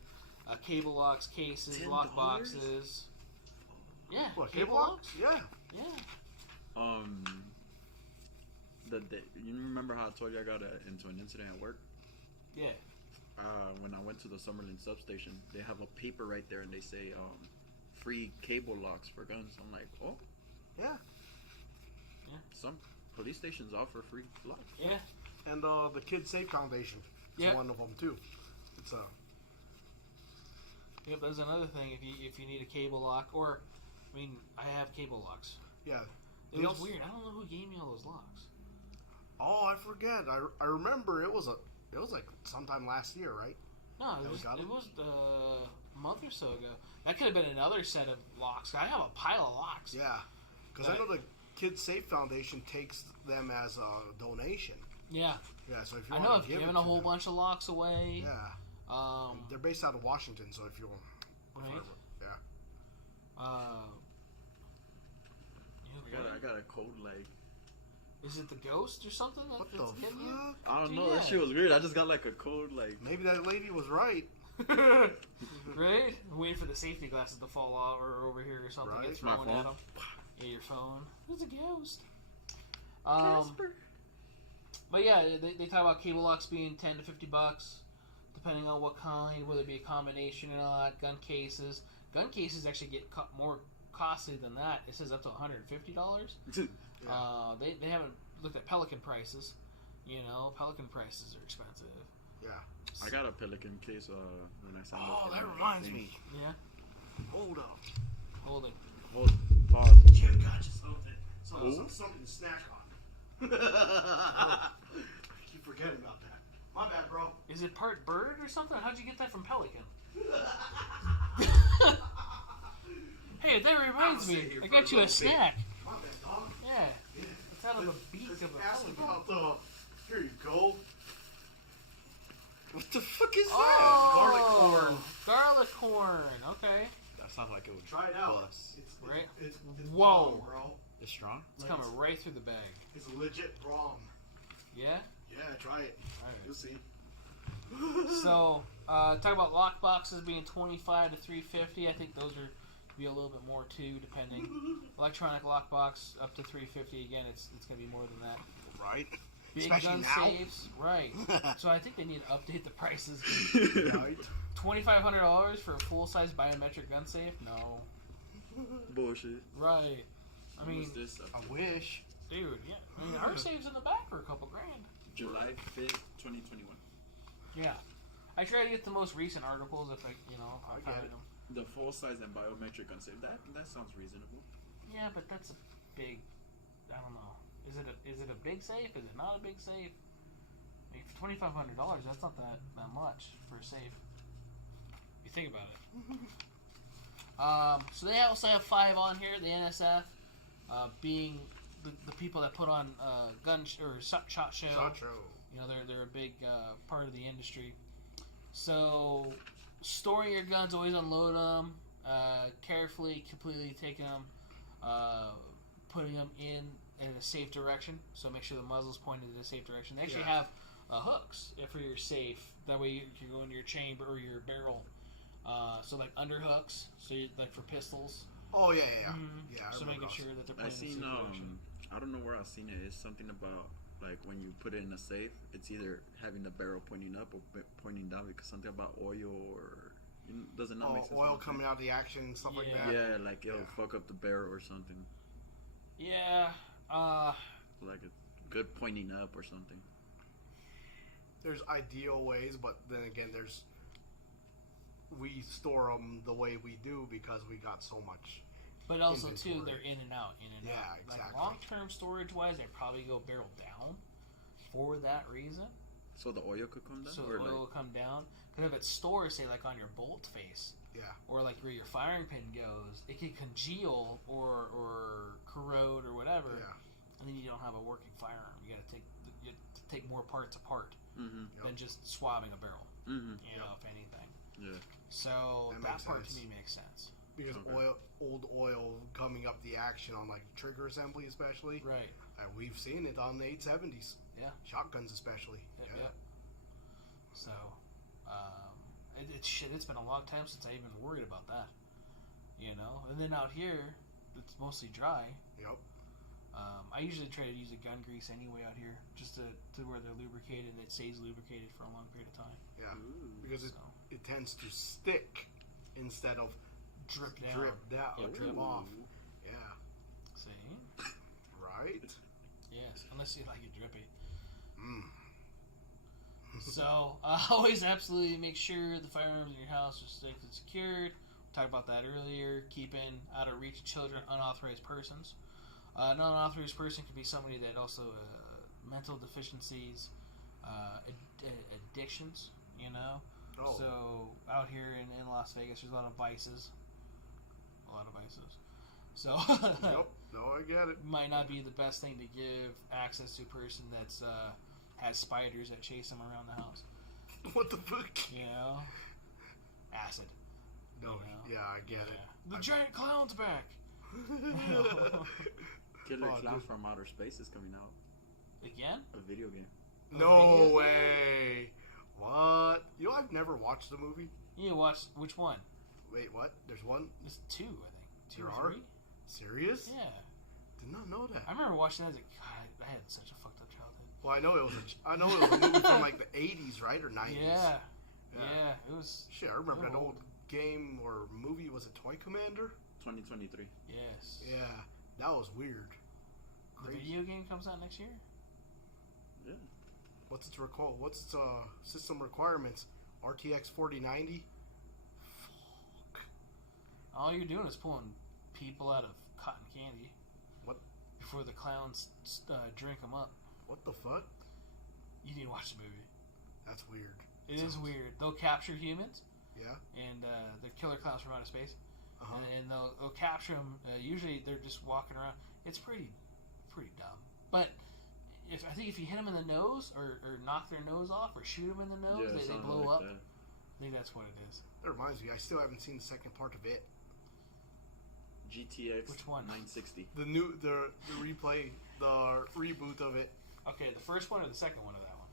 cable locks, cases, $10? lock boxes. Yeah, What, cable cable locks. Yeah. Yeah. You remember how I told you I got into an incident at work? Yeah. When I went to the Summerlin substation, they have a paper right there, and they say free cable locks for guns. I'm like, oh, Yeah. some police stations offer free locks. Yeah. And the Kids Safe Foundation is Yep. one of them too. It's Yep, there's another thing if you need a cable lock, or I mean, I have cable locks. yeah. It was weird. I don't know who gave me all those locks. Oh, I forget. I remember it was like sometime last year, right? No, Yeah, we got it 'em. was month or so ago. That could have been another set of locks. I have a pile of locks. Yeah, because I know the Kids Safe Foundation takes them as a donation. Yeah. Yeah, so if you I want know to I've give given it a to whole them, bunch of locks away. Yeah. They're based out of Washington, so if you want, Right. yeah. I got a cold leg. Is it the ghost or something? What the that's getting you? fuck? I don't know. Yeah. That shit was weird. I just got like a cold leg. Maybe that lady was right. Right? I'm waiting for the safety glasses to fall off or over here or something. Right. Get My thrown phone. at them. Yeah, your phone. It's a ghost. Casper. But yeah, they talk about cable locks being $10 to $50, depending on what kind, whether it be a combination or not. Gun cases actually get more costly than that. It says up to $150. Yeah. They haven't looked at Pelican prices. You know, Pelican prices are expensive. Yeah. I got a Pelican case when I signed up. Oh, for that my reminds thing. me. Yeah, Hold up. hold it. Hold, pause. Jim got you something. Something to snack on. I keep forgetting about that. My bad, bro. Is it part bird or something? How'd you get that from Pelican? Hey, that reminds I'll me. sit here I for got a you a little snack. My bad, dog. Yeah, it's out of the beak of a Ask pelican. about the. Here you go. What the fuck is Oh, that? Garlic corn. Garlic corn. Okay. That sounds like it would Try it out. bust. Right? It's Whoa. bomb, bro. It's strong? It's coming right through the bag. It's a legit bomb. Yeah? Yeah, try it. You'll see. So, talk about lock boxes being $25 to $350. I think those are be a little bit more too, depending. Electronic lock box up to $350. Again, it's gonna be more than that. Right. Big Especially gun now. safes, right? So I think they need to update the prices. Right. $2,500 for a full size biometric gun safe? No. Bullshit. Right. I mean, What's this? I wish. dude, yeah. I mean, our safe's in the back for a couple grand. July 5th, 2021. Yeah. I try to get the most recent articles if I I find get it. them. The full size and biometric unsafe. That sounds reasonable. Yeah, but that's a big. I don't know. Is it a big safe? Is it not a big safe? I mean, for $2,500, that's not that much for a safe. You think about it. So they also have 5 on here. The NSF, being the people that put on shot show. Shot show. You know, they're a big part of the industry. So, storing your guns, always unload them carefully, completely taking them, putting them in a safe direction. So make sure the muzzle's pointed in a safe direction. They actually have hooks for your safe. That way you can go into your chamber or your barrel. So like under hooks, so like for pistols. Oh yeah. Mm-hmm. Yeah. I So remember making those. sure that they're I pointed in a seen safe direction. I don't know where I've seen it. It's something about like when you put it in a safe, it's either having the barrel pointing up or pointing down because something about oil or does it not make sense? Oil coming out of the action and stuff like that. Yeah, like it'll fuck up the barrel or something. Yeah. Like a good pointing up or something. There's ideal ways, but then again, we store them the way we do because we got so much. But also too, inventory. they're in and out. Yeah, Like exactly. long-term storage wise, they probably go barrel down for that reason. So the oil could come down? So or the oil will come down. Because if it's stored, say like on your bolt face, Yeah. or like where your firing pin goes, it can congeal or corrode or whatever, Yeah. and then you don't have a working firearm. You got to take more parts apart Mm-hmm. than just swabbing a barrel. Mm-hmm. You know, if anything. Yeah. So That that makes part sense. to me makes sense. Because Okay. old oil coming up the action on like trigger assembly, especially. Right. We've seen it on the 870s. Yeah. Shotguns, especially. Yep. Yeah. Yep. So, it's been a long time since I even worried about that. You know, and then out here, it's mostly dry. Yep. I usually try to use a gun grease anyway out here, just to where they're lubricated and it stays lubricated for a long period of time. Yeah. Ooh. Because So, it tends to stick instead of drip down. drip down or drip Ooh. off. Yeah. See? Right. Yes, unless you like it drippy. Mm. So, always absolutely make sure the firearms in your house are safe and secured. We talked about that earlier. Keeping out of reach of children, unauthorized persons. An unauthorized person could be somebody that also mental deficiencies, addictions, you know. Oh. So out here in Las Vegas, there's a lot of vices. So Yep. No, I get it. might not be the best thing to give access to a person that's has spiders that chase them around the house. What the fuck? You know, acid. No, You know? yeah, I get it. The giant clown's back. Killer Oh, Clown dude. from Outer Space is coming out. Again? A video game. No way. What? You know, I've never watched the movie. You watch which one? Wait, what? There's one? There's 2, I think. 2 There or are? 3. Serious? Yeah. Did not know that. I remember watching that as a God. I had such a fucked up childhood. Well, I know it was a movie from like the 80s, right? Or 90s. Yeah. It was. Shit, I remember They're that old game or movie. Was it Toy Commander? 2023. Yes. Yeah, that was weird. The Crazy. video game comes out next year. Yeah. What's its system requirements? RTX 4090. Fuck. All you're doing is pulling people out of cotton candy. What? Before the clowns drink them up. What the fuck? You need to watch the movie. That's weird. It is weird. They'll capture humans, Yeah. and they're killer clowns from outer space, Uh-huh. and they'll capture them. Usually they're just walking around. It's pretty dumb. But I think if you hit them in the nose or knock their nose off or shoot them in the nose, they something blow like up. that. I think that's what it is. That reminds me, I still haven't seen the second part of it. GTX Which one? 960. The replay, the reboot of it. Okay, the first one or the second one of that one?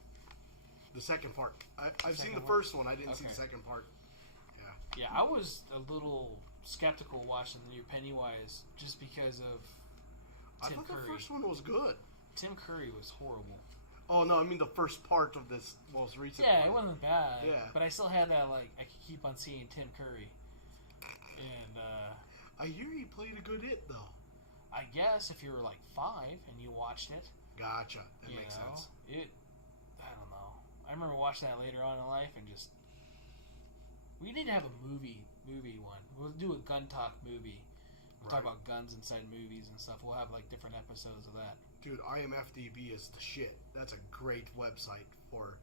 The second part. I've seen second the one? first one. I didn't see Okay. the second part. Yeah, I was a little skeptical watching the new Pennywise just because of I Tim thought Curry. the first one was good. Tim Curry was horrible. Oh no, I mean the first part of this most recent. Yeah, one. it wasn't bad. Yeah. But I still had that, like, I could keep on seeing Tim Curry. And, I hear he played a good hit though. I guess if you were, like, 5 and you watched it, Gotcha. That you makes know, sense. I don't know. I remember watching that later on in life and just, we need to have a movie one. We'll do a gun talk movie. We'll talk Right. about guns inside movies and stuff. We'll have, like, different episodes of that. Dude, IMFDB is the shit. That's a great website for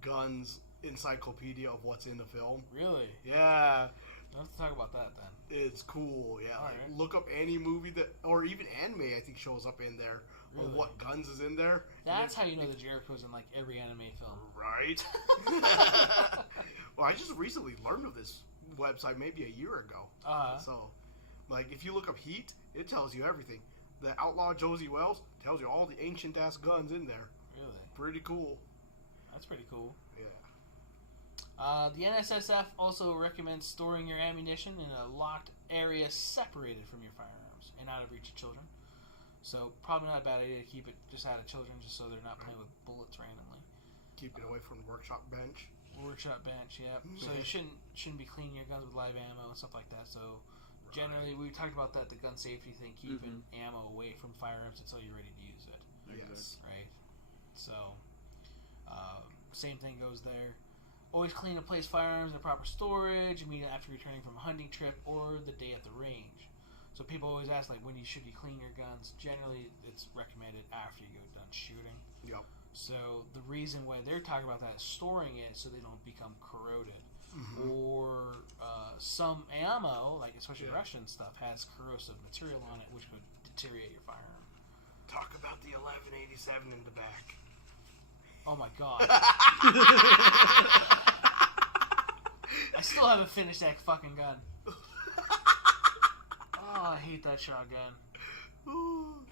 guns encyclopedia of what's in the film. Really? Yeah, We'll have to talk about that then. it's cool. Yeah, like, Alright. look up any movie that, or even anime, I think shows up in there, or Really? what guns is in there. That's how you know the Jericho's in, like, every anime film. Right. Well, I just recently learned of this website maybe a year ago. So, like, if you look up Heat, it tells you everything. The Outlaw Josie Wells tells you all the ancient ass guns in there. Really? Pretty cool. That's pretty cool. Yeah. The NSSF also recommends storing your ammunition in a locked area separated from your firearms and out of reach of children. So probably not a bad idea to keep it just out of children, just so they're not playing with bullets randomly. Keep it away from the workshop bench. Workshop bench, yep. So you shouldn't be cleaning your guns with live ammo and stuff like that. So generally, we talked about that, the gun safety thing, keeping ammo away from firearms until you're ready to use it. Yes. Right? So, same thing goes there. Always clean and place firearms in proper storage immediately after returning from a hunting trip or the day at the range. So people always ask, like, when you should you clean your guns? Generally, it's recommended after you go done shooting. Yep. So the reason why they're talking about that is storing it so they don't become corroded. Or some ammo, like especially Russian stuff, has corrosive material on it, which could deteriorate your firearm. Talk about the 1187 in the back. Oh my god. I still haven't finished that fucking gun. Oh, I hate that shotgun.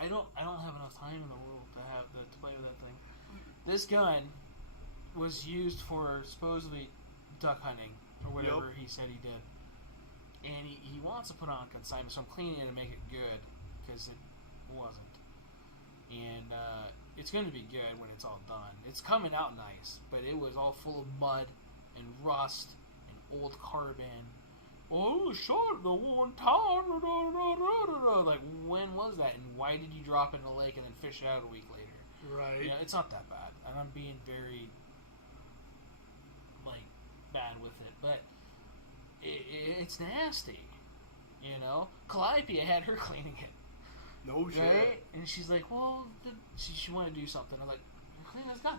I don't have enough time in the world to play with that thing. This gun was used for supposedly duck hunting or whatever he said he did. And he wants to put on consignment, so I'm cleaning it to make it good because it wasn't. And it's going to be good when it's all done. It's coming out nice, but it was all full of mud and rust and old carbon. Oh, shot the one time. Like, when was that? And why did you drop it in the lake and then fish it out a week later? Right. You know, it's not that bad. And I'm being very, like, bad with it. But it's nasty. You know? Calliope, I had her cleaning it. No shit. Right? And she's like, well, she wanted to do something. I'm like, clean this gun.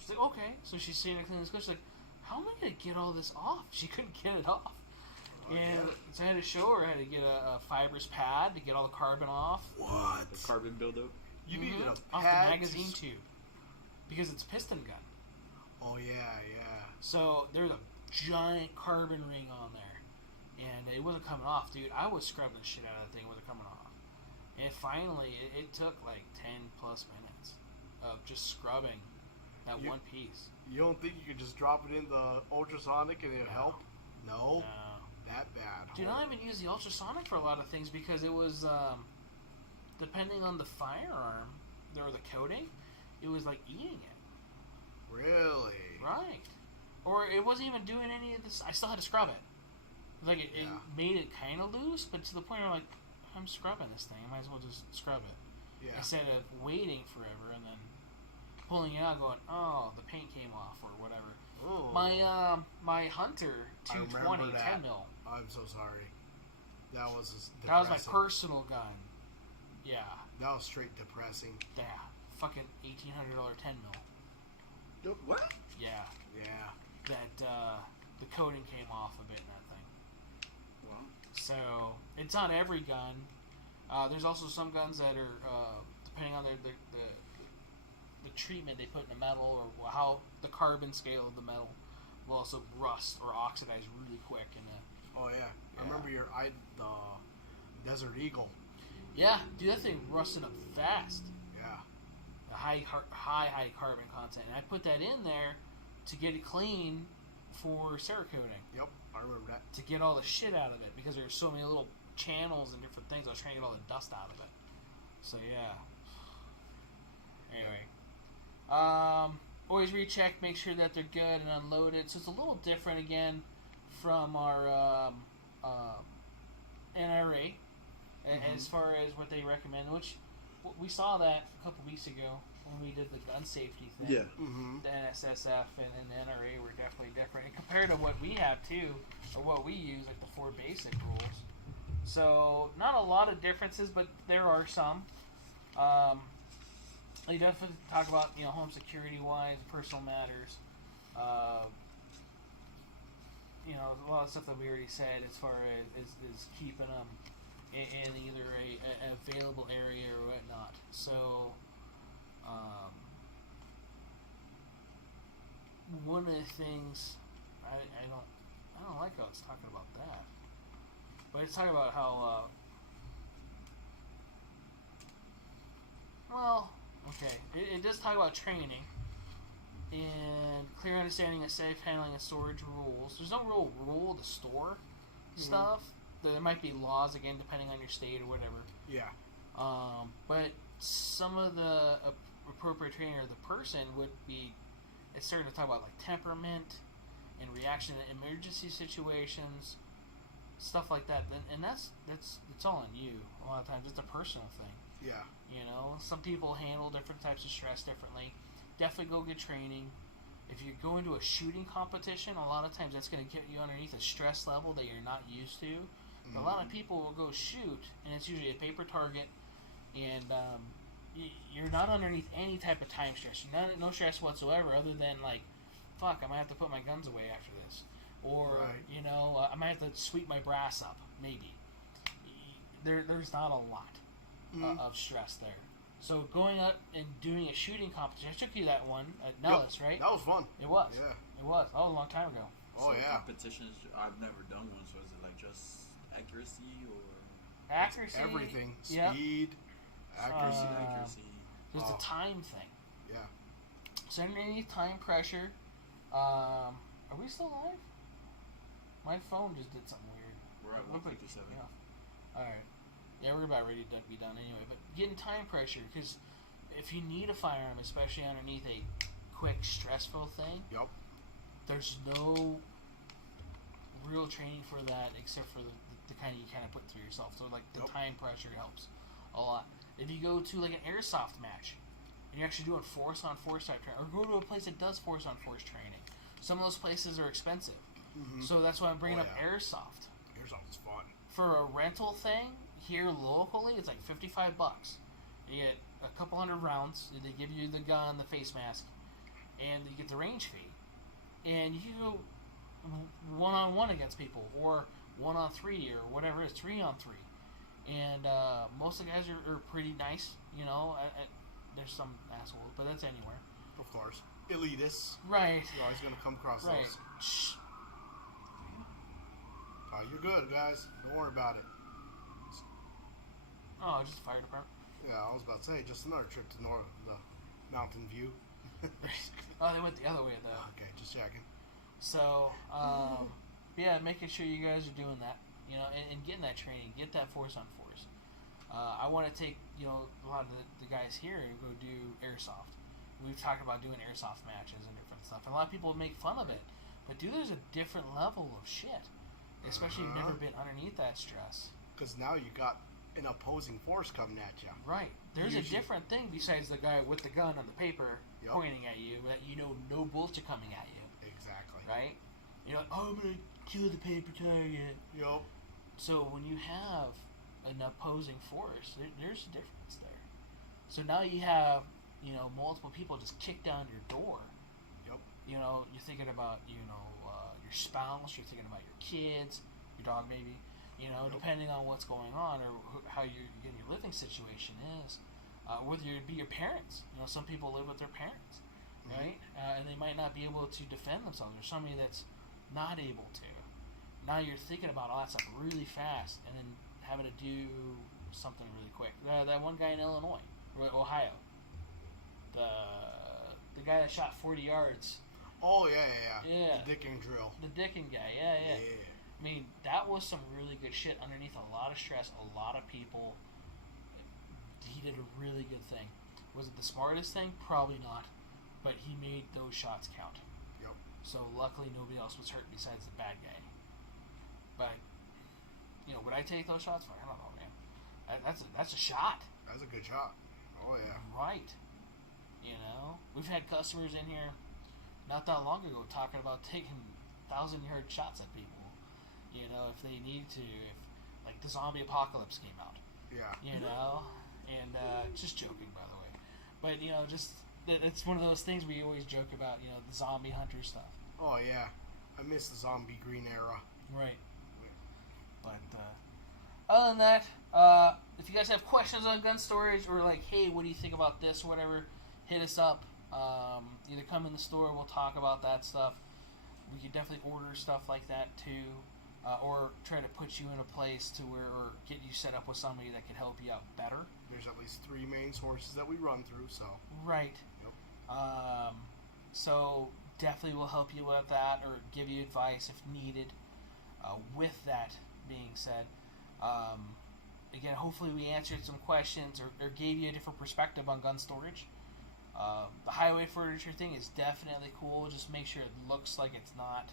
She's like, okay. So she's seeing her clean this gun. She's like, how am I going to get all this off? She couldn't get it off. And so I had to show her. I had to get a fibrous pad to get all the carbon off. What? The carbon buildup. You needed a off pad the magazine tube. Because it's piston gun. Oh, yeah. So there's a giant carbon ring on there. And it wasn't coming off, dude. I was scrubbing the shit out of that thing. It wasn't coming off. And finally, it took like 10 plus minutes of just scrubbing that one piece. You don't think you could just drop it in the ultrasonic and it'd help? No. That bad. Dude, I don't even use the ultrasonic for a lot of things because it was, depending on the firearm or the coating, it was like eating it. Really? Right. Or it wasn't even doing any of this. I still had to scrub it. Like, it made it kind of loose, but to the point where I'm like, I'm scrubbing this thing. I might as well just scrub it. Yeah. Instead of waiting forever and then pulling it out going, oh, the paint came off or whatever. Ooh. My Hunter 220 10 mil. I'm so sorry. That was depressing. That was my personal gun. Yeah. That was straight depressing. Yeah. Fucking $1,800 10 mil. What? Yeah. Yeah. That the coating came off a bit in that thing. Wow. So it's on every gun. There's also some guns that are depending on the treatment they put in the metal or how the carbon scale of the metal will also rust or oxidize really quick. Oh yeah. I remember the Desert Eagle. Yeah, dude, that thing rusted up fast. Yeah. A high carbon content, and I put that in there to get it clean for Cerakoting. Yep, I remember that. To get all the shit out of it because there were so many little channels and different things. I was trying to get all the dust out of it. So yeah. Anyway, always recheck, make sure that they're good and unloaded. So it's a little different again from our NRA as far as what they recommend, which we saw that a couple weeks ago when we did the gun safety thing. Yeah. Mm-hmm. The NSSF and the NRA were definitely different. And compared to what we have too, or what we use, like the 4 basic rules. So not a lot of differences, but there are some. They definitely talk about, home security wise, personal matters. A lot of stuff that we already said as far as is keeping them in either an available area or whatnot. So, one of the things I don't like how it's talking about that, but it's talking about how it does talk about training and clear understanding of safe handling and storage rules. There's no real rule to store stuff. There might be laws, again, depending on your state or whatever. Yeah. But some of the appropriate training of the person would be, it's starting to talk about like temperament and reaction in emergency situations, stuff like that. And that's all on you. A lot of times it's a personal thing. Yeah. Some people handle different types of stress differently. Definitely go get training. If you're going to a shooting competition, a lot of times that's going to get you underneath a stress level that you're not used to. A lot of people will go shoot, and it's usually a paper target, and you're not underneath any type of time stress. No stress whatsoever, other than like, fuck, I might have to put my guns away after this, or I might have to sweep my brass up. Maybe there's not a lot of stress there. So going up and doing a shooting competition, I took you that one at Nellis, right? That was fun. It was. Yeah. It was. That was a long time ago. Oh, yeah. Competitions, I've never done one, so is it like just accuracy or... Accuracy. Everything. Yep. Speed, accuracy. There's the time thing. Yeah. So underneath time pressure, are we still live? My phone just did something weird. We're at 157. Yeah. Alright. Yeah, we're about ready to be done anyway. But getting time pressure, because if you need a firearm, especially underneath a quick, stressful thing, there's no real training for that except for the kind you kind of put through yourself. So, like, the time pressure helps a lot. If you go to, like, an airsoft match, and you're actually doing force-on-force type training, or go to a place that does force-on-force training, some of those places are expensive. So that's why I'm bringing up airsoft. Airsoft is fun. For a rental thing, here locally, it's like $55. You get a couple hundred rounds, they give you the gun, the face mask, and you get the range fee. and you go 1-on-1 against people, or 1-on-3, or whatever it is, 3-on-3. And most of the guys are pretty nice, you know. There's some assholes, but that's anywhere. Of course. Elitists. Right. You're always going to come across Right. those. Shh. Oh, you're good, guys. Don't worry about it. Oh, just the fire department. Yeah, I was about to say, just another trip to the Mountain View. Oh, they went the other way, though. Okay, just checking. So, yeah, making sure you guys are doing that, you know, and getting that training, get that force on force. I want to take, you know, a lot of the guys here and go do airsoft. We've talked about doing airsoft matches and different stuff. And a lot of people make fun of it. But, dude, there's a different level of shit. Especially if you've never been underneath that stress. Because now you got an opposing force coming at you. Right. There's a different thing besides the guy with the gun on the paper pointing at you that you know no bullets are coming at you. Exactly. Right? You know, oh, I'm going to kill the paper target. Yup. So when you have an opposing force, there's a difference there. So now you have, you know, multiple people just kick down your door. Yep. You know, you're thinking about, you know, your spouse, you're thinking about your kids, your dog maybe, you know, depending on what's going on or how your living situation is. Whether it be your parents. You know, some people live with their parents, right? And they might not be able to defend themselves. There's somebody that's not able to. Now you're thinking about all that stuff really fast and then having to do something really quick. That one guy in Illinois, or Ohio, the guy that shot 40 yards. Oh, yeah. The Dicking drill. The Dicking guy, yeah. I mean, that was some really good shit underneath a lot of stress, a lot of people. He did a really good thing. Was it the smartest thing? Probably not. But he made those shots count. Yep. So luckily nobody else was hurt besides the bad guy. But, you know, would I take those shots? I don't know, man. That's a shot. That's a good shot. Oh, yeah. Right. You know? We've had customers in here not that long ago talking about taking 1,000-yard shots at people. You know, if they need to. If, like, the zombie apocalypse came out. Yeah. You know? And, just joking, by the way. But, you know, just, it's one of those things we always joke about, you know, the zombie hunter stuff. Oh, yeah. I miss the zombie green era. Right. But, other than that, if you guys have questions on gun storage or, like, hey, what do you think about this or whatever, hit us up. Either come in the store, we'll talk about that stuff. We could definitely order stuff like that, too. Or try to put you in a place to where, or get you set up with somebody that can help you out better. There's at least 3 main sources that we run through, so. Right. Yep. So definitely will help you with that, or give you advice if needed. With that being said, again, hopefully we answered some questions or gave you a different perspective on gun storage. The highway furniture thing is definitely cool. Just make sure it looks like it's not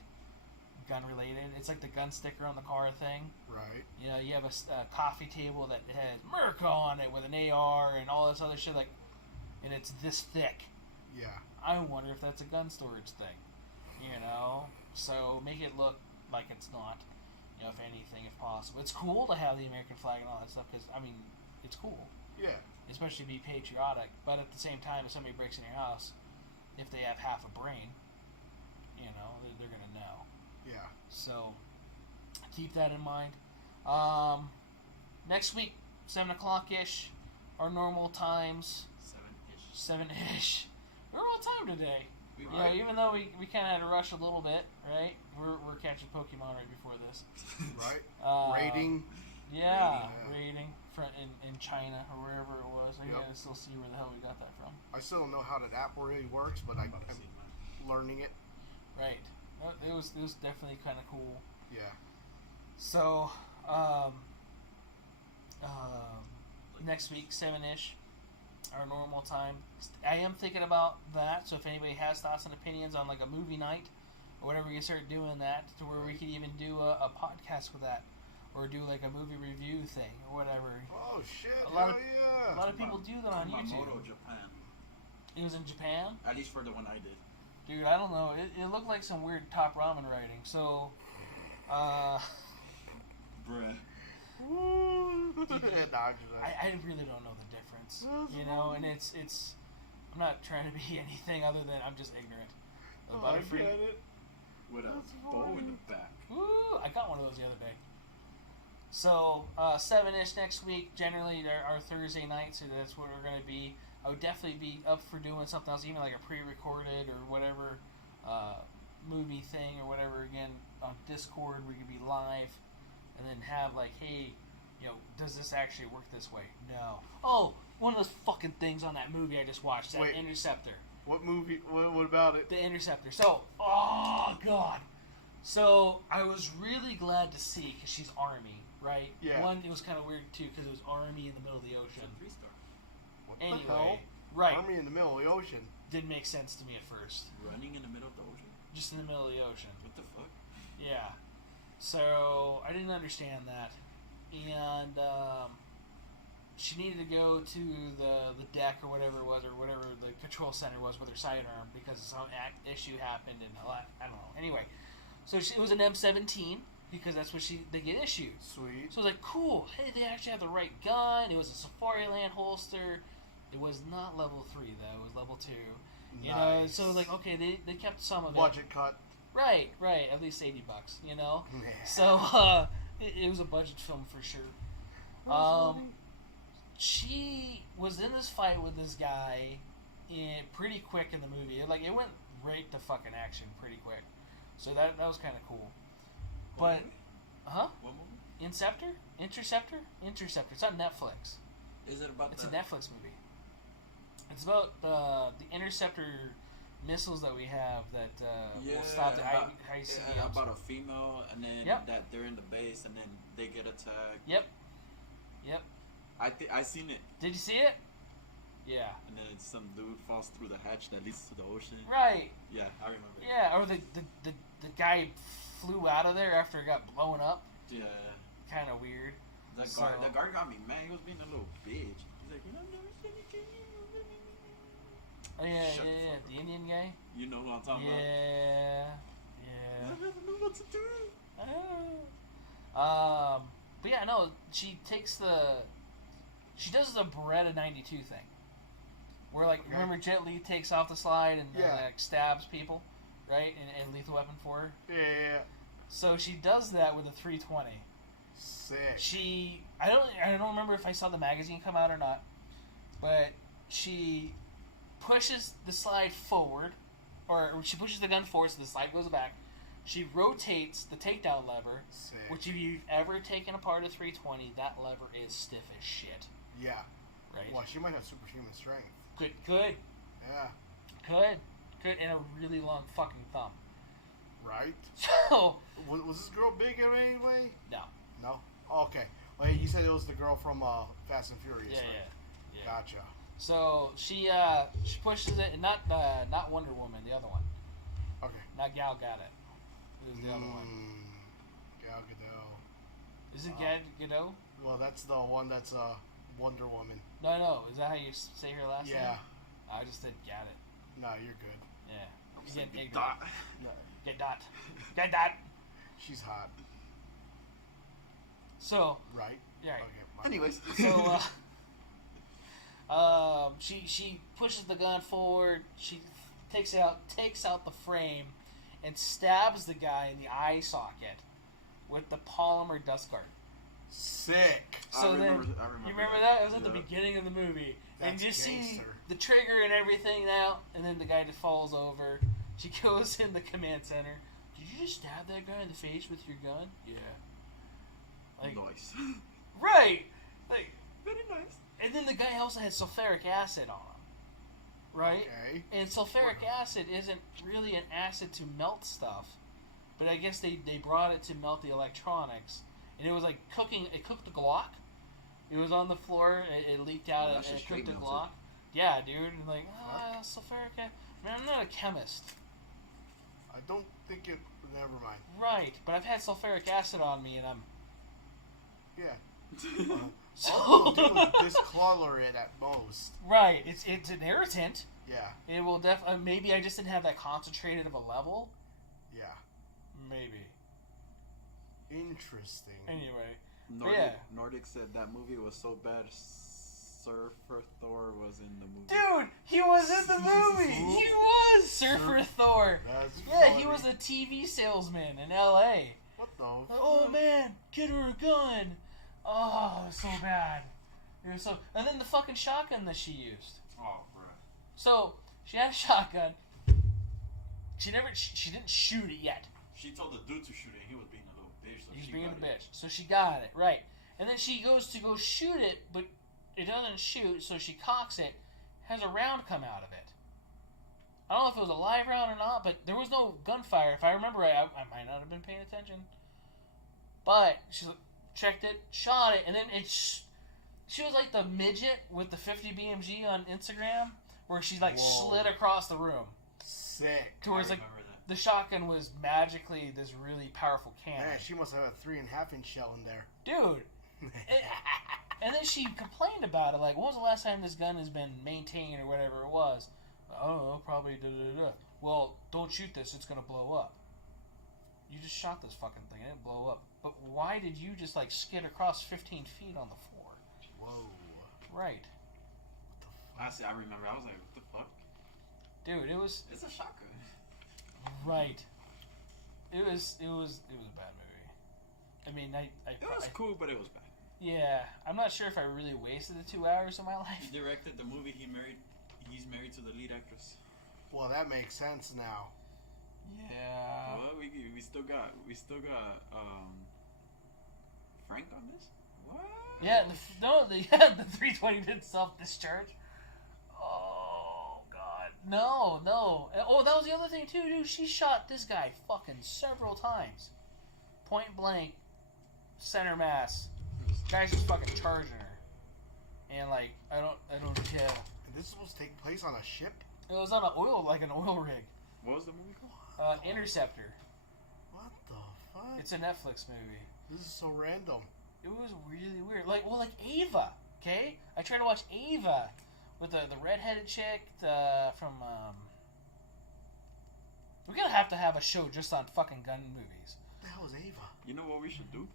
gun related. It's like the gun sticker on the car thing. Right. You know, you have a coffee table that has Merca on it with an AR and all this other shit, like, and it's this thick. Yeah. I wonder if that's a gun storage thing. You know? So make it look like it's not. You know, if anything, if possible. It's cool to have the American flag and all that stuff because, I mean, it's cool. Yeah. Especially be patriotic. But at the same time, if somebody breaks in your house, if they have half a brain, you know, they're going to know. Yeah. So, keep that in mind. Next week, 7 o'clock-ish, our normal times. 7-ish. We're on time today. Yeah, even though we kind of had to rush a little bit, right? We're catching Pokemon right before this. Right. Rating. Yeah, rating in China or wherever it was. I gotta still see where the hell we got that from. I still don't know how that app really works, but I'm learning it. Right. It was definitely kind of cool. Yeah. So, next week, 7-ish, our normal time. I am thinking about that, so if anybody has thoughts and opinions on like a movie night or whatever, we can start doing that to where we could even do a podcast with that or do like a movie review thing or whatever. Oh, shit. A lot of people do that on YouTube. Kumamoto, Japan. It was in Japan? At least for the one I did. Dude, I don't know. It looked like some weird Top Ramen writing. So, Bruh. I really don't know the difference. You know, and it's I'm not trying to be anything other than I'm just ignorant. The Butterfree. With a bow in the back. Ooh, I got one of those the other day. So, 7-ish next week. Generally, there are Thursday nights, so that's what we're going to be. I would definitely be up for doing something else, even like a pre-recorded or whatever movie thing or whatever. Again, on Discord, we could be live and then have like, hey, does this actually work this way? No. Oh, one of those fucking things on that movie I just watched, that Interceptor. What movie? What about it? The Interceptor. So, oh god. So I was really glad to see, because she's Army, right? Yeah. One, it was kind of weird too, because it was Army in the middle of the ocean. 3-star. What Anyway, the hell? right. Army in the middle of the ocean. Didn't make sense to me at first. Running in the middle of the ocean? Just in the middle of the ocean. What the fuck? Yeah. So I didn't understand that. And she needed to go to the deck or whatever it was, or whatever the control center was with her sidearm, because some issue happened and a lot, I don't know. Anyway, so it was an M17, because that's what they get issued. Sweet. So I was like, cool. Hey, they actually have the right gun. It was a Safariland holster. It was not level 3 though. It was level 2. You know, so like, okay, they kept some of it. Budget cut. Right. At least $80. You know. Yeah. So it was a budget film for sure. She was in this fight with this guy pretty quick in the movie. It went right to fucking action pretty quick. So that was kind of cool. But, What movie? Interceptor. It's on Netflix. Is it about It's a Netflix movie. It's about the Interceptor missiles that we have that will stop the ICBMs. About a female, and then that they're in the base, and then they get attacked. Yep. I seen it. Did you see it? Yeah. And then some dude falls through the hatch that leads to the ocean. Right. Yeah, I remember. Yeah, or the guy flew out of there after it got blown up. Yeah. Kind of weird. The guard got me mad. He was being a little bitch. He's like, I've never seen you kill me. Oh yeah, Shut yeah. The Indian guy. You know what I'm talking Yeah. about? I don't know what to do. I know. But yeah, no. She does the Beretta 92 thing, where remember Jet Li takes off the slide and stabs people, right? And lethal weapon for her. Yeah. So she does that with a 320. Sick. I don't remember if I saw the magazine come out or not, but she pushes the slide forward, or she pushes the gun forward so the slide goes back. She rotates the takedown lever, Sick. which if you've ever taken apart a 320, that lever is stiff as shit. Yeah. Right? Well, she might have superhuman strength. Good. Yeah. Good, and a really long fucking thumb. Right? So... Was this girl big in any way? No. No? Oh, okay. Well, you said it was the girl from Fast and Furious. Yeah, right? yeah. Gotcha. So she pushes it, and not Wonder Woman, the other one. Okay. Not Gal Gadot. It was the other one. Gal Gadot. Is it Gal Gadot? Well, that's the one that's Wonder Woman. No. Is that how you say her last name? Yeah. I just said Gadot. No, you're good. Yeah. You get ignorant. Dot. Get dot. She's hot. So. Right? Yeah. Okay. Anyways. So, she pushes the gun forward. She takes out the frame, and stabs the guy in the eye socket with the polymer dust guard. Sick. So I remember you remember that? It was at the Yeah. beginning of the movie, and you see gangster. the trigger and everything now, and then the guy just falls over. She goes in the command center. Did you just stab that guy in the face with your gun? Yeah. Nice. Right. Very nice. And then the guy also had sulfuric acid on him. Right? Okay. And sulfuric acid isn't really an acid to melt stuff, but I guess they brought it to melt the electronics, and it was like cooking. It cooked the Glock. It was on the floor. It leaked out, and it cooked the Glock. Yeah, dude. And sulfuric acid. Man, I'm not a chemist. I don't think it. Never mind. Right, but I've had sulfuric acid on me, and I'm. Yeah. So. All it'll do is discolor it at most. Right. It's an irritant. Yeah. It will maybe I just didn't have that concentrated of a level. Yeah. Maybe. Interesting. Anyway. Nordic said that movie was so bad Surfer Thor was in the movie. Dude, he was in the movie. He was Surfer Thor. That's Yeah, funny. he was a TV salesman in L.A. What the? Oh man, get her a gun. Oh, it was so bad. It was so. And then the fucking shotgun that she used. Oh, bro. So she had a shotgun. She didn't shoot it yet. She told the dude to shoot it. He was being a little bitch. So He's she being a got bitch. it. So she got it, right. And then she goes to go shoot it, but it doesn't shoot, so she cocks it, has a round come out of it. I don't know if it was a live round or not, but there was no gunfire. If I remember right, I might not have been paying attention. But she checked it, shot it, and then she was like the midget with the 50 BMG on Instagram, where she like Whoa. slid across the room. Sick. Towards like the shotgun was magically this really powerful cannon. Man, she must have a 3.5 inch shell in there. Dude. And then she complained about it, like, when was the last time this gun has been maintained or whatever it was? I don't know, probably da-da-da-da. Well, don't shoot this, it's going to blow up. You just shot this fucking thing, it didn't blow up. But why did you just, like, skid across 15 feet on the floor? Whoa. Right. I remember. I was like, what the fuck? Dude, it was... It's a shotgun. Right. It was a bad movie. I mean, It was cool, but it was bad. Yeah, I'm not sure if I really wasted the 2 hours of my life. He directed the movie. He's married to the lead actress. Well, that makes sense now. Yeah. Well, we still got Frank on this. What? Yeah, the 320 did self-discharge. Oh, God. No. Oh, that was the other thing, too, dude. She shot this guy fucking several times. Point blank, center mass. Guy's just fucking charging her. And, like, I don't care. And this is supposed to take place on a ship? It was on an oil rig. What was the movie called? Interceptor. What the fuck? It's a Netflix movie. This is so random. It was really weird. Like Ava, okay? I tried to watch Ava with the redheaded chick from, we're gonna have to have a show just on fucking gun movies. What the hell is Ava? You know what we should do?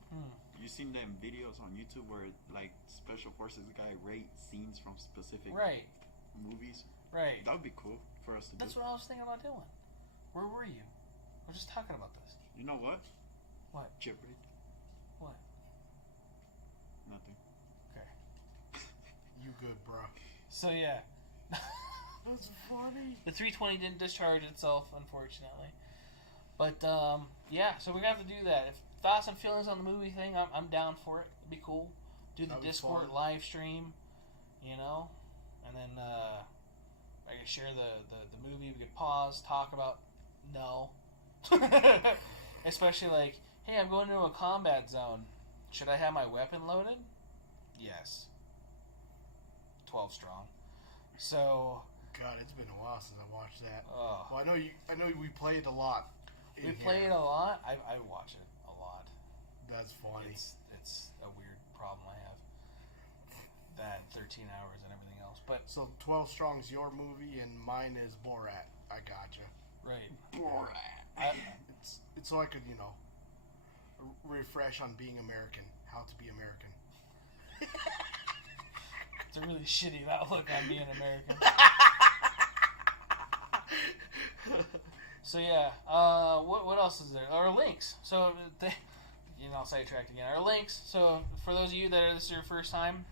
You seen them videos on YouTube where, like, Special Forces guy rate scenes from specific movies? Right. That would be cool for us to do. That's what I was thinking about doing. Where were you? We're just talking about this. You know what? What? Chip rate. What? Nothing. Okay. You good, bro. So, yeah. That's funny. The 320 didn't discharge itself, unfortunately. But, yeah, so we're going to have to do that. If thoughts and feelings on the movie thing, I'm down for it. It'd be cool. Do the Discord live stream, you know? And then, I could share the movie. We could pause, talk about... No. Especially like, hey, I'm going into a combat zone. Should I have my weapon loaded? Yes. 12 strong. So... God, it's been a while since I watched that. Oh. Well, I know we played a lot. We played a lot. I watch it a lot. That's funny. It's a weird problem I have. That 13 hours and everything else. But So 12 Strong's your movie and mine is Borat. I gotcha. right. Borat. It's so I could, you know, refresh on being American, how to be American. It's a really shitty outlook on being American. So yeah, what else is there? Our links. So, sidetracked again. Our links. So for those of you that this is your first time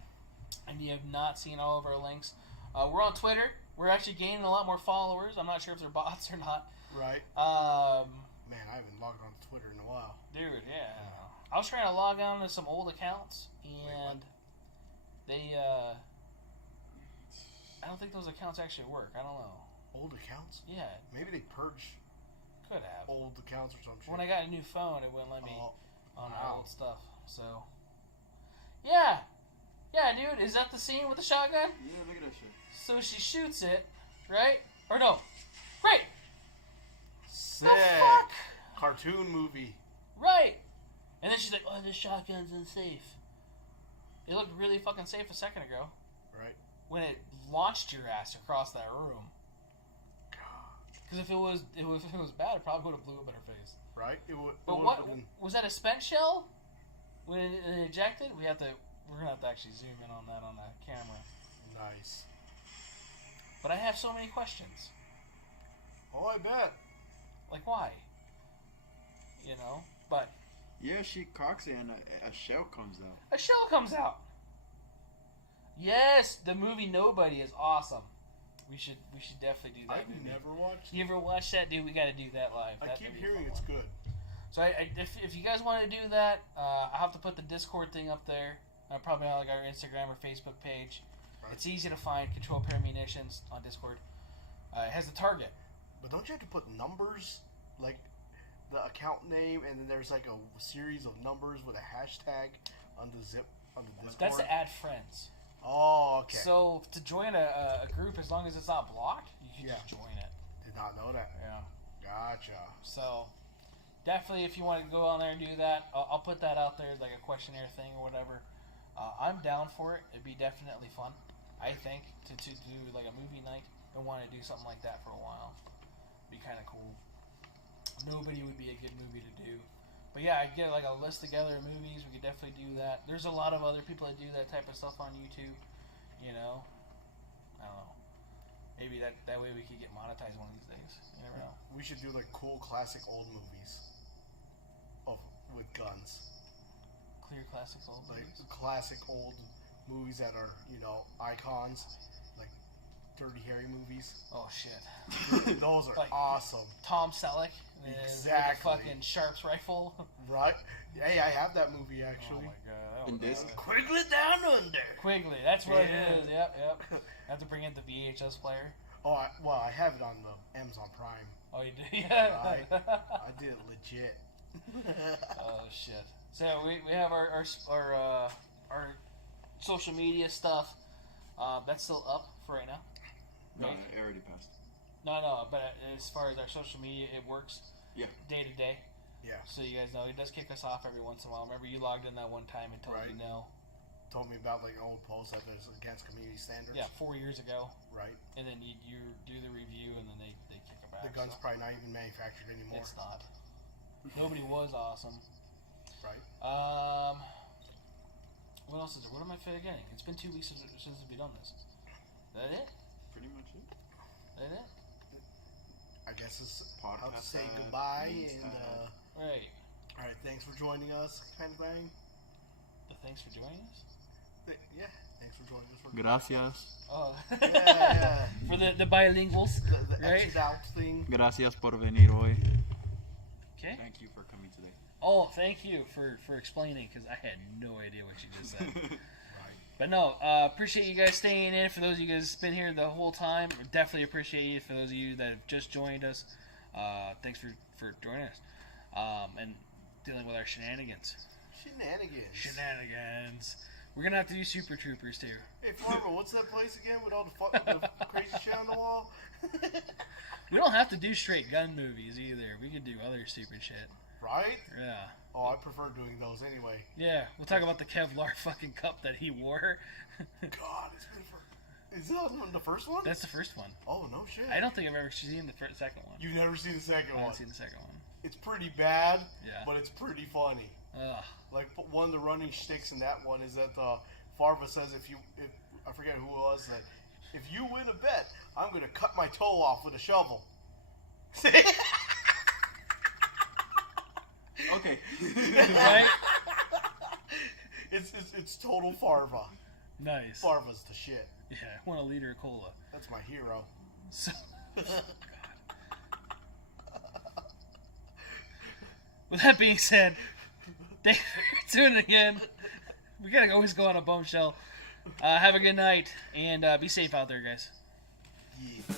and you have not seen all of our links, we're on Twitter. We're actually gaining a lot more followers. I'm not sure if they're bots or not. Right. Man, I haven't logged on to Twitter in a while. Dude, yeah. I was trying to log on to some old accounts and they I don't think those accounts actually work. I don't know. Old accounts? Yeah. Maybe they purge Could have. old accounts or some shit. When I got a new phone, it wouldn't let me on wow. old stuff. So, yeah. Yeah, dude, is that the scene with the shotgun? Yeah, look at that shit. So she shoots it, right? Or no. Right. Sick. The fuck? Cartoon movie. Right. And then she's like, oh, this shotgun's unsafe. It looked really fucking safe a second ago. Right. When it launched your ass across that room. Because if it was bad, it probably would have blew up in her face. Right. But what was that? A spent shell? When it ejected, we're gonna have to actually zoom in on that on the camera. Nice. But I have so many questions. Oh, I bet. Like, why? But Yeah, she cocks it and a shell comes out. a shell comes out. Yes, the movie Nobody is awesome. We should definitely do that. I've never watched. You ever watch that, dude? We got to do that live. I That'd keep be a hearing fun it's one. good. So if you guys want to do that, I'll have to put the Discord thing up there. Probably on like our Instagram or Facebook page. Right. It's easy to find. Control Pair Munitions on Discord. It has the target. But don't you have to put numbers, like the account name, and then there's like a series of numbers with a hashtag on the Discord? That's to add friends. Oh, okay. So to join a group, as long as it's not blocked, you can just join it. Did not know that. Yeah. Gotcha. So definitely, if you want to go on there and do that, I'll put that out there as like a questionnaire thing or whatever. I'm down for it. It'd be definitely fun, I think, to do like a movie night. I want to do something like that for a while. Be kind of cool. Nobody would be a good movie to do. But yeah, I'd get like a list together of movies. We could definitely do that. There's a lot of other people that do that type of stuff on YouTube. I don't know. Maybe that way we could get monetized one of these days. You never know. We should do like cool classic old movies with guns. Clear classics old Like movies. classic old movies that are, icons. Like Dirty Harry movies. Oh shit. Those are Like- awesome. Tom Selleck. And Exactly. with the fucking Sharps rifle. Right? Hey, I have that movie Oh actually. my god. In this? Quigley Down Under. Quigley, that's what Yeah. it is. Yep. I have to bring in the VHS player. Oh, I have it on the Amazon Prime. Oh, you do? Yeah. Right. I did it legit. Oh shit. So we have our social media stuff. That's still up for right now. No, Right? it already passed. No, but as far as our social media, it works. Yeah. Day to day. Yeah. So you guys know it does kick us off every once in a while. Remember you logged in that one time and told Right. me no. Told me about like an old post that was against community standards. Yeah, 4 years ago. Right. And then you do the review and then they kick it back. The gun's so. probably not even manufactured anymore. It's not. Nobody was awesome. Right. What else is there? What am I forgetting? It's been 2 weeks since we've done this. Is that it? Pretty much it. That it? I guess it's Podcast how to say ad, goodbye links and ad. Right. all right, thanks for joining us, kind of thing. Thanks for joining us. Yeah, thanks for joining us. Gracias. Oh. Yeah. For the bilinguals. The Right? X's out thing. Gracias por venir hoy. Okay. Thank you for coming today. Oh, thank you for explaining because I had no idea what you just said. Right. But no, appreciate you guys staying in. For those of you guys that's been here the whole time, definitely appreciate you. For those of you that have just joined us, thanks for joining us and dealing with our shenanigans. Shenanigans. We're gonna have to do Super Troopers too. Hey, Farmer, what's that place again with all the crazy shit on the wall? We don't have to do straight gun movies either. We could do other stupid shit. Right? Yeah. Oh, I prefer doing those anyway. Yeah. We'll talk about the Kevlar fucking cup that he wore. God, it's been for... Is that the first one? That's the first one. Oh, no shit. I don't think I've ever seen the second one. You've never seen the second I one? haven't seen the second one. It's pretty bad, Yeah. but it's pretty funny. Ugh. Like, one of the running shticks in that one is that Farva says if I forget who it was, that if you win a bet, I'm going to cut my toe off with a shovel. Okay. Right? It's total Farva. Nice. Farva's the shit. Yeah, I want a liter of cola. That's my hero. So, with that being said, thanks for tuning in. We gotta always go on a bombshell. Have a good night and be safe out there, guys. Yeah.